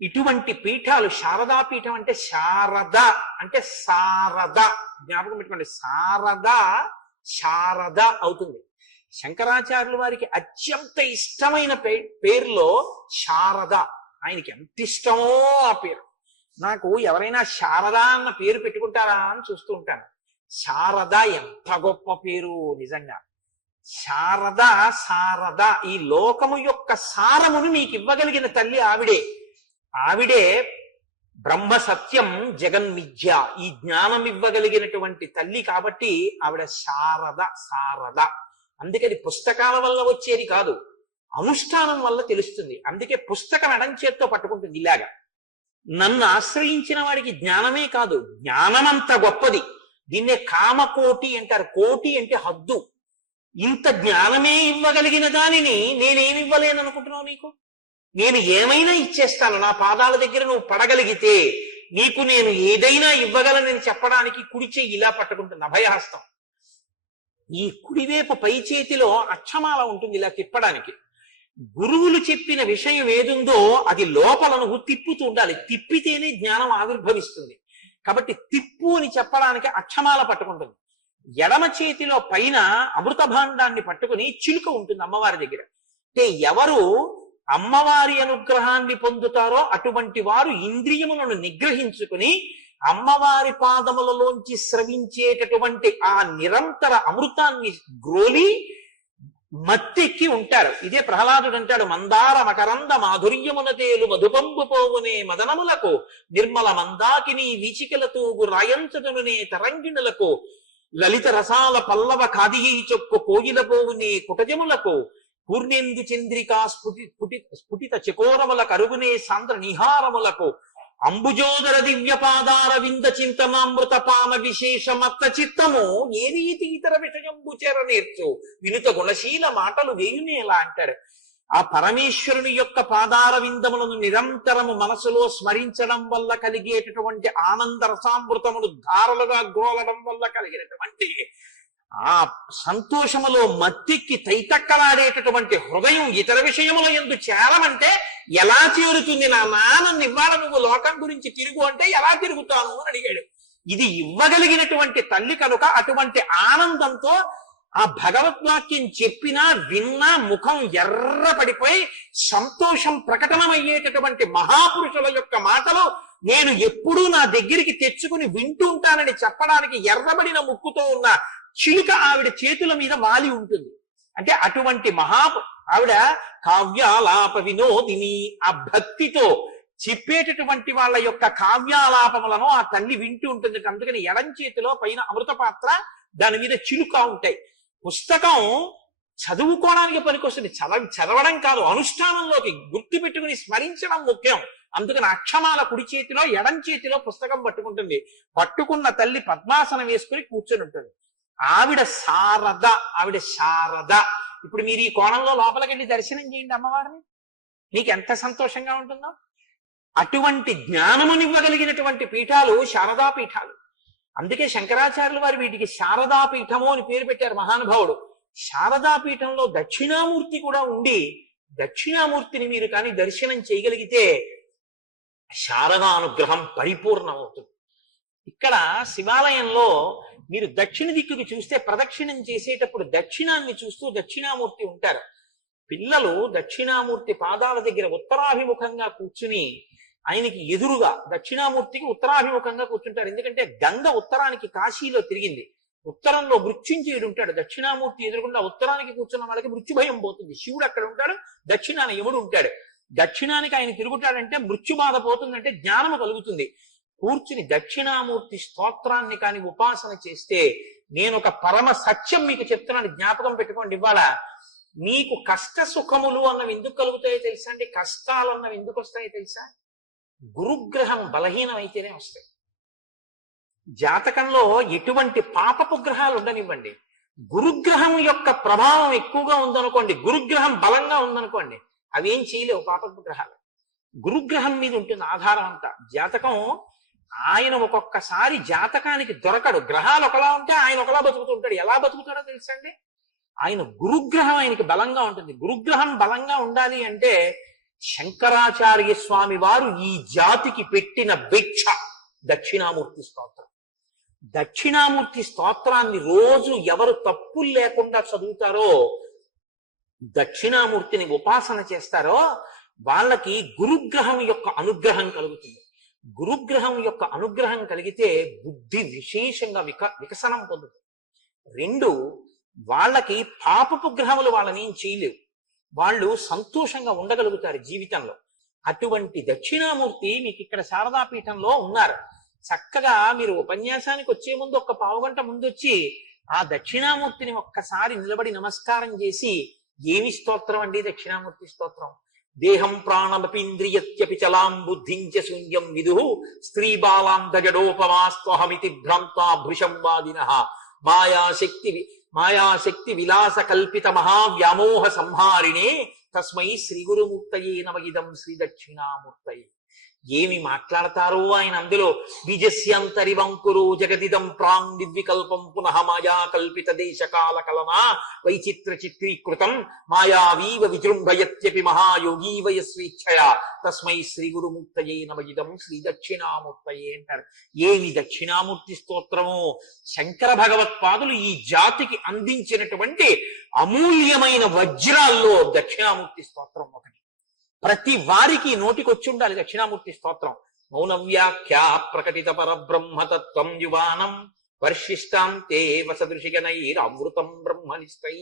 ఇటువంటి పీఠాలు, శారదా పీఠం అంటే శారద అంటే శారద, జ్ఞాపకం పెట్టుకోండి, శారద అవుతుంది. శంకరాచార్యుల వారికి అత్యంత ఇష్టమైన పేరులో శారద. ఆయనకి ఎంత ఇష్టమో ఆ పేరు. నాకు ఎవరైనా శారద అన్న పేరు పెట్టుకుంటారా అని చూస్తూ ఉంటాను. శారద ఎంత గొప్ప పేరు నిజంగా. శారద ఈ లోకము యొక్క సారమును మీకు ఇవ్వగలిగిన తల్లి ఆవిడే బ్రహ్మ సత్యం జగన్మిథ్య, ఈ జ్ఞానం ఇవ్వగలిగినటువంటి తల్లి. కాబట్టి ఆవిడ శారద. అందుకని పుస్తకాల వల్ల వచ్చేది కాదు, అనుష్ఠానం వల్ల తెలుస్తుంది. అందుకే పుస్తకం ఎడం చేత్తో పట్టుకుంటుంది ఇలాగా. నన్ను ఆశ్రయించిన వాడికి జ్ఞానమే కాదు, జ్ఞానమంత గొప్పది. దీన్నే కామకోటి అంటారు. కోటి అంటే హద్దు. ఇంత జ్ఞానమే ఇవ్వగలిగిన దానిని నేనేమి ఇవ్వలేను అనుకుంటున్నావు? నీకు నేను ఏమైనా ఇచ్చేస్తాను. నా పాదాల దగ్గర నువ్వు పడగలిగితే నీకు నేను ఏదైనా ఇవ్వగలనని చెప్పడానికి కుడి చెయ్యి ఇలా పట్టుకుంటుంది, అభయహస్తం. ఈ కుడివైపు పై చేతిలో అక్షమాల ఉంటుంది ఇలా తిప్పడానికి. గురువులు చెప్పిన విషయం ఏదుందో అది లోపల నువ్వు తిప్పుతూ ఉండాలి. తిప్పితేనే జ్ఞానం ఆవిర్భవిస్తుంది. కాబట్టి తిప్పు అని చెప్పడానికి అక్షమాల పట్టుకుంటుంది. ఎడమ చేతిలో పైన అమృత భాండాన్ని పట్టుకుని చిలుక ఉంటుంది అమ్మవారి దగ్గర. అంటే ఎవరు అమ్మవారి అనుగ్రహాన్ని పొందుతారో అటువంటి వారు ఇంద్రియములను నిగ్రహించుకుని అమ్మవారి పాదములలోంచి స్రవించేటటువంటి ఆ నిరంతర అమృతాన్ని గ్రోలి మత్తెక్కి ఉంటారు. ఇదే ప్రహ్లాదుడు అంటాడు, మందార మకరంద మాధుర్యమున తేలు మధుపంబు పోవునే మదనములకు నిర్మల మందాకిని వీచికలతో రాయంచటనునే తరంగిణులకు లలిత రసాల పల్లవ కాదియీ చొక్కు కోయిల పోవునే కుటజములకు పూర్ణేందు చంద్రికా స్ఫుటిత చకోరముల కరుగునే సాంద్ర నిహారములకు అంబుజోదర దివ్యపాదార వింద చింతనామృత పాన విశేష మత్త చిత్తము ఏ రీతి ఇతర విషయంబు చేర నేర్చు వినుత గుణశీల మాటలు వేయునేలా అంటాడు. ఆ పరమేశ్వరుని యొక్క పాదార విందములను నిరంతరము మనసులో స్మరించడం వల్ల కలిగేటటువంటి ఆనంద రసామృతములు ధారలుగా గ్రోలడం వల్ల కలిగినటువంటి ఆ సంతోషములో మత్తికి తైతక్కలాడేటటువంటి హృదయం ఇతర విషయముల యందు చేరమంటే ఎలా చేరుతుంది? నా నన్ను ఇవ్వాల నువ్వు లోకం గురించి తిరుగు అంటే ఎలా తిరుగుతాను అని అడిగాడు. ఇది ఇవ్వగలిగినటువంటి తల్లి కనుక అటువంటి ఆనందంతో ఆ భగవద్వాక్యం చెప్పినా విన్నా ముఖం ఎర్ర పడిపోయి సంతోషం ప్రకటనమయ్యేటటువంటి మహాపురుషుల యొక్క మాటలు నేను ఎప్పుడూ నా దగ్గరికి తెచ్చుకుని వింటుంటానని చెప్పడానికి ఎర్రబడిన ముక్కుతో ఉన్న చిలుక ఆవిడ చేతుల మీద వాలి ఉంటుంది. అంటే అటువంటి ఆవిడ కావ్యాలాప వినోదిని, ఆ భక్తితో చెప్పేటటువంటి వాళ్ళ యొక్క కావ్యాలాపములను ఆ తల్లి వింటూ ఉంటుంది. అందుకని ఎడం చేతిలో పైన అమృత పాత్ర, దాని మీద చిలుక ఉంటాయి. పుస్తకం చదువుకోవడానికి పనికొస్తుంది, చదవడం కాదు, అనుష్ఠానంలోకి గుర్తు పెట్టుకుని స్మరించడం ముఖ్యం. అందుకని అక్షమాల కుడి చేతిలో ఎడం చేతిలో పుస్తకం పట్టుకుంటుంది. పట్టుకున్న తల్లి పద్మాసనం వేసుకుని కూర్చొని ఉంటుంది. ఆవిడ శారద. ఇప్పుడు మీరు ఈ కోణంలో లోపలికి వెళ్ళి దర్శనం చేయండి అమ్మవారిని, మీకు ఎంత సంతోషంగా ఉంటుందో. అటువంటి జ్ఞానమునివ్వగలిగినటువంటి పీఠాలు శారదా పీఠాలు. అందుకే శంకరాచార్యుల వారు వీటికి శారదా పీఠము అని పేరు పెట్టారు మహానుభావుడు. శారదా పీఠంలో దక్షిణామూర్తి కూడా ఉండి, దక్షిణామూర్తిని మీరు కానీ దర్శనం చేయగలిగితే శారదా అనుగ్రహం పరిపూర్ణమవుతుంది. ఇక్కడ శివాలయంలో మీరు దక్షిణ దిక్కుకి చూస్తే ప్రదక్షిణం చేసేటప్పుడు దక్షిణాన్ని చూస్తూ దక్షిణామూర్తి ఉంటారు. పిల్లలు దక్షిణామూర్తి పాదాల దగ్గర ఉత్తరాభిముఖంగా కూర్చుని ఆయనకి ఎదురుగా దక్షిణామూర్తికి ఉత్తరాభిముఖంగా కూర్చుంటారు. ఎందుకంటే గంగ ఉత్తరానికి కాశీలో తిరిగింది. ఉత్తరంలో మృత్యుంజయుడు ఉంటాడు. దక్షిణామూర్తి ఎదురుకుండా ఉత్తరానికి కూర్చున్న వాళ్ళకి మృత్యు భయం పోతుంది. శివుడు అక్కడ ఉంటాడు, దక్షిణాన యముడు ఉంటాడు. దక్షిణానికి ఆయన తిరుగుతాడంటే మృత్యు బాధ పోతుందంటే జ్ఞానము కలుగుతుంది. కూర్చుని దక్షిణామూర్తి స్తోత్రాన్ని కాని ఉపాసన చేస్తే, నేను ఒక పరమ సత్యం మీకు చెప్తున్నాను, జ్ఞాపకం పెట్టుకోండి. ఇవాళ మీకు కష్ట సుఖములు అన్నవి ఎందుకు కలుగుతాయో తెలుసా అండి? కష్టాలు అన్నవి ఎందుకు వస్తాయో తెలుసా? గురుగ్రహం బలహీనం అయితేనే వస్తాయి. జాతకంలో ఎటువంటి పాపపు గ్రహాలు ఉండనివ్వండి, గురుగ్రహం యొక్క ప్రభావం ఎక్కువగా ఉందనుకోండి, గురుగ్రహం బలంగా ఉందనుకోండి, అవేం చేయలేవు పాపపు గ్రహాలు. గురుగ్రహం మీద ఉంటుంది ఆధారం అంతా. జాతకం ఆయన ఒక్కొక్కసారి జాతకానికి దొరకడు. గ్రహాలు ఒకలా ఉంటే ఆయన ఒకలా బతుకుతూ ఉంటాడు. ఎలా బతుకుతాడో తెలుసండి? ఆయన గురుగ్రహం ఆయనకి బలంగా ఉంటుంది. గురుగ్రహం బలంగా ఉండాలి అంటే శంకరాచార్య స్వామి వారు ఈ జాతికి పెట్టిన భిక్ష దక్షిణామూర్తి స్తోత్రం. దక్షిణామూర్తి స్తోత్రాన్ని రోజు ఎవరు తప్పులు లేకుండా చదువుతారో, దక్షిణామూర్తిని ఉపాసన చేస్తారో, వాళ్ళకి గురుగ్రహం యొక్క అనుగ్రహం కలుగుతుంది. గురుగ్రహం యొక్క అనుగ్రహం కలిగితే బుద్ధి విశేషంగా వికసనం పొందుతుంది. రెండు, వాళ్ళకి పాపపు గ్రహములు వాళ్ళని ఏం చేయలేవు. వాళ్ళు సంతోషంగా ఉండగలుగుతారు జీవితంలో. అటువంటి దక్షిణామూర్తి మీకు ఇక్కడ శారదాపీఠంలో ఉన్నారు. చక్కగా మీరు ఉపన్యాసానికి వచ్చే ముందు ఒక్క పావుగంట ముందు వచ్చి ఆ దక్షిణామూర్తిని ఒక్కసారి నిలబడి నమస్కారం చేసి, ఏమి స్తోత్రం అండి దక్షిణామూర్తి స్తోత్రం? దేహం ప్రాణమపీంద్రియత్యపి చలాం బుద్ధించ శూన్యం విదు స్త్రీ బాలాం దజడోపమాస్త్వహమితి భ్రాంతా భృశం వాదినః మాయాశక్తి విలాస కల్పిత మహావ్యామోహ సంహారిణే తస్మై శ్రీ గురుమూర్తయే నమగిదం శ్రీ దక్షిణామూర్తయే. ఏమి మాట్లాడతారో ఆయన అందులో. బీజస్యంతరివంకురో జగదిదం ప్రాంగ్ నిర్వికల్పం పునః మాయా కల్పిత దేశకాల కలనా వైచిత్ర చిత్రీకృతం మాయావీవ విజృంభయత్యపి మహాయోగీవ యస్వేచ్ఛయా తస్మై శ్రీ గురుమూర్తయే నమగిదం శ్రీ దక్షిణామూర్తయే అంటారు. ఏమి దక్షిణామూర్తి స్తోత్రము! శంకర భగవత్పాదులు ఈ జాతికి అందించినటువంటి అమూల్యమైన వజ్రాల్లో దక్షిణామూర్తి స్తోత్రం ఒకటి. ప్రతి వారికి నోటికొచ్చి ఉండాలి దక్షిణామూర్తి స్తోత్రం. మౌనవ్యాఖ్యా ప్రకటిత పరబ్రహ్మతత్వం యువానం వర్షిష్టాంతే వసదృశిగణైరమృతం బ్రహ్మనిష్టై.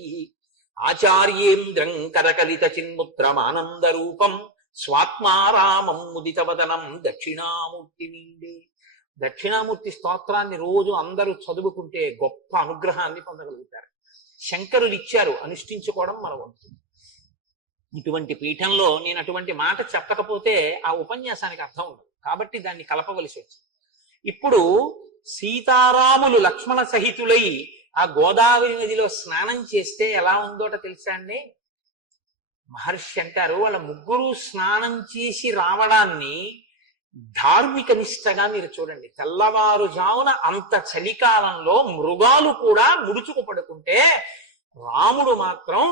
ఆచార్యేంద్రం కరకలిత చిన్ముద్రమానంద రూపం స్వాత్మారామం ముదితవదనం దక్షిణామూర్తి నిండే. దక్షిణామూర్తి స్తోత్రాన్ని రోజు అందరూ చదువుకుంటే గొప్ప అనుగ్రహాన్ని పొందగలుగుతారు. శంకరులు ఇచ్చారు, అనుష్ఠించుకోవడం మన వంతు. ఇటువంటి పీఠంలో నేను అటువంటి మాట చెప్పకపోతే ఆ ఉపన్యాసానికి అర్థం ఉండదు, కాబట్టి దాన్ని కలపవలసి వచ్చింది. ఇప్పుడు సీతారాములు లక్ష్మణ సహితులై ఆ గోదావరి నదిలో స్నానం చేస్తే ఎలా ఉందోట తెలుసా అండి? మహర్షి అంటారు, వాళ్ళ ముగ్గురు స్నానం చేసి రావడాన్ని ధార్మిక నిష్టగా మీరు చూడండి. తెల్లవారుజామున అంత చలికాలంలో మృగాలు కూడా ముడుచుకు పడుకుంటే రాముడు మాత్రం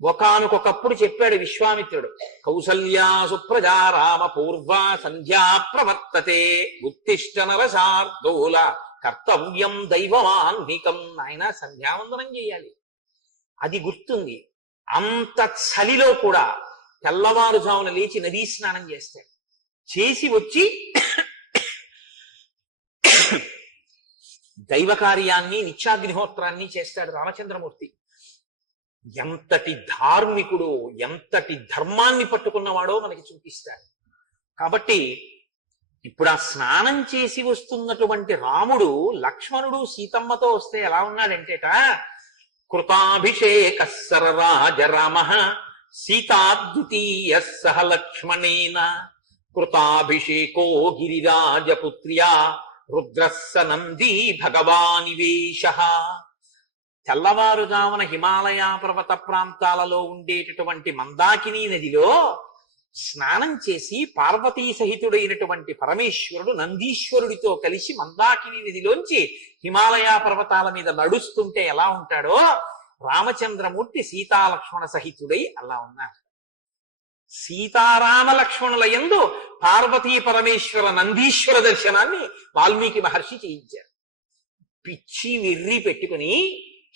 ఒకానొకప్పుడు చెప్పాడు విశ్వామిత్రుడు, కౌసల్యా సుప్రజా రామ పూర్వా సంధ్యా ప్రవర్తతే ఉత్తిష్ట నరశార్దూల కర్తవ్యం దైవమాన్నికం. ఆయన సంధ్యావందనం చేయాలి, అది గుర్తుంది. అంత చలిలో కూడా తెల్లవారుజామున లేచి నదీ స్నానం చేస్తాడు. చేసి వచ్చి దైవ కార్యాన్ని నిత్యాగ్నిహోత్రాన్ని చేస్తాడు రామచంద్రమూర్తి. ఎంతటి ధార్మికుడు, ఎంతటి ధర్మాన్ని పట్టుకున్నవాడో మనకి చూపిస్తాడు. కాబట్టి ఇప్పుడు ఆ స్నానం చేసి వస్తున్నటువంటి రాముడు లక్ష్మణుడు సీతమ్మతో వస్తే ఎలా ఉన్నాడంటేట, కృతాభిషేక సరరాజ రామ సీతాద్వితీయ సహ లక్ష్మణేన కృతాభిషేకో గిరిరాజపుత్ర్యా రుద్రస్స నందీ భగవానివేశ. తెల్లవారుజామున హిమాలయ పర్వత ప్రాంతాలలో ఉండేటటువంటి మందాకిని నదిలో స్నానం చేసి పార్వతీ సహితుడైనటువంటి పరమేశ్వరుడు నందీశ్వరుడితో కలిసి మందాకిని నదిలోంచి హిమాలయ పర్వతాల మీద నడుస్తుంటే ఎలా ఉంటాడో రామచంద్రమూర్తి సీతాలక్ష్మణ సహితుడై అలా ఉన్నారు. సీతారామ లక్ష్మణుల యందు పార్వతీ పరమేశ్వర నందీశ్వర దర్శనాన్ని వాల్మీకి మహర్షి చేయించారు. పిచ్చి వెర్రి పెట్టుకుని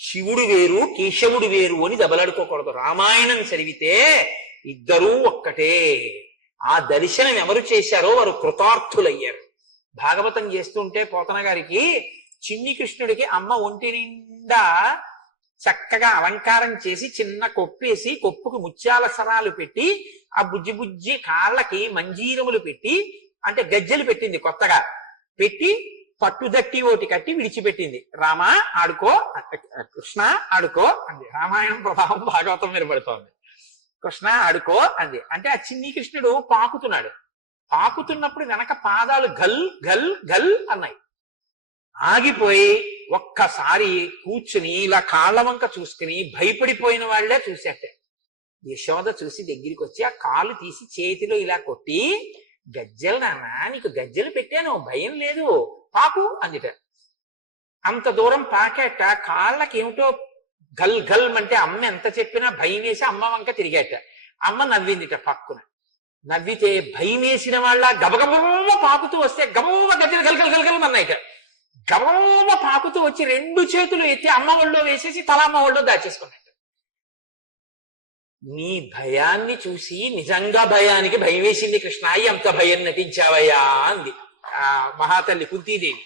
శివుడు వేరు కేశవుడు వేరు అని దెబ్బలాడుకోకూడదు. రామాయణం చదివితే ఇద్దరూ ఒక్కటే. ఆ దర్శనం ఎవరు చేశారో వారు కృతార్థులయ్యారు. భాగవతం చేస్తుంటే పోతన గారికి చిన్ని కృష్ణుడికి అమ్మ ఒంటి నిండా చక్కగా అలంకారం చేసి చిన్న కొప్పేసి కొప్పుకు ముత్యాల సరాలు పెట్టి ఆ బుజ్జి బుజ్జి కాళ్ళకి మంజీరములు పెట్టి, అంటే గజ్జెలు పెట్టింది కొత్తగా పెట్టి, పట్టుదట్టి ఓటి కట్టి విడిచిపెట్టింది. రామ ఆడుకో, కృష్ణ ఆడుకో అంది. రామాయణం ప్రభావం భాగవతం మీద పడుతోంది. కృష్ణ ఆడుకో అంది. అంటే ఆ చిన్ని కృష్ణుడు పాకుతున్నాడు. పాకుతున్నప్పుడు వెనక పాదాలు గల్ గల్ గల్ అన్నాయి. ఆగిపోయి ఒక్కసారి కూర్చుని ఇలా కాళ్ళ వంక చూసుకుని భయపడిపోయిన వాళ్లే చూసేట. యశోద చూసి దగ్గరికి వచ్చి ఆ కాలు తీసి చేతిలో ఇలా కొట్టి, గజ్జెలు నాన్న, నీకు గజ్జెలు పెట్టాను, భయం లేదు, పాకు అందిట. అంత దూరం పాకేట కాళ్ళకేమిటో గల్ గల్ అంటే అమ్మ ఎంత చెప్పినా భయం వేసి అమ్మ వంక తిరిగాట. అమ్మ నవ్విందిట పక్కున. నవ్వితే భయం వేసిన వాళ్ళ గబగబ పాకుతూ వస్తే గబగబ గజ్జలు గల్ గల్ గల్ గల్ అన్నాయిట. గబగబ పాకుతూ వచ్చి రెండు చేతులు ఎత్తి అమ్మ ఒళ్ళో వేసేసి తల అమ్మ ఒళ్ళో దాచేసుకున్నట్టు. నీ భయాన్ని చూసి నిజంగా భయానికి భయం వేసింది కృష్ణ, ఎంత భయం నటించావయ్యా అంది ఆ మహాతల్లి కుంతీదేవి.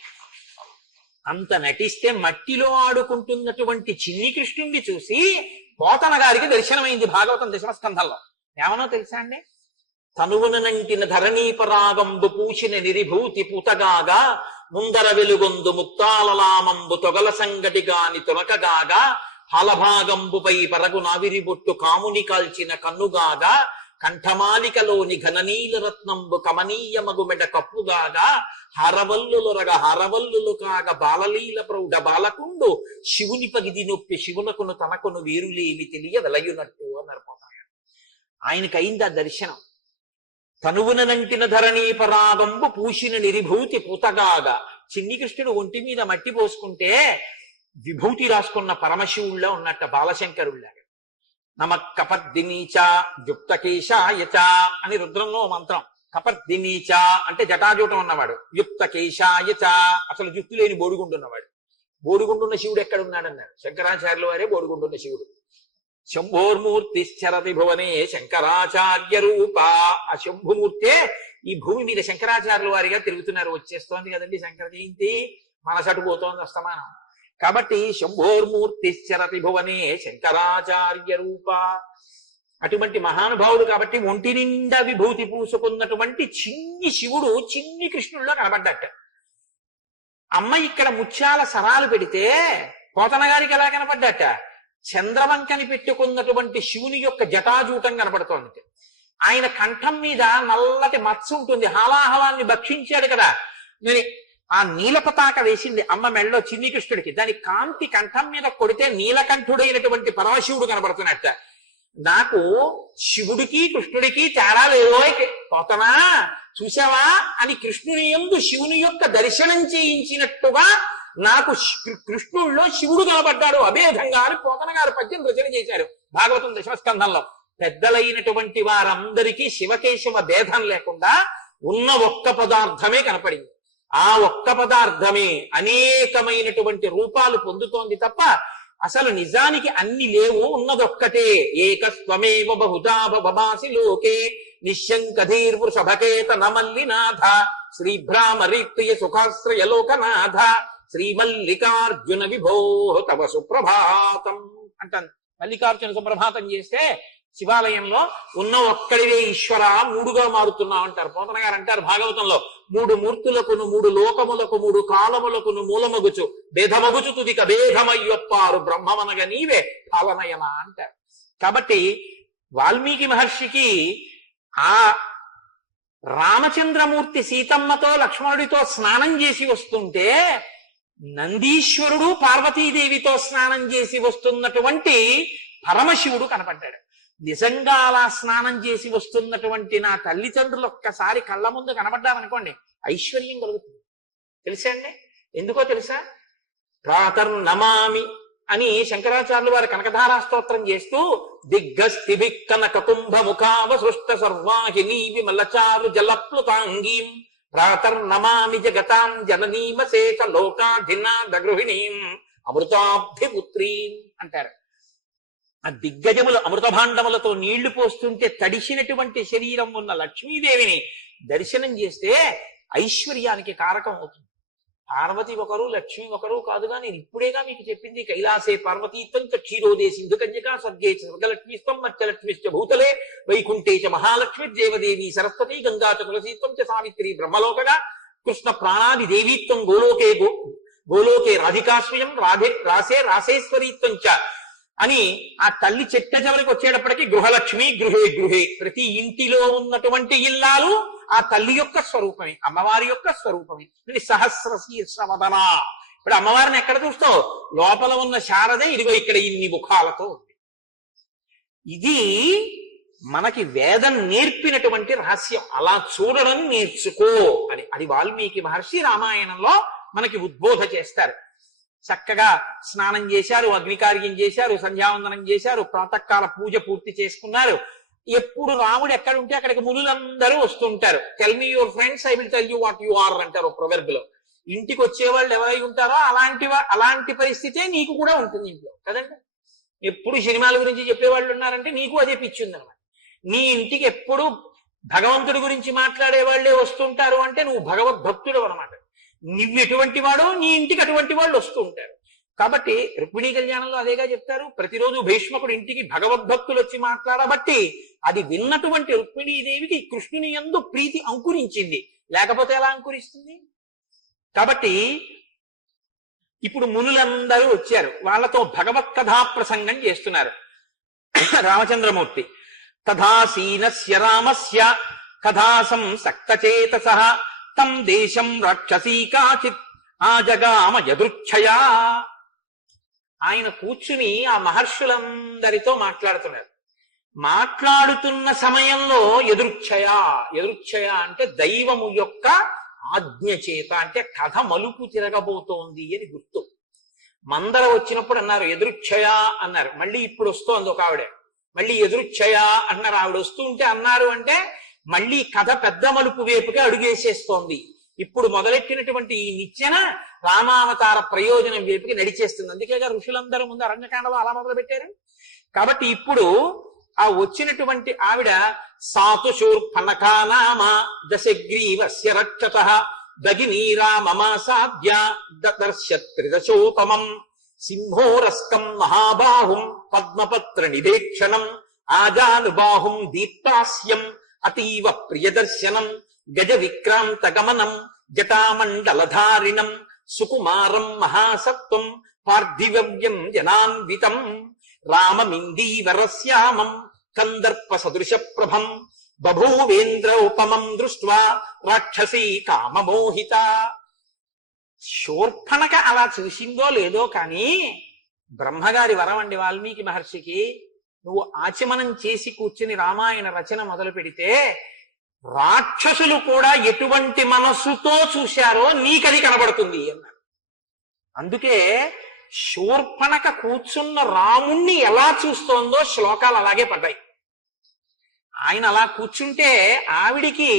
అంత నటిస్తే మట్టిలో ఆడుకుంటున్నటువంటి చిన్ని కృష్ణుణ్ణి చూసి పోతన గారికి దర్శనమైంది భాగవతం దశమస్కంధంలో. ఏమనో తెలుసా అండి? తనువునంటిన ధరణీపరాగంబు పూసిన నిరిభూతి పూతగాగా ముందర వెలుగొందు ముక్తాలలామంబు తొగల సంగటిగాని తొలకగాగా హలభాగంబుపై పరగు నావిరిబొట్టు కాముని కాల్చిన కన్నుగాగా కంఠమాలికలోని ఘననీల రత్నంబు కమనీయమగు మెడ కప్పుగాగా హరవల్లులొరగ హరవల్లులు కాగ బాలలీల ప్రౌఢ బాలకుండు శివుని పగిది నొప్పి శివునకును తనకును వేరులేమి తెలియ వెలయునట్టు అన్నారు పోతాడు. ఆయనకైంది ఆ దర్శనం. తనువునంటిన ధరణీ పరాగంబు పూసిన నిరిభూతి పూతగాగా. చిన్ని కృష్ణుడు ఒంటి మీద మట్టి పోసుకుంటే విభూతి రాసుకున్న పరమశివుళ్ళ ఉన్నట్ట బాలశంకరుళ్ళగా. నమ కపర్దినీచ యుక్తకేశాయచ అని రుద్రంలో మంత్రం. కపర్దినీచ అంటే జటాజూటం ఉన్నవాడు, యుక్తకేశాయచ అసలు జుత్తు లేని బోడిగుండున్నవాడు. బోడిగుండున్న శివుడు ఎక్కడున్నాడన్నారు శంకరాచార్యుల వారే బోడిగుండున్న శివుడు. శంభోర్మూర్తిశ్చరతి భువనే శంకరాచార్య రూప. ఆ శంభుమూర్తే ఈ భూమి మీద శంకరాచార్యుల వారిగా తిరుగుతున్నారు. వచ్చేస్తోంది కదండి శంకర జయంతి, మనసటు పోతోంది అస్తమానం. కాబట్టి శంభోర్మూర్తి చరతి భువనే శంకరాచార్య రూప, అటువంటి మహానుభావుడు కాబట్టి ఒంటి నిండా విభూతి పూసుకున్నటువంటి చిన్ని శివుడు చిన్ని కృష్ణుడిలో కనబడ్డట. అమ్మ ఇక్కడ ముత్యాల సరాలు పెడితే పోతన గారికి ఎలా కనపడ్డట? చంద్రవంకని పెట్టుకున్నటువంటి శివుని యొక్క జటాజూటం కనపడుతోంది. ఆయన కంఠం మీద నల్లటి మచ్చ ఉంటుంది, హాలాహలాన్ని భక్షించాడు కదా, మరి ఆ నీల పతాక వేసింది అమ్మ మెళ్ళలో చిన్ని కృష్ణుడికి. దాని కాంతి కంఠం మీద కొడితే నీలకంఠుడైనటువంటి పరమశివుడు కనబడుతున్నట్ట. నాకు శివుడికి కృష్ణుడికి తేడా లేదో పోతనా చూసావా అని కృష్ణుని యందు శివుని యొక్క దర్శనం చేయించినట్టుగా నాకు కృష్ణుడిలో శివుడు కనబడ్డాడు అభేదంగా అని పోతన గారు పద్యం రచన చేశారు భాగవతం దశమస్కంధంలో. పెద్దలైనటువంటి వారందరికీ శివకేశవ భేదం లేకుండా ఉన్న ఒక్క పదార్థమే కనపడింది. ఆ ఒక్క పదార్థమే అనేకమైనటువంటి రూపాలు పొందుతోంది తప్ప అసలు నిజానికి అన్ని లేవు, ఉన్నదొక్కటే. ఏకస్వమేవ బహుధా భవాసి లోకే నిశ్శంకధీర్వృషభకేత నమల్లినాథ శ్రీభ్రామరీప్రియ సుఖాశ్రయ లోకనాథ శ్రీమల్లికార్జున విభో తవ సుప్రభాతం అంటాను. మల్లికార్జున సుప్రభాతం చేస్తే శివాలయంలో ఉన్న ఒక్కడివే ఈశ్వర మూడుగా మారుతున్నావు అంటారు. పోతన గారు అంటారు భాగవతంలో, మూడు మూర్తులకును మూడు లోకములకు మూడు కాలములకును మూలమగుచు భేదమగుచు తుదిక భేదమయ్యొప్పారు బ్రహ్మమనగ నీవే పాలనయన అంటారు. కాబట్టి వాల్మీకి మహర్షికి ఆ రామచంద్రమూర్తి సీతమ్మతో లక్ష్మణుడితో స్నానం చేసి వస్తుంటే నందీశ్వరుడు పార్వతీదేవితో స్నానం చేసి వస్తున్నటువంటి పరమశివుడు కనపడ్డాడు. నిజంగా అలా స్నానం చేసి వస్తున్నటువంటి నా తల్లిదండ్రులు ఒక్కసారి కళ్ళ ముందు కనబడ్డామనుకోండి ఐశ్వర్యం కలుగుతుంది. తెలుసా అండి? ఎందుకో తెలుసా? ప్రాతర్నమామి అని శంకరాచార్యులు వారు కనకధారా స్తోత్రం చేస్తూ దిగ్గస్తిభిక్కనక కుంభ ముఖావ సృష్ట సర్వాహినీ విమలచారు జలప్లుతాంగీం ప్రాతర్నమామి జగతాం జననీమశేష లోకాధినాదగృహిణీం అమృతాబ్ధిపుత్రీం అంటారు. ఆ దిగ్గజములు అమృత భాండములతో నీళ్లు పోస్తుంటే తడిసినటువంటి శరీరం ఉన్న లక్ష్మీదేవిని దర్శనం చేస్తే ఐశ్వర్యానికి కారకం అవుతుంది. పార్వతి ఒకరు లక్ష్మి ఒకరు కాదుగా, నేను ఇప్పుడేగా మీకు చెప్పింది. కైలాసే పార్వతీత్వం చ క్షీరోదే సింధు కన్యకా స్వర్గే స్వర్గలక్ష్మిస్తం మత్స్యలక్ష్మిశ్చ భూతలే వైకుంఠే చ మహాలక్ష్మి దేవదేవి సరస్వతి గంగా చ తులసీత్వం చ సావిత్రి బ్రహ్మలోకగా కృష్ణ ప్రాణాది దేవీత్వం గోలోకే రాధికాశ్వయం రాసే రాసేశ్వరీత్వం చ అని ఆ తల్లి చెట్ట చివరికి వచ్చేటప్పటికి గృహలక్ష్మి గృహే గృహే, ప్రతి ఇంటిలో ఉన్నటువంటి ఇల్లాలు ఆ తల్లి యొక్క స్వరూపమే, అమ్మవారి యొక్క స్వరూపమే. సహస్ర శీర్షవదన. ఇప్పుడు అమ్మవారిని ఎక్కడ చూస్తావు? లోపల ఉన్న శారదే ఇదిగో ఇక్కడ ఇన్ని ముఖాలతో ఉంది. ఇది మనకి వేదం నేర్పినటువంటి రహస్యం. అలా చూడడం నేర్చుకో అని అది వాల్మీకి మహర్షి రామాయణంలో మనకి ఉద్బోధ చేస్తారు. చక్కగా స్నానం చేశారు, అగ్నికార్యం చేశారు, సంధ్యావందనం చేశారు, ప్రాతకాల పూజ పూర్తి చేసుకున్నారు. ఎప్పుడు రాముడు ఎక్కడ ఉంటే అక్కడికి మునులందరూ వస్తుంటారు. Tell me your friends, I will tell you what you are అంటారు ప్రొవెర్బ్ లో. ఇంటికి వచ్చేవాళ్ళు ఎవరై ఉంటారో అలాంటి పరిస్థితే నీకు కూడా ఉంటుంది ఇంట్లో కదండి. ఎప్పుడు సినిమాల గురించి చెప్పేవాళ్ళు ఉన్నారంటే నీకు అదే పిచ్చింది అనమాట. నీ ఇంటికి ఎప్పుడు భగవంతుడి గురించి మాట్లాడే వాళ్ళే వస్తుంటారు అంటే నువ్వు భగవద్భక్తుడు అనమాట. నువ్వు ఎటువంటి వాడో నీ ఇంటికి అటువంటి వాళ్ళు వస్తూ ఉంటారు. కాబట్టి రుక్మిణీ కళ్యాణంలో అదేగా చెప్తారు. ప్రతిరోజు భీష్మకుడు ఇంటికి భగవద్భక్తులు వచ్చి మాట్లాడబట్టి అది విన్నటువంటి రుక్మిణీదేవికి కృష్ణుని యందు ప్రీతి అంకురించింది. లేకపోతే ఎలా అంకురిస్తుంది? కాబట్టి ఇప్పుడు మునులందరూ వచ్చారు, వాళ్ళతో భగవత్ కథా ప్రసంగం చేస్తున్నారు రామచంద్రమూర్తి. తథాసీనస్య రామస్య కథాసం సక్తచేతసః తం దేశం రాక్షసీ కాచిత్ ఆజగామ యదృచ్ఛయా. ఆయన కూర్చుని ఆ మహర్షులందరితో మాట్లాడుతున్నారు. మాట్లాడుతున్న సమయంలో ఎదురుచ్ఛయ అంటే దైవము యొక్క ఆజ్ఞ చేత, అంటే కథ మలుపు తిరగబోతోంది అని గుర్తు. మందర వచ్చినప్పుడు అన్నారు ఎదురుచ్ఛయ అన్నారు, మళ్ళీ ఇప్పుడు వస్తోంది ఒక ఆవిడ, మళ్ళీ ఎదురుచ్ఛయ అన్నారు. ఆవిడ వస్తూ ఉంటే అన్నారు అంటే మళ్ళీ కథ పెద్ద మలుపు వైపుకి అడుగేసేస్తోంది. ఇప్పుడు మొదలెట్టినటువంటి ఈ నిచ్చెన రామావతార ప్రయోజనం వైపుకి నడిచేస్తుంది. అందుకేగా ఋషులందరూ ముందు అరణ్యకాండలో అలా మొదలు పెట్టారు. కాబట్టి ఇప్పుడు ఆ వచ్చినటువంటి ఆవిడ సాతు శూర్పణఖా నామ దశగ్రీవస్య రక్షతః భగినీరామమాసాద్య దదర్శ త్రిదశోపమం సింహోరస్కం మహాబాహుం పద్మపత్ర నివేక్షణం ఆజానుబాహుం దీప్తాస్యం అతీవ ప్రియదర్శనం గజ విక్రాంత గమనం జటామండలధారిణం సుకుమారం మహాసత్వం పార్థివ్యం జనాన్వితం రామమిందీవరశ్యామం కందర్ప సదృశ ప్రభం బభూవేంద్ర ఉపమం దృష్ట్వా రాక్షసీ కామమోహిత. శూర్పణక అలా చూసిందో లేదో కానీ బ్రహ్మగారి వరం అండి వాల్మీకి మహర్షికి. నువ్వు ఆచమనం చేసి కూర్చుని రామాయణ రచన మొదలు పెడితే రాక్షసులు కూడా ఎటువంటి మనస్సుతో చూశారో నీకది కనబడుతుంది అన్నారు. అందుకే శూర్పణక కూర్చున్న రాముణ్ణి ఎలా చూస్తోందో శ్లోకాలు అలాగే పడ్డాయి. ఆయన అలా కూర్చుంటే ఆవిడికి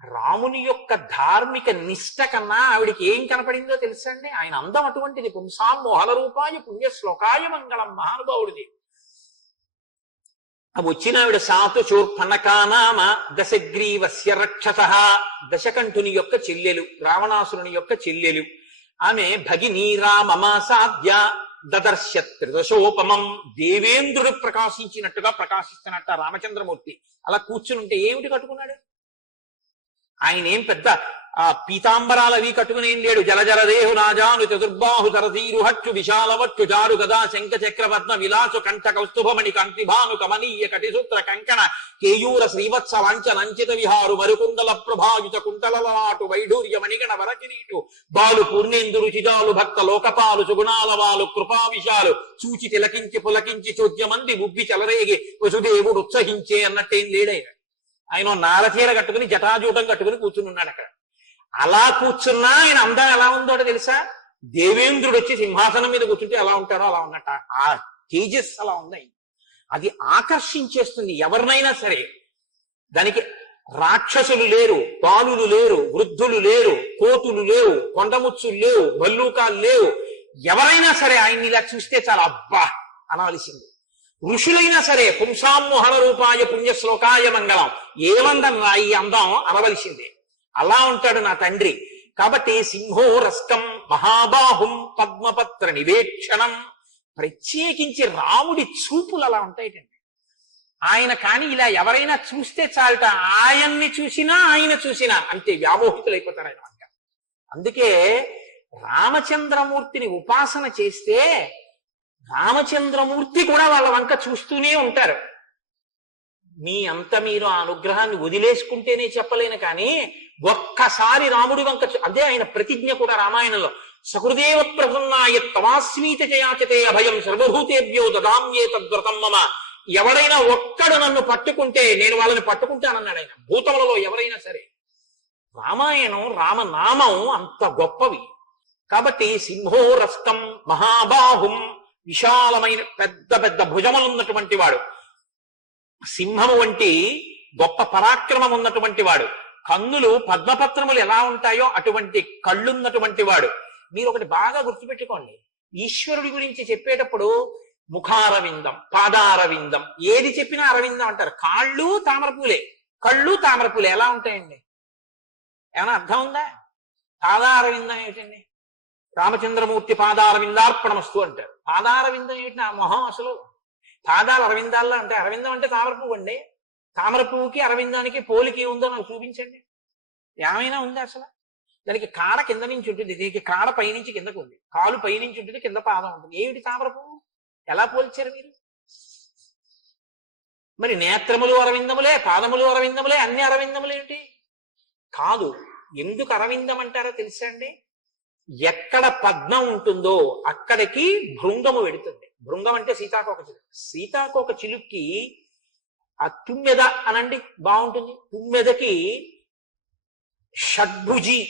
రాముని యొక్క ధార్మిక నిష్ట కన్నా ఆవిడికి ఏం కనపడిందో తెలుసండి. ఆయన అందం అటువంటిది. పుంసాం మోహన రూపాయ పుణ్య శ్లోకాయ మంగళం మహానుభావుడిది. వచ్చిన ఆవిడ సాతు శూర్పణకానామ దశగ్రీవస్య రక్షస, దశకంఠుని యొక్క చెల్లెలు, రావణాసురుని యొక్క చెల్లెలు. ఆమె భగినీరామమాసాద్య దదర్శ త్రిదశోపమం. దేవేంద్రుడు ప్రకాశించినట్టుగా ప్రకాశిస్తున్నట్ట రామచంద్రమూర్తి. అలా కూర్చునుంటే ఏమిటి కట్టుకున్నాడు? ఆయన ఏం పెద్ద పీతాంబరాలు అవి కట్టుకుని ఏం లేడు. జలజలదేహు రాజాను చతుర్బాహు తరతీరుహచ్చు విశాలవట్టు జారు గదా శంఖ చక్రపద్మ విలాసు కంఠ కౌస్తుభమణి కాంతిభాను కమనీయ కటిసూత్ర కంకణ కేయూర శ్రీవత్స లాంఛనంచిత విహారు మరుకుండల ప్రభాయుత కుంటలలాటు వైఢూర్య మణిగణ వరకిరీటు బాలు పూర్ణేందు రుచిజాలు భక్త లోకపాలు సుగుణాల వాలు కృపా విశాలు చూచి తిలకించి పులకించి చోద్యమంది ఉబ్బి చెలరేగి వసుదేవుడు ఉత్సహించే అన్నట్టేం లేడైన. ఆయన నారచీర కట్టుకుని జటాజూటం కట్టుకుని కూర్చుని ఉన్నాడు అక్కడ. అలా కూర్చున్నా ఆయన అందం ఎలా ఉందో తెలుసా? దేవేంద్రుడు వచ్చి సింహాసనం మీద కూర్చుంటే ఎలా ఉంటారో అలా ఉన్నట్ట. ఆ తేజస్ అలా ఉంది. అది ఆకర్షించేస్తుంది ఎవరినైనా సరే. దానికి రాక్షసులు లేరు, బాలులు లేరు, వృద్ధులు లేరు, కోతులు లేవు, కొండముచ్చులు లేవు, భల్లూకాలు లేవు. ఎవరైనా సరే ఆయన్ని ఇలా చూస్తే చాలా అబ్బా అనవలసింది. ఋషులైనా సరే పుంసామోహన రూపాయ పుణ్య శ్లోకాయ మంగళం, ఏమందం ఈ అందం అనవలసిందే. అలా ఉంటాడు నా తండ్రి. కాబట్టి సింహోరస్కం మహాబాహుం పద్మపత్ర నివేక్షణం. ప్రత్యేకించి రాముడి చూపులు అలా ఉంటాయిటండి. ఆయన కానీ ఇలా ఎవరైనా చూస్తే చాలట, ఆయన్ని చూసినా ఆయన చూసినా అంతే వ్యామోహితులైపోతారు ఆయన. అందుకే రామచంద్రమూర్తిని ఉపాసన చేస్తే రామచంద్రమూర్తి కూడా వాళ్ళ వంక చూస్తూనే ఉంటారు. మీ అంత మీరు ఆ అనుగ్రహాన్ని వదిలేసుకుంటేనే చెప్పలేను కానీ ఒక్కసారి రాముడి వంక అదే ఆయన ప్రతిజ్ఞ కూడా రామాయణంలో. సహృదేవ ప్రసన్నాయ తవాస్మీత చయాచతే అభయం సర్వభూతేభ్యో దదామ్యే తద్వ్రతం మమ. ఎవరైనా ఒక్కడు నన్ను పట్టుకుంటే నేను వాళ్ళని పట్టుకుంటానన్నాడు ఆయన. భూతములలో ఎవరైనా సరే. రామాయణం రామనామం అంత గొప్పవి. కాబట్టి సింహోరస్కం మహాబాహుం, విశాలమైన పెద్ద పెద్ద భుజములున్నటువంటి వాడు, సింహము వంటి గొప్ప పరాక్రమం ఉన్నటువంటి వాడు, కన్నులు పద్మపత్రములు ఎలా ఉంటాయో అటువంటి కళ్ళున్నటువంటి వాడు. మీరు ఒకటి బాగా గుర్తుపెట్టుకోండి, ఈశ్వరుడి గురించి చెప్పేటప్పుడు ముఖారవిందం, పాదారవిందం, ఏది చెప్పినా అరవిందం అంటారు. కాళ్ళు తామరపూలే, కళ్ళు తామరపూలే ఎలా ఉంటాయండి? ఏమైనా అర్థం ఉందా? పాదారవిందం ఏమిటండి? రామచంద్రమూర్తి పాదారవిందార్పణమస్తు అంటారు. పాదారవిందం ఏమిటి? నా మొహం అసలు పాదాలు అరవిందాల్లో అంటే, అరవిందం అంటే తామర పువ్వు అండి. తామర పువ్వుకి అరవిందానికి పోలికి ఉందో నాకు చూపించండి. ఏమైనా ఉందా అసలు? దానికి కాడ కింద నుంచి ఉంటుంది, దీనికి కాడ పైనుంచి కిందకు ఉంది, కాలు పైనుంచి ఉంటుంది, కింద పాదం ఉంటుంది. ఏమిటి తామర పువ్వు? ఎలా పోల్చారు మీరు? మరి నేత్రములు అరవిందములే, పాదములు అరవిందములే, అన్ని అరవిందములు ఏమిటి? కాదు. ఎందుకు అరవిందం అంటారో తెలుసా అండి? ఎక్కడ పద్మం ఉంటుందో అక్కడికి భృంగము వెడుతుంది. భృంగం అంటే సీతాకోక చిలుక. సీతాకోక చిలుక్కి ఆ తుమ్మెద అనండి బాగుంటుంది. తుమ్మెదకి షడ్భుజి,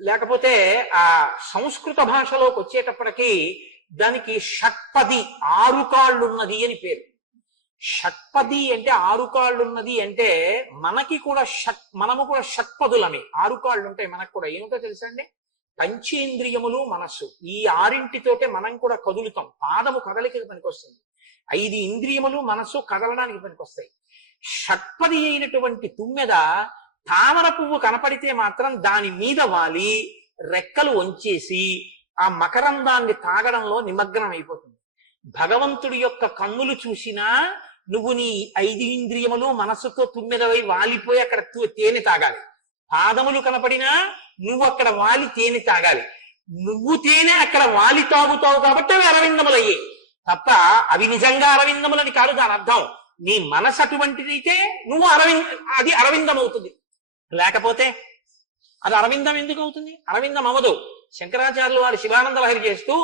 లేకపోతే ఆ సంస్కృత భాషలోకి వచ్చేటప్పటికి దానికి షట్పది, 6 కాళ్ళున్నది అని పేరు. షట్పది అంటే 6 కాళ్ళున్నది అంటే మనకి కూడా మనము కూడా షట్పదులమే, 6 కాళ్ళు ఉంటాయి మనకు కూడా. ఏమిటో తెలుసా అండి? పంచేంద్రియములు, మనస్సు, ఈ 6తోటే మనం కూడా కదులుతాం. పాదము కదలికకి పనికొస్తుంది. 5 ఇంద్రియములు మనస్సు కదలడానికి పనికొస్తాయి. షట్పది అయినటువంటి తుమ్మెద తామర పువ్వు కనపడితే మాత్రం దాని మీద వాలి రెక్కలు వంచేసి ఆ మకరందాన్ని తాగడంలో నిమగ్నం అయిపోతుంది. భగవంతుడి యొక్క కన్నులు చూసినా నువ్వు నీ 5 ఇంద్రియములు మనస్సుతో తుమ్మెదవై వాలిపోయి అక్కడ తేనె తాగాలి. పాదములు కనపడినా నువ్వు అక్కడ వాలి తేనె తాగాలి. నువ్వు తేనె అక్కడ వాలి తాగుతావు కాబట్టి అవి అరవిందములయ్యే తప్ప అవి నిజంగా అరవిందములని కాదు దాని అర్థం. నీ మనసు అటువంటిదైతే నువ్వు అది అరవిందం అవుతుంది. లేకపోతే అది అరవిందం ఎందుకు అవుతుంది? అరవిందం అవదు. శంకరాచార్యులు వారు శివానంద లహరి చేస్తూ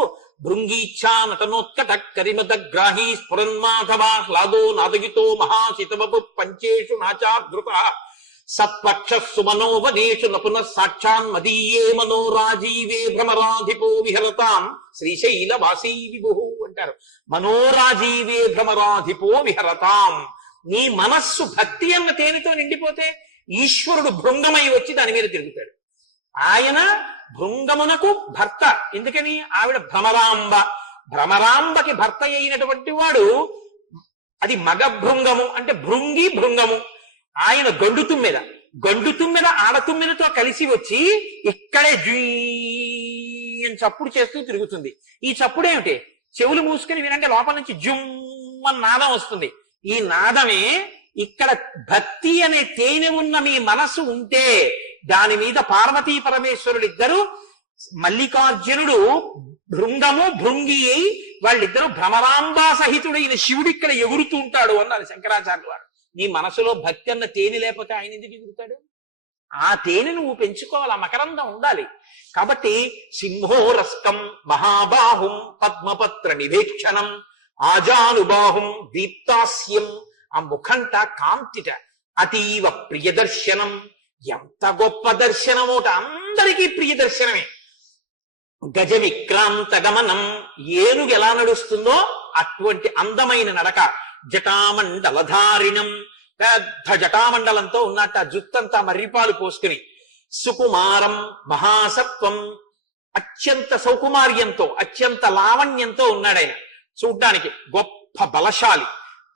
భృంగీచ్ఛా నటనోత్కట కరిమద గ్రాహీ స్ఫురన్మాధవాహ్లాదో నాదగితో మహాశితవపు పంచేషు నాచాధృత సత్పక్ష సుమనోవనేషు నపున సాక్షాన్ మదీయే మనోరాజీవే భ్రమరాధిపో విహరతాం శ్రీశైల వాసీ విభు అంటారు. మనోరాజీవే భ్రమరాధిపో విహరతాం. నీ మనస్సు భక్తి అన్న తేనెతో నిండిపోతే ఈశ్వరుడు భృంగమై వచ్చి దాని మీద తిరుగుతాడు. ఆయన భృంగమునకు భర్త. ఎందుకని? ఆవిడ భ్రమరాంబ. భ్రమరాంబకి భర్త అయినటువంటి వాడు అది మగ భృంగము, అంటే భృంగి భృంగము. ఆయన గండు తుమ్మెద. గండు తుమ్మెద ఆడతుమ్మెదతో కలిసి వచ్చి ఇక్కడే జీ అని చప్పుడు చేస్తూ తిరుగుతుంది. ఈ చప్పుడు ఏమిటి? చెవులు మూసుకుని వినంటే లోపల నుంచి జుమ్ అని నాదం వస్తుంది. ఈ నాదమే ఇక్కడ భక్తి అనే తేనె ఉన్న మీ మనసు ఉంటే దాని మీద పార్వతీ పరమేశ్వరుడు ఇద్దరు, మల్లికార్జునుడు భృంగము భృంగి అయి వాళ్ళిద్దరూ భ్రమరాంబా సహితుడైన శివుడు ఇక్కడ ఎగురుతూ ఉంటాడు అన్నారు శంకరాచార్యులు వారు. నీ మనసులో భక్తి అన్న తేనె లేకపోతే ఆయన ఎందుకు ఎగురుతాడు? ఆ తేనె నువ్వు పెంచుకోవాలి, ఆ మకరందం ఉండాలి. కాబట్టి సింహోరస్కం మహాబాహుం పద్మపత్ర నివేక్షణం ఆజానుబాహుం దీప్తాస్యం. ఆ ముఖంట కాంతిట అతీవ ప్రియదర్శనం. ఎంత గొప్ప దర్శనమోట! అందరికీ ప్రియదర్శనమే. గజ విక్రాంత గమనం. ఏనుగు ఎలా నడుస్తుందో అటువంటి అందమైన నడక. జటామండలధారిణం. పెద్ద జటామండలంతో ఉన్నట్టు ఆ జుత్తంతా మర్రిపాలు పోసుకుని. సుకుమారం మహాసత్వం. అత్యంత సౌకుమార్యంతో అత్యంత లావణ్యంతో ఉన్నాడాయన. చూడ్డానికి గొప్ప బలశాలి.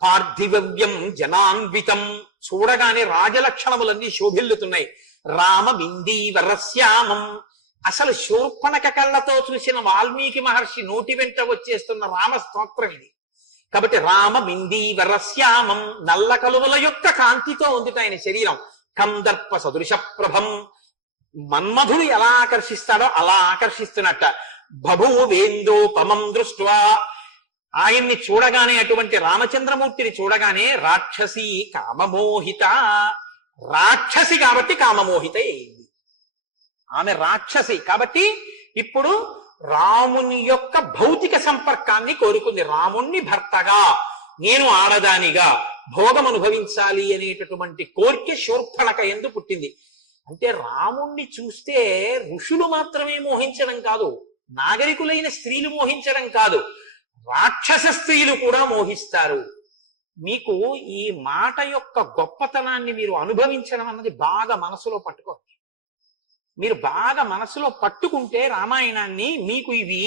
పార్థివ్యం జనాన్వితం. చూడగానే రాజలక్షణములన్నీ శోభిల్లుతున్నాయి. రామబిందీవరశ్యామం. అసలు శూర్పణఖ కళ్ళతో చూసిన వాల్మీకి మహర్షి నోటి వెంట వచ్చేస్తున్న రామ స్తోత్రం ఇది. కాబట్టి రామబిందీవరశ్యామం. నల్ల కలువల యొక్క కాంతితో ఉంది ఆయన శరీరం. కందర్ప సదృశ ప్రభం. మన్మధుడు ఎలా ఆకర్షిస్తాడో అలా ఆకర్షిస్తున్నట్ట. బభూవేందోపమం దృష్ట్వా. ఆయన్ని చూడగానే, అటువంటి రామచంద్రమూర్తిని చూడగానే రాక్షసి కామమోహిత. రాక్షసి కాబట్టి కామమోహిత అయింది. ఆమె రాక్షసి కాబట్టి ఇప్పుడు రాముని యొక్క భౌతిక సంపర్కాన్ని కోరుకుంది. రాముణ్ణి భర్తగా, నేను ఆడదానిగా భోగం అనుభవించాలి అనేటటువంటి కోరిక శూర్పణఖ యందు పుట్టింది. అంటే రాముణ్ణి చూస్తే ఋషులు మాత్రమే మోహించడం కాదు, నాగరికులైన స్త్రీలు మోహించడం కాదు, రాక్షస స్త్రీలు కూడా మోహిస్తారు. మీకు ఈ మాట యొక్క గొప్పతనాన్ని మీరు అనుభవించడం అన్నది బాగా మనసులో పట్టుకోండి. మీరు బాగా మనసులో పట్టుకుంటే రామాయణాన్ని మీకు ఇవి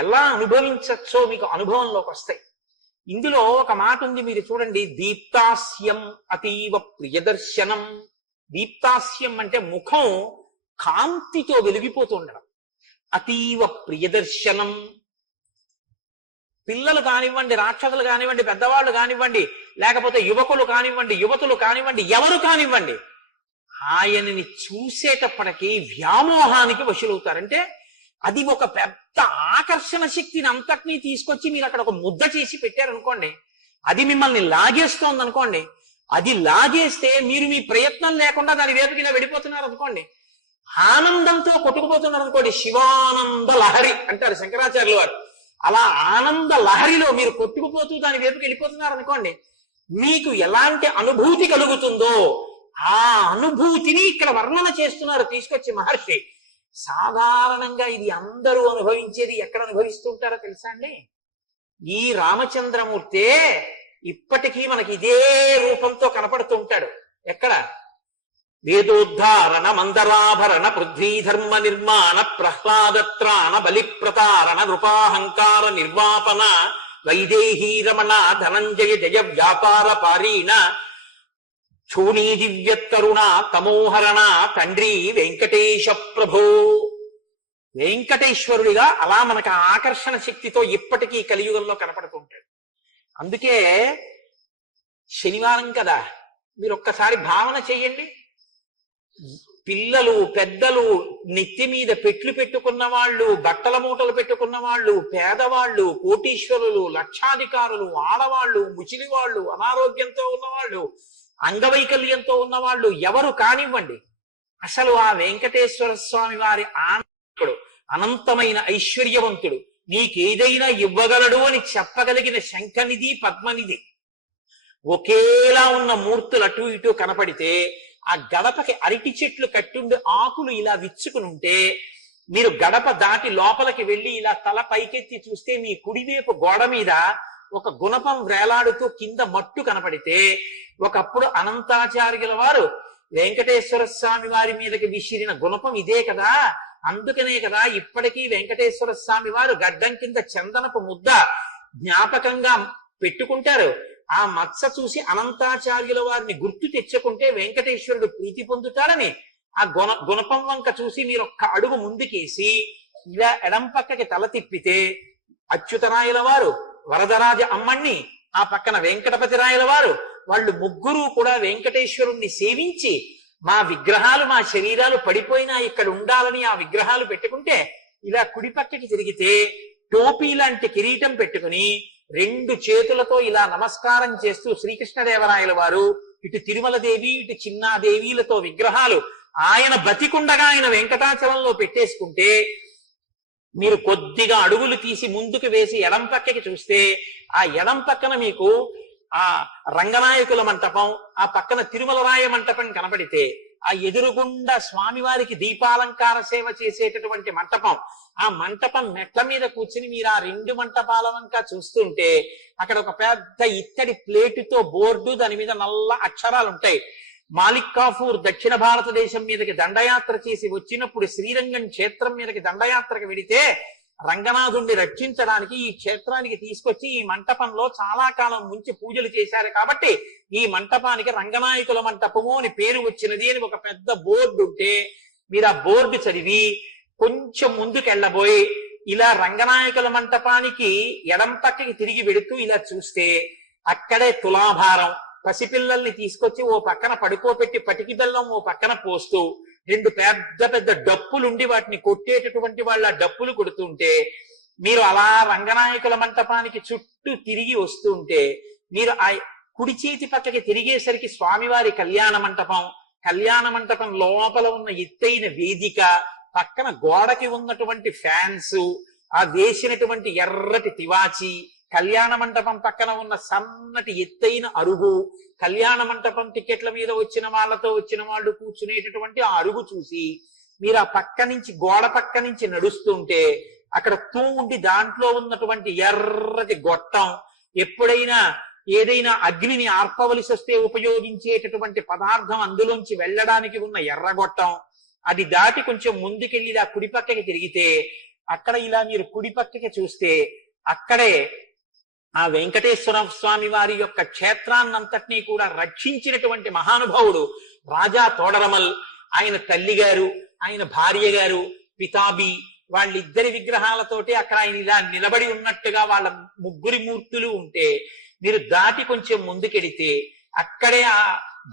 ఎలా అనుభవించచ్చో మీకు అనుభవంలోకి వస్తాయి. ఇందులో ఒక మాట ఉంది, మీరు చూడండి. దీప్తాస్యం అతీవ ప్రియదర్శనం. దీప్తాస్యం అంటే ముఖం కాంతితో వెలిగిపోతూ ఉండడం. అతీవ ప్రియదర్శనం. పిల్లలు కానివ్వండి, రాక్షసులు కానివ్వండి, పెద్దవాళ్ళు కానివ్వండి, లేకపోతే యువకులు కానివ్వండి, యువతులు కానివ్వండి, ఎవరు కానివ్వండి, ఆయనని చూసేటప్పటికీ వ్యామోహానికి వశులవుతారంటే అది ఒక పెద్ద ఆకర్షణ శక్తిని అంతటినీ తీసుకొచ్చి మీరు అక్కడ ఒక ముద్ద చేసి పెట్టారనుకోండి, అది మిమ్మల్ని లాగేస్తోంది అనుకోండి. అది లాగేస్తే మీరు మీ ప్రయత్నం లేకుండా దాని వేపుకిలా వెళ్ళిపోతున్నారు అనుకోండి, ఆనందంతో కొట్టుకుపోతున్నారు అనుకోండి. శివానంద లహరి అంటారు శంకరాచార్యులు వారు. అలా ఆనంద లహరిలో మీరు కొట్టుకుపోతూ దాని వైపుకి వెళ్ళిపోతున్నారు అనుకోండి, మీకు ఎలాంటి అనుభూతి కలుగుతుందో ఆ అనుభూతిని ఇక్కడ వర్ణన చేస్తున్నారు తీసుకొచ్చి మహర్షి. సాధారణంగా ఇది అందరూ అనుభవించేది ఎక్కడ అనుభవిస్తుంటారో తెలుసా అండి? ఈ రామచంద్రమూర్తే ఇప్పటికీ మనకి ఇదే రూపంతో కనపడుతూ ఉంటాడు. ఎక్కడ? వేదోద్ధారణ మందరాభరణ పృథ్వీధర్మ నిర్మాణ ప్రహ్లాదత్రాణ బలిప్రతారణ నృపాహంకార నిర్వాపన వైదేహీ రమణ ధనంజయ జయ వ్యాపార పారీణ ఛూనీ దివ్యత్తరుణ తమోహరణ తండ్రి వెంకటేశ ప్రభో. వెంకటేశ్వరుడిగా అలా మనకు ఆకర్షణ శక్తితో ఇప్పటికీ కలియుగంలో కనపడుతుంటాడు. అందుకే శనివారం కదా, మీరు ఒక్కసారి భావన చెయ్యండి. పిల్లలు పెద్దలు, నెత్తి మీద పెట్లు పెట్టుకున్న వాళ్ళు, బట్టల మూటలు పెట్టుకున్న వాళ్ళు, పేదవాళ్ళు, కోటీశ్వరులు, లక్షాధికారులు, ఆడవాళ్ళు, ముచిలివాళ్ళు, అనారోగ్యంతో ఉన్నవాళ్ళు, అంగవైకల్యంతో ఉన్నవాళ్ళు, ఎవరు కానివ్వండి, అసలు ఆ వెంకటేశ్వర స్వామి వారి ఆనందుడు, అనంతమైన ఐశ్వర్యవంతుడు, నీకేదైనా ఇవ్వగలడు అని చెప్పగలిగిన శంఖనిధి పద్మనిధి ఒకేలా ఉన్న మూర్తులు అటు ఇటు కనపడితే, ఆ గడపకి అరటి చెట్లు కట్టుండి ఆకులు ఇలా విచ్చుకుని ఉంటే, మీరు గడప దాటి లోపలికి వెళ్ళి ఇలా తల పైకెత్తి చూస్తే మీ కుడివైపు గోడ మీద ఒక గుణపం వేలాడుతూ కింద మట్టు కనపడితే, ఒకప్పుడు అనంతాచార్యుల వారు వెంకటేశ్వర స్వామి వారి మీదకి విసిరిన గుణపం ఇదే కదా, అందుకనే కదా ఇప్పటికీ వెంకటేశ్వర స్వామి వారు గడ్డం కింద చందనపు ముద్ద జ్ఞాపకంగా పెట్టుకుంటారు. ఆ మత్స చూసి అనంతాచార్యుల వారిని గుర్తు తెచ్చుకుంటే వెంకటేశ్వరుడు ప్రీతి పొందుతాడని ఆ గుణపం వంక చూసి మీరు ఒక్క అడుగు ముందుకేసి ఇలా ఎడం పక్కకి తల తిప్పితే అచ్యుతరాయల వారు, వరదరాజ అమ్మణ్ణి, ఆ పక్కన వెంకటపతి రాయల వారు, వాళ్ళు ముగ్గురు కూడా వెంకటేశ్వరుణ్ణి సేవించి, మా విగ్రహాలు, మా శరీరాలు పడిపోయినా ఇక్కడ ఉండాలని ఆ విగ్రహాలు పెట్టుకుంటే, ఇలా కుడి పక్కకి తిరిగితే టోపీ లాంటి కిరీటం పెట్టుకుని రెండు చేతులతో ఇలా నమస్కారం చేస్తూ శ్రీకృష్ణదేవరాయల వారు, ఇటు తిరుమల దేవి ఇటు చిన్నాదేవీలతో విగ్రహాలు ఆయన బతికుండగా ఆయన వెంకటాచలంలో పెట్టేసుకుంటే, మీరు కొద్దిగా అడుగులు తీసి ముందుకు వేసి ఎడం పక్కకి చూస్తే ఆ ఎడం పక్కన మీకు ఆ రంగనాయకుల మంటపం, ఆ పక్కన తిరుమల రాయ మంటపం కనపడితే, ఆ ఎదురుగుండా స్వామివారికి దీపాలంకార సేవ చేసేటటువంటి మంటపం, ఆ మంటపం మెట్ల మీద కూర్చుని మీరు ఆ రెండు మంటపాల వంక చూస్తుంటే, అక్కడ ఒక పెద్ద ఇత్తడి ప్లేటుతో బోర్డు, దాని మీద నల్ల అక్షరాలు ఉంటాయి. మాలిక్ కాఫూర్ దక్షిణ భారతదేశం మీదకి దండయాత్ర చేసి వచ్చినప్పుడు శ్రీరంగం క్షేత్రం మీదకి దండయాత్రకు వెడితే రంగనాథుణ్ణి రక్షించడానికి ఈ క్షేత్రానికి తీసుకొచ్చి ఈ మంటపంలో చాలా కాలం ముంచి పూజలు చేశారు కాబట్టి ఈ మంటపానికి రంగనాయకుల మంటపము అని పేరు వచ్చినది అని ఒక పెద్ద బోర్డు ఉంటే, మీరు ఆ బోర్డు చదివి కొంచెం ముందుకు వెళ్ళబోయి ఇలా రంగనాయకుల మంటపానికి ఎడం పక్కకి తిరిగి వెడుతూ ఇలా చూస్తే, అక్కడే తులాభారం, పసిపిల్లల్ని తీసుకొచ్చి ఓ పక్కన పడుకోబెట్టి పటికి బెల్లం ఓ పక్కన పోస్తూ, రెండు పెద్ద పెద్ద డప్పులుండి వాటిని కొట్టేటటువంటి వాళ్ళ డప్పులు కొడుతుంటే, మీరు అలా రంగనాయకుల మంటపానికి చుట్టూ తిరిగి వస్తుంటే, మీరు ఆ కుడి చేతి పక్కకి తిరిగేసరికి స్వామివారి కళ్యాణ మంటపం, కళ్యాణ మంటపం లోపల ఉన్న ఎత్తైన వేదిక, పక్కన గోడకి ఉన్నటువంటి ఫ్యాన్స్, ఆ వేసినటువంటి ఎర్రటి తివాచి, కళ్యాణ మంటపం పక్కన ఉన్న సన్నటి ఎత్తైన అరుగు, కళ్యాణ మంటపం టికెట్ల మీద వచ్చిన వాళ్ళతో వచ్చిన వాళ్ళు కూర్చునేటటువంటి ఆ అరుగు చూసి మీరు ఆ పక్క నుంచి గోడ పక్క నుంచి నడుస్తుంటే, అక్కడ ఉండి దాంట్లో ఉన్నటువంటి ఎర్రటి గొట్టం, ఎప్పుడైనా ఏదైనా అగ్నిని ఆర్పవలసి వస్తే ఉపయోగించేటటువంటి పదార్థం అందులోంచి వెళ్ళడానికి ఉన్న ఎర్రగొట్టం, అది దాటి కొంచెం ముందుకెళ్ళి ఇలా కుడి పక్కకి తిరిగితే, అక్కడ ఇలా మీరు కుడి పక్కకి చూస్తే అక్కడే ఆ వెంకటేశ్వర స్వామి వారి యొక్క క్షేత్రాన్నంతటినీ కూడా రక్షించినటువంటి మహానుభావుడు రాజా తోడరమల్, ఆయన తల్లి గారు, ఆయన భార్య గారు పితాబి, వాళ్ళిద్దరి విగ్రహాలతోటి అక్కడ ఆయన ఇలా నిలబడి ఉన్నట్టుగా వాళ్ళ ముగ్గురి మూర్తులు ఉంటే, మీరు దాటి కొంచెం ముందుకెడితే అక్కడే ఆ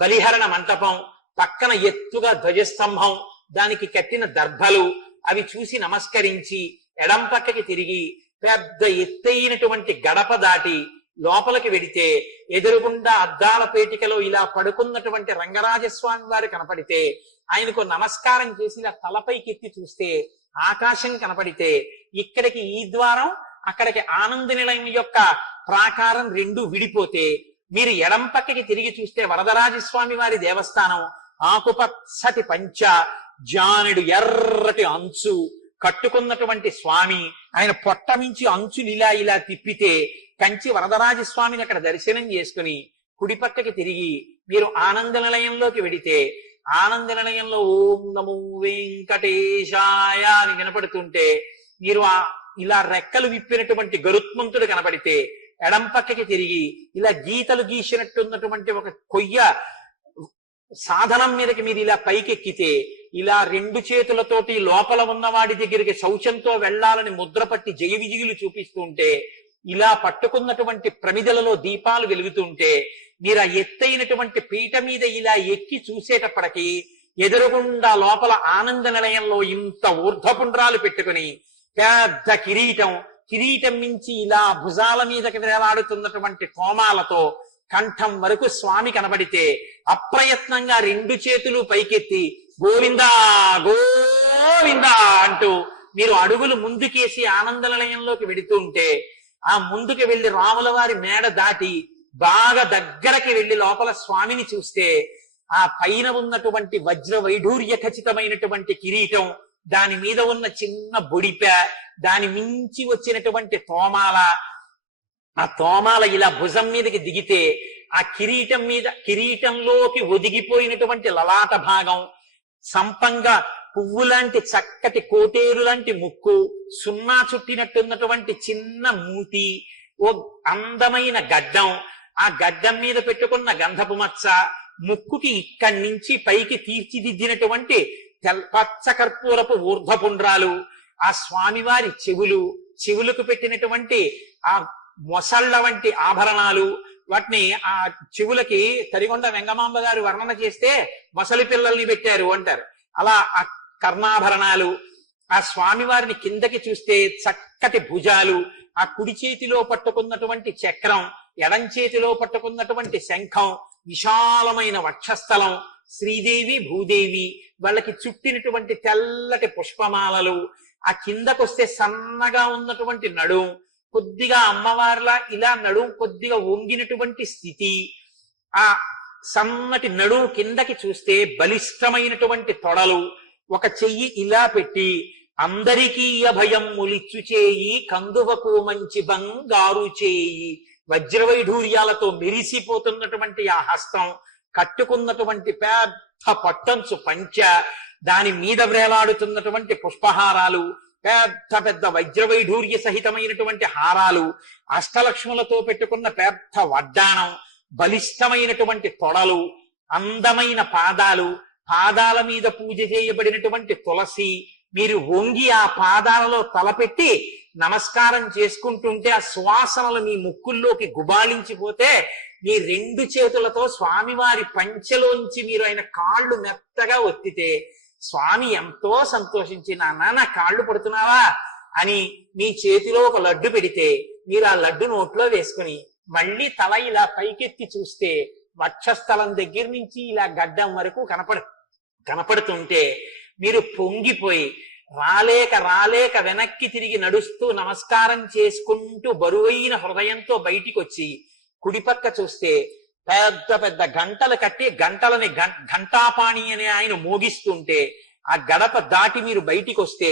బలిహరణ మంటపం, పక్కన ఎత్తుగా ధ్వజస్తంభం, దానికి కట్టిన దర్భలు, అవి చూసి నమస్కరించి ఎడం పక్కకి తిరిగి పెద్ద ఎత్తైనటువంటి గడప దాటి లోపలికి వెడితే, ఎదురుగుండా అద్దాల పేటికలో ఇలా పడుకున్నటువంటి రంగరాజస్వామి వారు కనపడితే, ఆయనకు నమస్కారం చేసి ఇలా తలపైకెత్తి చూస్తే ఆకాశం కనపడితే, ఇక్కడికి ఈ ద్వారం, అక్కడికి ఆనంద నిలయం యొక్క ప్రాకారం రెండు విడిపోతే, మీరు ఎడం పక్కకి తిరిగి చూస్తే వరదరాజస్వామి వారి దేవస్థానం, ఆకుపచ్చటి పంచ, జానుడు ఎర్రటి అంచు కట్టుకున్నటువంటి స్వామి, ఆయన పొట్ట నుంచి అంచులు ఇలా ఇలా తిప్పితే కంచి వరదరాజస్వామిని అక్కడ దర్శనం చేసుకుని కుడి పక్కకి తిరిగి మీరు ఆనంద నిలయంలోకి వెడితే, ఆనంద నిలయంలో ఓం నమో వెంకటేశాయ అని వినపడుతుంటే, మీరు ఇలా రెక్కలు విప్పినటువంటి గరుత్మంతుడు కనపడితే ఎడం పక్కకి తిరిగి ఇలా గీతలు గీసినట్టున్నటువంటి ఒక కొయ్య సాధనం మీదకి మీరు ఇలా పైకెక్కితే ఇలా రెండు చేతులతోటి లోపల ఉన్న వాడి దగ్గరికి శౌచంతో వెళ్ళాలని ముద్ర పట్టి జయ విజయులు చూపిస్తుంటే, ఇలా పట్టుకున్నటువంటి ప్రమిదలలో దీపాలు వెలుగుతుంటే, మీరు ఆ ఎత్తైనటువంటి పీట మీద ఇలా ఎక్కి చూసేటప్పటికి ఎదురుగుండా లోపల ఆనంద నిలయంలో ఇంత ఊర్ధ్వపుండ్రాలు పెట్టుకుని పెద్ద కిరీటం నుంచి ఇలా భుజాల మీదకి వేలాడుతున్నటువంటి తోమాలతో కంఠం వరకు స్వామి కనబడితే అప్రయత్నంగా రెండు చేతులు పైకెత్తి గోవిందా గోవిందా అంటూ మీరు అడుగులు ముందుకేసి ఆనంద నిలయంలోకి వెడుతూ ఉంటే, ఆ ముందుకు వెళ్లి రాముల వారి మేడ దాటి బాగా దగ్గరకి వెళ్లి లోపల స్వామిని చూస్తే, ఆ పైన ఉన్నటువంటి వజ్ర వైఢూర్య ఖచ్చితమైనటువంటి కిరీటం, దాని మీద ఉన్న చిన్న బొడిప, దాని మించి వచ్చినటువంటి తోమాల, ఆ తోమాల ఇలా భుజం మీదకి దిగితే ఆ కిరీటంలోకి ఒదిగిపోయినటువంటి లలాట భాగం, సంపంగా పువ్వు లాంటి చక్కటి కోటేరు లాంటి ముక్కు, సున్నా చుట్టినట్టున్నటువంటి చిన్న మూతి, ఓ అందమైన గడ్డం, ఆ గడ్డం మీద పెట్టుకున్న గంధపు మచ్చ, ముక్కుకి ఇక్కడి నుంచి పైకి తీర్చిదిద్దినటువంటి పచ్చ కర్పూరపు ఊర్ధ్వపుండ్రాలు, ఆ స్వామివారి చెవులకు పెట్టినటువంటి ఆ మొసళ్ళ వంటి ఆభరణాలు, వాటిని ఆ చెవులకి తరిగొండ వెంగమాంబ గారు వర్ణన చేస్తే మొసలి పిల్లల్ని పెట్టారు అంటారు. అలా ఆ కర్ణాభరణాలు, ఆ స్వామివారిని కిందకి చూస్తే చక్కటి భుజాలు, ఆ కుడి చేతిలో పట్టుకున్నటువంటి చక్రం, ఎడం చేతిలో పట్టుకున్నటువంటి శంఖం, విశాలమైన వక్షస్థలం, శ్రీదేవి భూదేవి వాళ్ళకి చుట్టినటువంటి తెల్లటి పుష్పమాలలు, ఆ కిందకొస్తే సన్నగా ఉన్నటువంటి నడుం, కొద్దిగా అమ్మవారిలా ఇలా నడుం కొద్దిగా వంగినటువంటి స్థితి, ఆ సన్నటి నడుం కిందకి చూస్తే బలిష్టమైనటువంటి తొడలు, ఒక చెయ్యి ఇలా పెట్టి అందరికీ అభయం ములిచ్చు చేయి కందువకు మంచి బంగారు చేయి, వజ్రవైఢూర్యాలతో మెరిసిపోతున్నటువంటి ఆ హస్తం, కట్టుకున్నటువంటి పెద్ద పట్టంచు పంచ, దాని మీద వేలాడుతున్నటువంటి పుష్పహారాలు, పెద్ద పెద్ద వజ్రవైఢూర్య సహితమైనటువంటి హారాలు, అష్టలక్ష్ములతో పెట్టుకున్న పెద్ద వడ్డాణం, బలిష్టమైనటువంటి తొడలు, అందమైన పాదాలు, పాదాల మీద పూజ చేయబడినటువంటి తులసి, మీరు వంగి ఆ పాదాలలో తలపెట్టి నమస్కారం చేసుకుంటుంటే ఆ సువాసనలు మీ ముక్కుల్లోకి గుబాళించిపోతే, మీ రెండు చేతులతో స్వామివారి పంచెలోంచి మీరు ఆయన కాళ్ళు మెత్తగా ఒత్తితే స్వామి ఎంతో సంతోషించి, నా కాళ్ళు పడుతున్నావా అని మీ చేతిలో ఒక లడ్డు పెడితే మీరు ఆ లడ్డు నోట్లో వేసుకుని మళ్ళీ తల ఇలా పైకెత్తి చూస్తే వక్షస్థలం దగ్గర నుంచి ఇలా గడ్డం వరకు కనపడుతుంటే మీరు పొంగిపోయి రాలేక వెనక్కి తిరిగి నడుస్తూ నమస్కారం చేసుకుంటూ బరువైన హృదయంతో బయటికి వచ్చి కుడిపక్క చూస్తే పెద్ద పెద్ద గంటలు కట్టి గంటలని ఘంటాపాణి అనే ఆయన మోగిస్తుంటే, ఆ గడప దాటి మీరు బయటికి వస్తే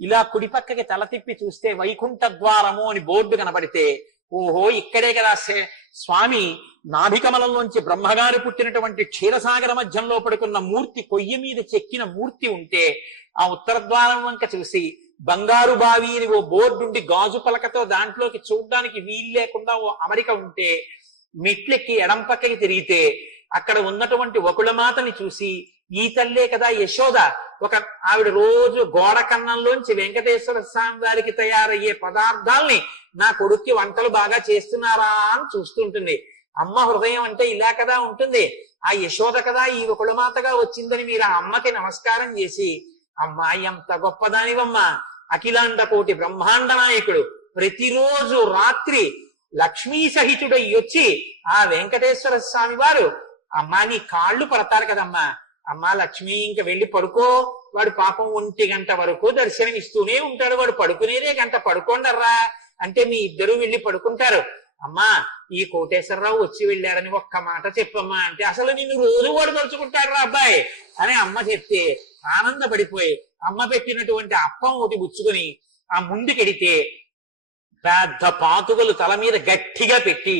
ఇలా కుడిపక్కకి తల తిప్పి చూస్తే వైకుంఠ ద్వారము అని బోర్డు కనబడితే, ఓహో ఇక్కడే కదా స్వామి నాభికమలంలోంచి బ్రహ్మగారు పుట్టినటువంటి క్షీరసాగర మధ్యంలో పడుకున్న మూర్తి, కొయ్య మీద చెక్కిన మూర్తి ఉంటే, ఆ ఉత్తర ద్వారం వంక చూసి బంగారు బావి అని ఓ బోర్డుండి గాజు పలకతో దాంట్లోకి చూడ్డానికి వీలు లేకుండా ఓ అమరిక ఉంటే, మెట్లెక్కి ఎడం పక్కకి తిరిగితే అక్కడ ఉన్నటువంటి వకుళమాతని చూసి, ఈ తల్లే కదా యశోద, ఒక ఆవిడ రోజు గోడ కన్నంలోంచి వెంకటేశ్వర స్వామి వారికి తయారయ్యే పదార్థాల్ని నా కొడుక్కి వంటలు బాగా చేస్తున్నారా అని చూస్తుంటుంది. అమ్మ హృదయం అంటే ఇలా కదా ఉంటుంది. ఆ యశోద కదా ఈ వకుళమాతగా వచ్చిందని మీరు ఆ అమ్మకి నమస్కారం చేసి, అమ్మా ఎంత గొప్పదానివమ్మా, అఖిలాండ కోటి బ్రహ్మాండ నాయకుడు ప్రతిరోజు రాత్రి లక్ష్మీ సహితుడై వచ్చి ఆ వెంకటేశ్వర స్వామి వారు, అమ్మా నీ కాళ్ళు పడతారు కదమ్మా, అమ్మా లక్ష్మి ఇంక వెళ్ళి పడుకో, వాడు పాపం 1 గంట వరకు దర్శనం ఇస్తూనే ఉంటాడు, వాడు పడుకునేదే గంట, పడుకోండర్రా అంటే మీ ఇద్దరు వెళ్ళి పడుకుంటారు. అమ్మా ఈ కోటేశ్వరరావు వచ్చి వెళ్ళారని ఒక్క మాట చెప్పమ్మా అంటే, అసలు నిన్ను రోజు వాడు తలుచుకుంటాడు రా అబ్బాయి అని అమ్మ చెప్తే ఆనందపడిపోయి అమ్మ పెట్టినటువంటి అప్పం ఒకటి పుచ్చుకొని ఆ ముందుకెడితే పెద్ద పాతుకలు తల మీద గట్టిగా పెట్టి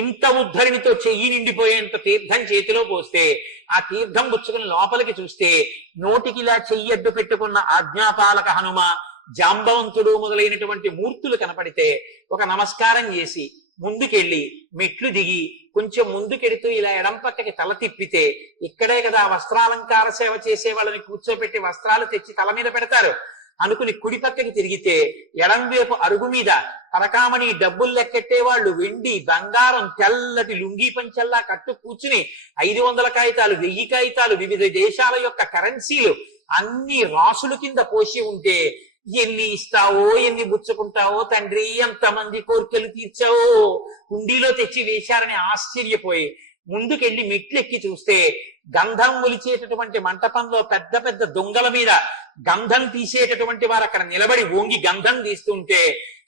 ఇంత ఉద్ధరణితో చెయ్యి నిండిపోయేంత తీర్థం చేతిలో పోస్తే, ఆ తీర్థం పుచ్చుకుని లోపలికి చూస్తే నోటికి ఇలా చెయ్యి అడ్డు పెట్టుకున్న ఆజ్ఞాపాలక హనుమ, జాంబవంతుడు మొదలైనటువంటి మూర్తులు కనపడితే ఒక నమస్కారం చేసి ముందుకెళ్ళి మెట్లు దిగి కొంచెం ముందుకెడుతూ ఇలా ఎడం పక్కకి తల తిప్పితే ఇక్కడే కదా వస్త్రాలంకార సేవ చేసే వాళ్ళని కూర్చోబెట్టి వస్త్రాలు తెచ్చి తల మీద పెడతారు అనుకుని కుడి పక్కకి తిరిగితే ఎడం వైపు అరుగు మీద పరకామణి డబ్బులు లెక్కెట్టే వాళ్ళు వెండి బంగారం తెల్లటి లుంగీ పంచల్లా కట్టు కూర్చుని 500 కాగితాలు 1000 కాగితాలు వివిధ దేశాల యొక్క కరెన్సీలు అన్ని రాసుల కింద పోసి ఉంటే ఎన్ని ఇస్తావో ఎన్ని బుచ్చుకుంటావో తండ్రి, ఎంతమంది కోరికలు తీర్చావో, కుండీలో తెచ్చి వేశారని ఆశ్చర్యపోయి ముందుకెళ్ళి మెట్లెక్కి చూస్తే గంధం ఒలిచేటటువంటి మంటపంలో పెద్ద పెద్ద దొంగల మీద గంధం తీసేటటువంటి వారు అక్కడ నిలబడి వంగి గంధం తీస్తుంటే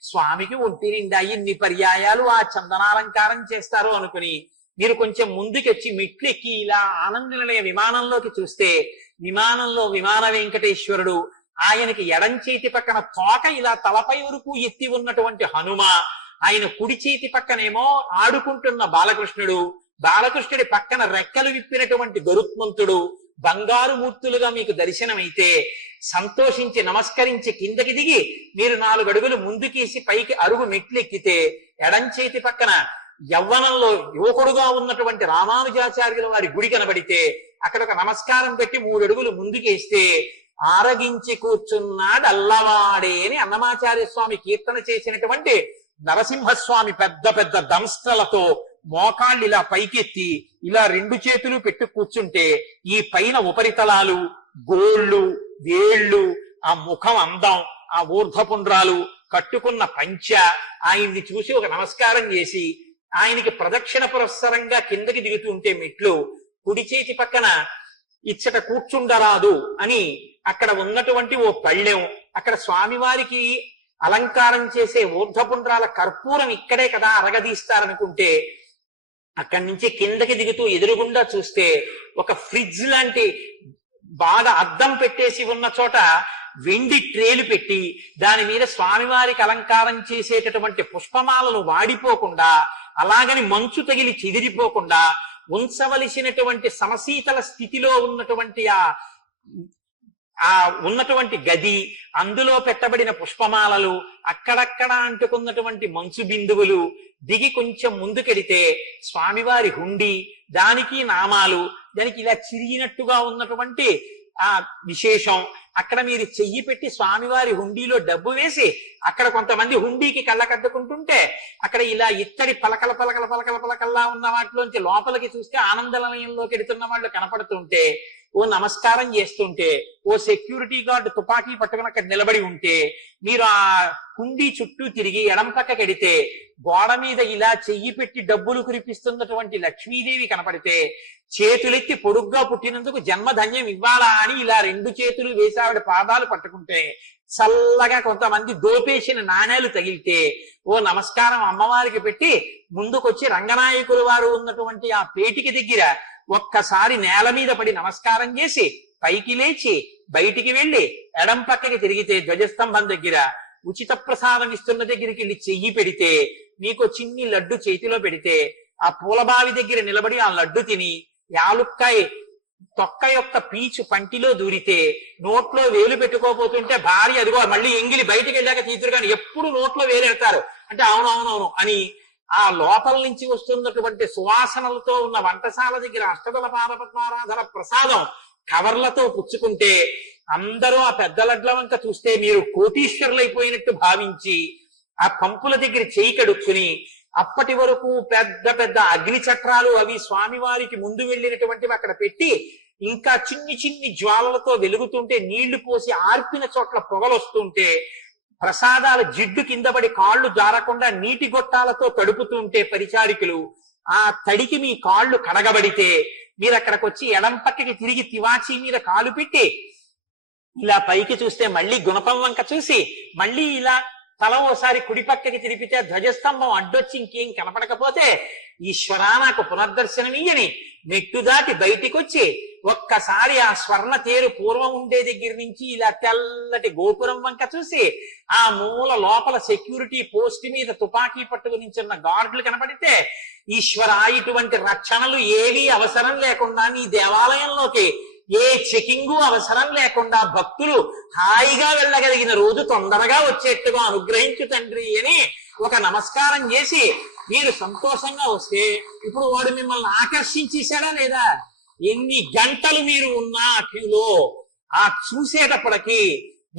స్వామికి ఒంటి నిండా ఎన్ని పర్యాయాలు ఆ చందనాలంకారం చేస్తారు అనుకుని మీరు కొంచెం ముందుకొచ్చి మెట్లెక్కి ఇలా ఆనంద నిలయ విమానంలోకి చూస్తే విమానంలో విమాన వెంకటేశ్వరుడు, ఆయనకి ఎడం చేతి పక్కన తోక ఇలా తలపై వరకు ఎత్తి ఉన్నటువంటి హనుమ, ఆయన కుడి చేతి పక్కనేమో ఆడుకుంటున్న బాలకృష్ణుడు, బాలకృష్ణుడి పక్కన రెక్కలు విప్పినటువంటి గరుత్మంతుడు బంగారు మూర్తులుగా మీకు దర్శనమైతే సంతోషించి నమస్కరించి కిందకి దిగి మీరు 4 అడుగులు ముందుకేసి పైకి అరుగు మెట్లెక్కితే ఎడం చేతి పక్కన యవ్వనంలో యువకుడుగా ఉన్నటువంటి రామానుజాచార్యుల వారి గుడి కనబడితే అక్కడ ఒక నమస్కారం పెట్టి 3 అడుగులు ముందుకేస్తే ఆరగించి కూర్చున్నాడు అల్లవాడే అని అన్నమాచార్య స్వామి కీర్తన చేసినటువంటి నరసింహస్వామి పెద్ద పెద్ద దంస్ట్రలతో మోకాళ్ళు ఇలా పైకెత్తి ఇలా 2 చేతులు పెట్టి కూర్చుంటే ఈ పైన ఉపరితలాలు గోళ్ళు వేళ్ళు ఆ ముఖం అందం ఆ ఊర్ధ్వపుండ్రాలు కట్టుకున్న పంచ ఆయన్ని చూసి ఒక నమస్కారం చేసి ఆయనకి ప్రదక్షిణ పురస్సరంగా కిందకి దిగుతుంటే మెట్లు కుడి చేతి పక్కన ఇచ్చట కూర్చుండరాదు అని అక్కడ ఉన్నటువంటి ఓ పళ్ళెం, అక్కడ స్వామివారికి అలంకారం చేసే ఊర్ధ్వపుండ్రాల కర్పూరం ఇక్కడే కదా అరగదీస్తారనుకుంటే అక్కడి నుంచి కిందకి దిగుతూ ఎదురుగుండా చూస్తే ఒక ఫ్రిడ్జ్ లాంటి బాగా అద్దం పెట్టేసి ఉన్న చోట వెండి ట్రేలు పెట్టి దాని మీద స్వామివారికి అలంకారం చేసేటటువంటి పుష్పమాలను వాడిపోకుండా అలాగని మంచు తగిలి చెదిరిపోకుండా ఉంచవలసినటువంటి సమశీతల స్థితిలో ఉన్నటువంటి ఆ ఉన్నటువంటి గది, అందులో పెట్టబడిన పుష్పమాలలు, అక్కడక్కడ అంటుకున్నటువంటి మంచు బిందువులు, దిగి కొంచెం ముందుకెడితే స్వామివారి హుండి, దానికి నామాలు, దానికి ఇలా చిరిగినట్టుగా ఉన్నటువంటి ఆ విశేషం, అక్కడ మీరు చెయ్యి పెట్టి స్వామివారి హుండీలో డబ్బు వేసి అక్కడ కొంతమంది హుండీకి కళ్ళకద్దుకుంటుంటే అక్కడ ఇలా ఇత్తడి పలకల పలకల పలకల పలకల్లా ఉన్న వాటిలోంచి లోపలికి చూస్తే ఆనందలయంలోకి ఎడుతున్న వాళ్ళు కనపడుతుంటే ఓ నమస్కారం చేస్తుంటే ఓ సెక్యూరిటీ గార్డు తుపాకీ పట్టుకుని అక్కడ నిలబడి ఉంటే మీరు ఆ హుండీ చుట్టూ తిరిగి ఎడం పక్కకెడితే గోడ మీద ఇలా చెయ్యి పెట్టి డబ్బులు కురిపిస్తున్నటువంటి లక్ష్మీదేవి కనపడితే చేతులెత్తి పొడుగ్గా పుట్టినందుకు జన్మధన్యం ఇవ్వాలా అని ఇలా 2 చేతులు వేసి ఆవిడ పాదాలు పట్టుకుంటే చల్లగా కొంతమంది దోపేసిన నాణేలు తగిలితే ఓ నమస్కారం అమ్మవారికి పెట్టి ముందుకొచ్చి రంగనాయకుల వారు ఉన్నటువంటి ఆ పేటికి దగ్గర ఒక్కసారి నేల మీద పడి నమస్కారం చేసి పైకి లేచి బయటికి వెళ్లి ఎడం పక్కకి తిరిగితే ధ్వజస్తంభం దగ్గర ఉచిత ప్రసాదం ఇస్తున్న దగ్గరికి వెళ్ళి చెయ్యి పెడితే మీకు చిన్ని లడ్డు చేతిలో పెడితే ఆ పూలబావి దగ్గర నిలబడి ఆ లడ్డు తిని యాలుక్కాయ తొక్క యొక్క పీచు పంటిలో దూరితే నోట్లో వేలు పెట్టుకోపోతుంటే భార్య అదిగో మళ్ళీ ఎంగిలి బయటికి వెళ్ళాక తీతురు కానీ ఎప్పుడు నోట్లో వేలెడతారు అంటే అవునవునవును అని ఆ లోపల నుంచి వస్తున్నటువంటి సువాసనలతో ఉన్న వంటశాల దగ్గర అష్టదళ పాదపద్మారాధన ప్రసాదం కవర్లతో పుచ్చుకుంటే అందరూ ఆ పెద్ద లడ్ల వంక చూస్తే మీరు కోటీశ్వరులైపోయినట్టు భావించి ఆ పంపుల దగ్గర చేయి కడుక్కుని అప్పటి వరకు పెద్ద పెద్ద అగ్ని చక్రాలు అవి స్వామివారికి ముందు వెళ్ళినటువంటివి అక్కడ పెట్టి ఇంకా చిన్ని చిన్ని జ్వాలలతో వెలుగుతుంటే నీళ్లు పోసి ఆర్పిన చోట్ల పొగలొస్తుంటే ప్రసాదాల జిడ్డు కింద పడి కాళ్ళు జారకుండా నీటి గొట్టాలతో తడుపుతుంటే పరిచారికులు ఆ తడికి మీ కాళ్ళు కడగబడితే మీరు అక్కడికి వచ్చి ఎడం పక్కకి తిరిగి తివాచి మీద కాలు పెట్టి ఇలా పైకి చూస్తే మళ్ళీ గుణపం వంక చూసి మళ్ళీ ఇలా తల ఓసారి కుడి పక్కకి తిరిపితే ధ్వజస్తంభం అడ్డొచ్చి ఇంకేం కనపడకపోతే ఈశ్వరా నాకు పునర్దర్శనమీయని మెట్టు దాటి బయటికి వచ్చి ఒక్కసారి ఆ స్వర్ణ తేరు పూర్వం ఉండే దగ్గర నుంచి ఇలా తెల్లటి గోపురం వంక చూసి ఆ మూల లోపల సెక్యూరిటీ పోస్ట్ మీద తుపాకీ పట్టుకుని నించున్న గార్డులు కనపడితే ఈశ్వర ఇటువంటి రక్షణలు ఏవీ అవసరం లేకుండా నీ దేవాలయంలోకి ఏ చెకింగు అవసరం లేకుండా భక్తులు హాయిగా వెళ్ళగలిగిన రోజు తొందరగా వచ్చేట్టుగా అనుగ్రహించు తండ్రి అని ఒక నమస్కారం చేసి మీరు సంతోషంగా వస్తే ఇప్పుడు వాడు మిమ్మల్ని ఆకర్షించేశాడా లేదా? ఎన్ని గంటలు మీరు ఉన్నా క్యూలో ఆ చూసేటప్పటికి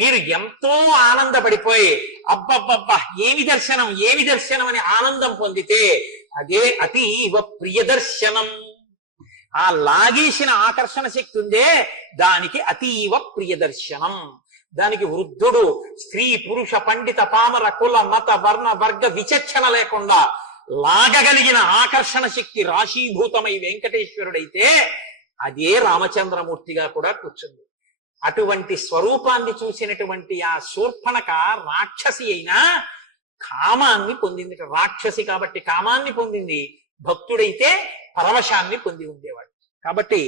మీరు ఎంతో ఆనందపడిపోయి అబ్బబ్బబ్బా ఏమి దర్శనం ఏమి దర్శనం అని ఆనందం పొందితే అదే అతీవ ప్రియదర్శనం. ఆ లాగేసిన ఆకర్షణ శక్తి ఉందే దానికి అతీవ ప్రియదర్శనం. దానికి వృద్ధుడు స్త్రీ పురుష పండిత పామర కుల మత వర్ణ వర్గ విచక్షణ లేకుండా లాగగలిగిన ఆకర్షణ శక్తి రాశీభూతమై వెంకటేశ్వరుడైతే అదే రామచంద్రమూర్తిగా కూడా కూర్చుంది. అటువంటి స్వరూపాన్ని చూసినటువంటి ఆ శూర్పణఖ రాక్షసి అయినా కామాన్ని పొందింది. రాక్షసి కాబట్టి కామాన్ని పొందింది, భక్తుడైతే పరవశాన్ని పొంది ఉండేవాడు. కాబట్టి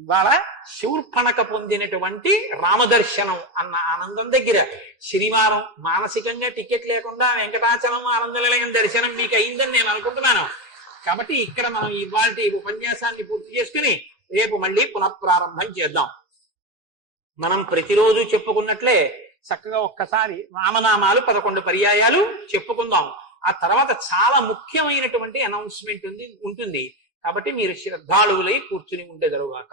ఇవాళ శూర్పణఖ పొందినటువంటి రామదర్శనం అన్న ఆనందం దగ్గర శనివారం మానసికంగా టికెట్ లేకుండా వెంకటాచలం ఆనందనిలయం దర్శనం మీకు అయిందని నేను అనుకుంటున్నాను. కాబట్టి ఇక్కడ మనం ఇవాళ ఉపన్యాసాన్ని పూర్తి చేసుకుని రేపు మళ్ళీ పునఃప్రారంభం చేద్దాం. మనం ప్రతిరోజు చెప్పుకున్నట్లే చక్కగా ఒక్కసారి రామనామాలు 11 పర్యాయాలు చెప్పుకుందాం. ఆ తర్వాత చాలా ముఖ్యమైనటువంటి అనౌన్స్మెంట్ ఉంటుంది. కాబట్టి మీరు శ్రద్ధాళువులై కూర్చుని ఉండేదరుగాక.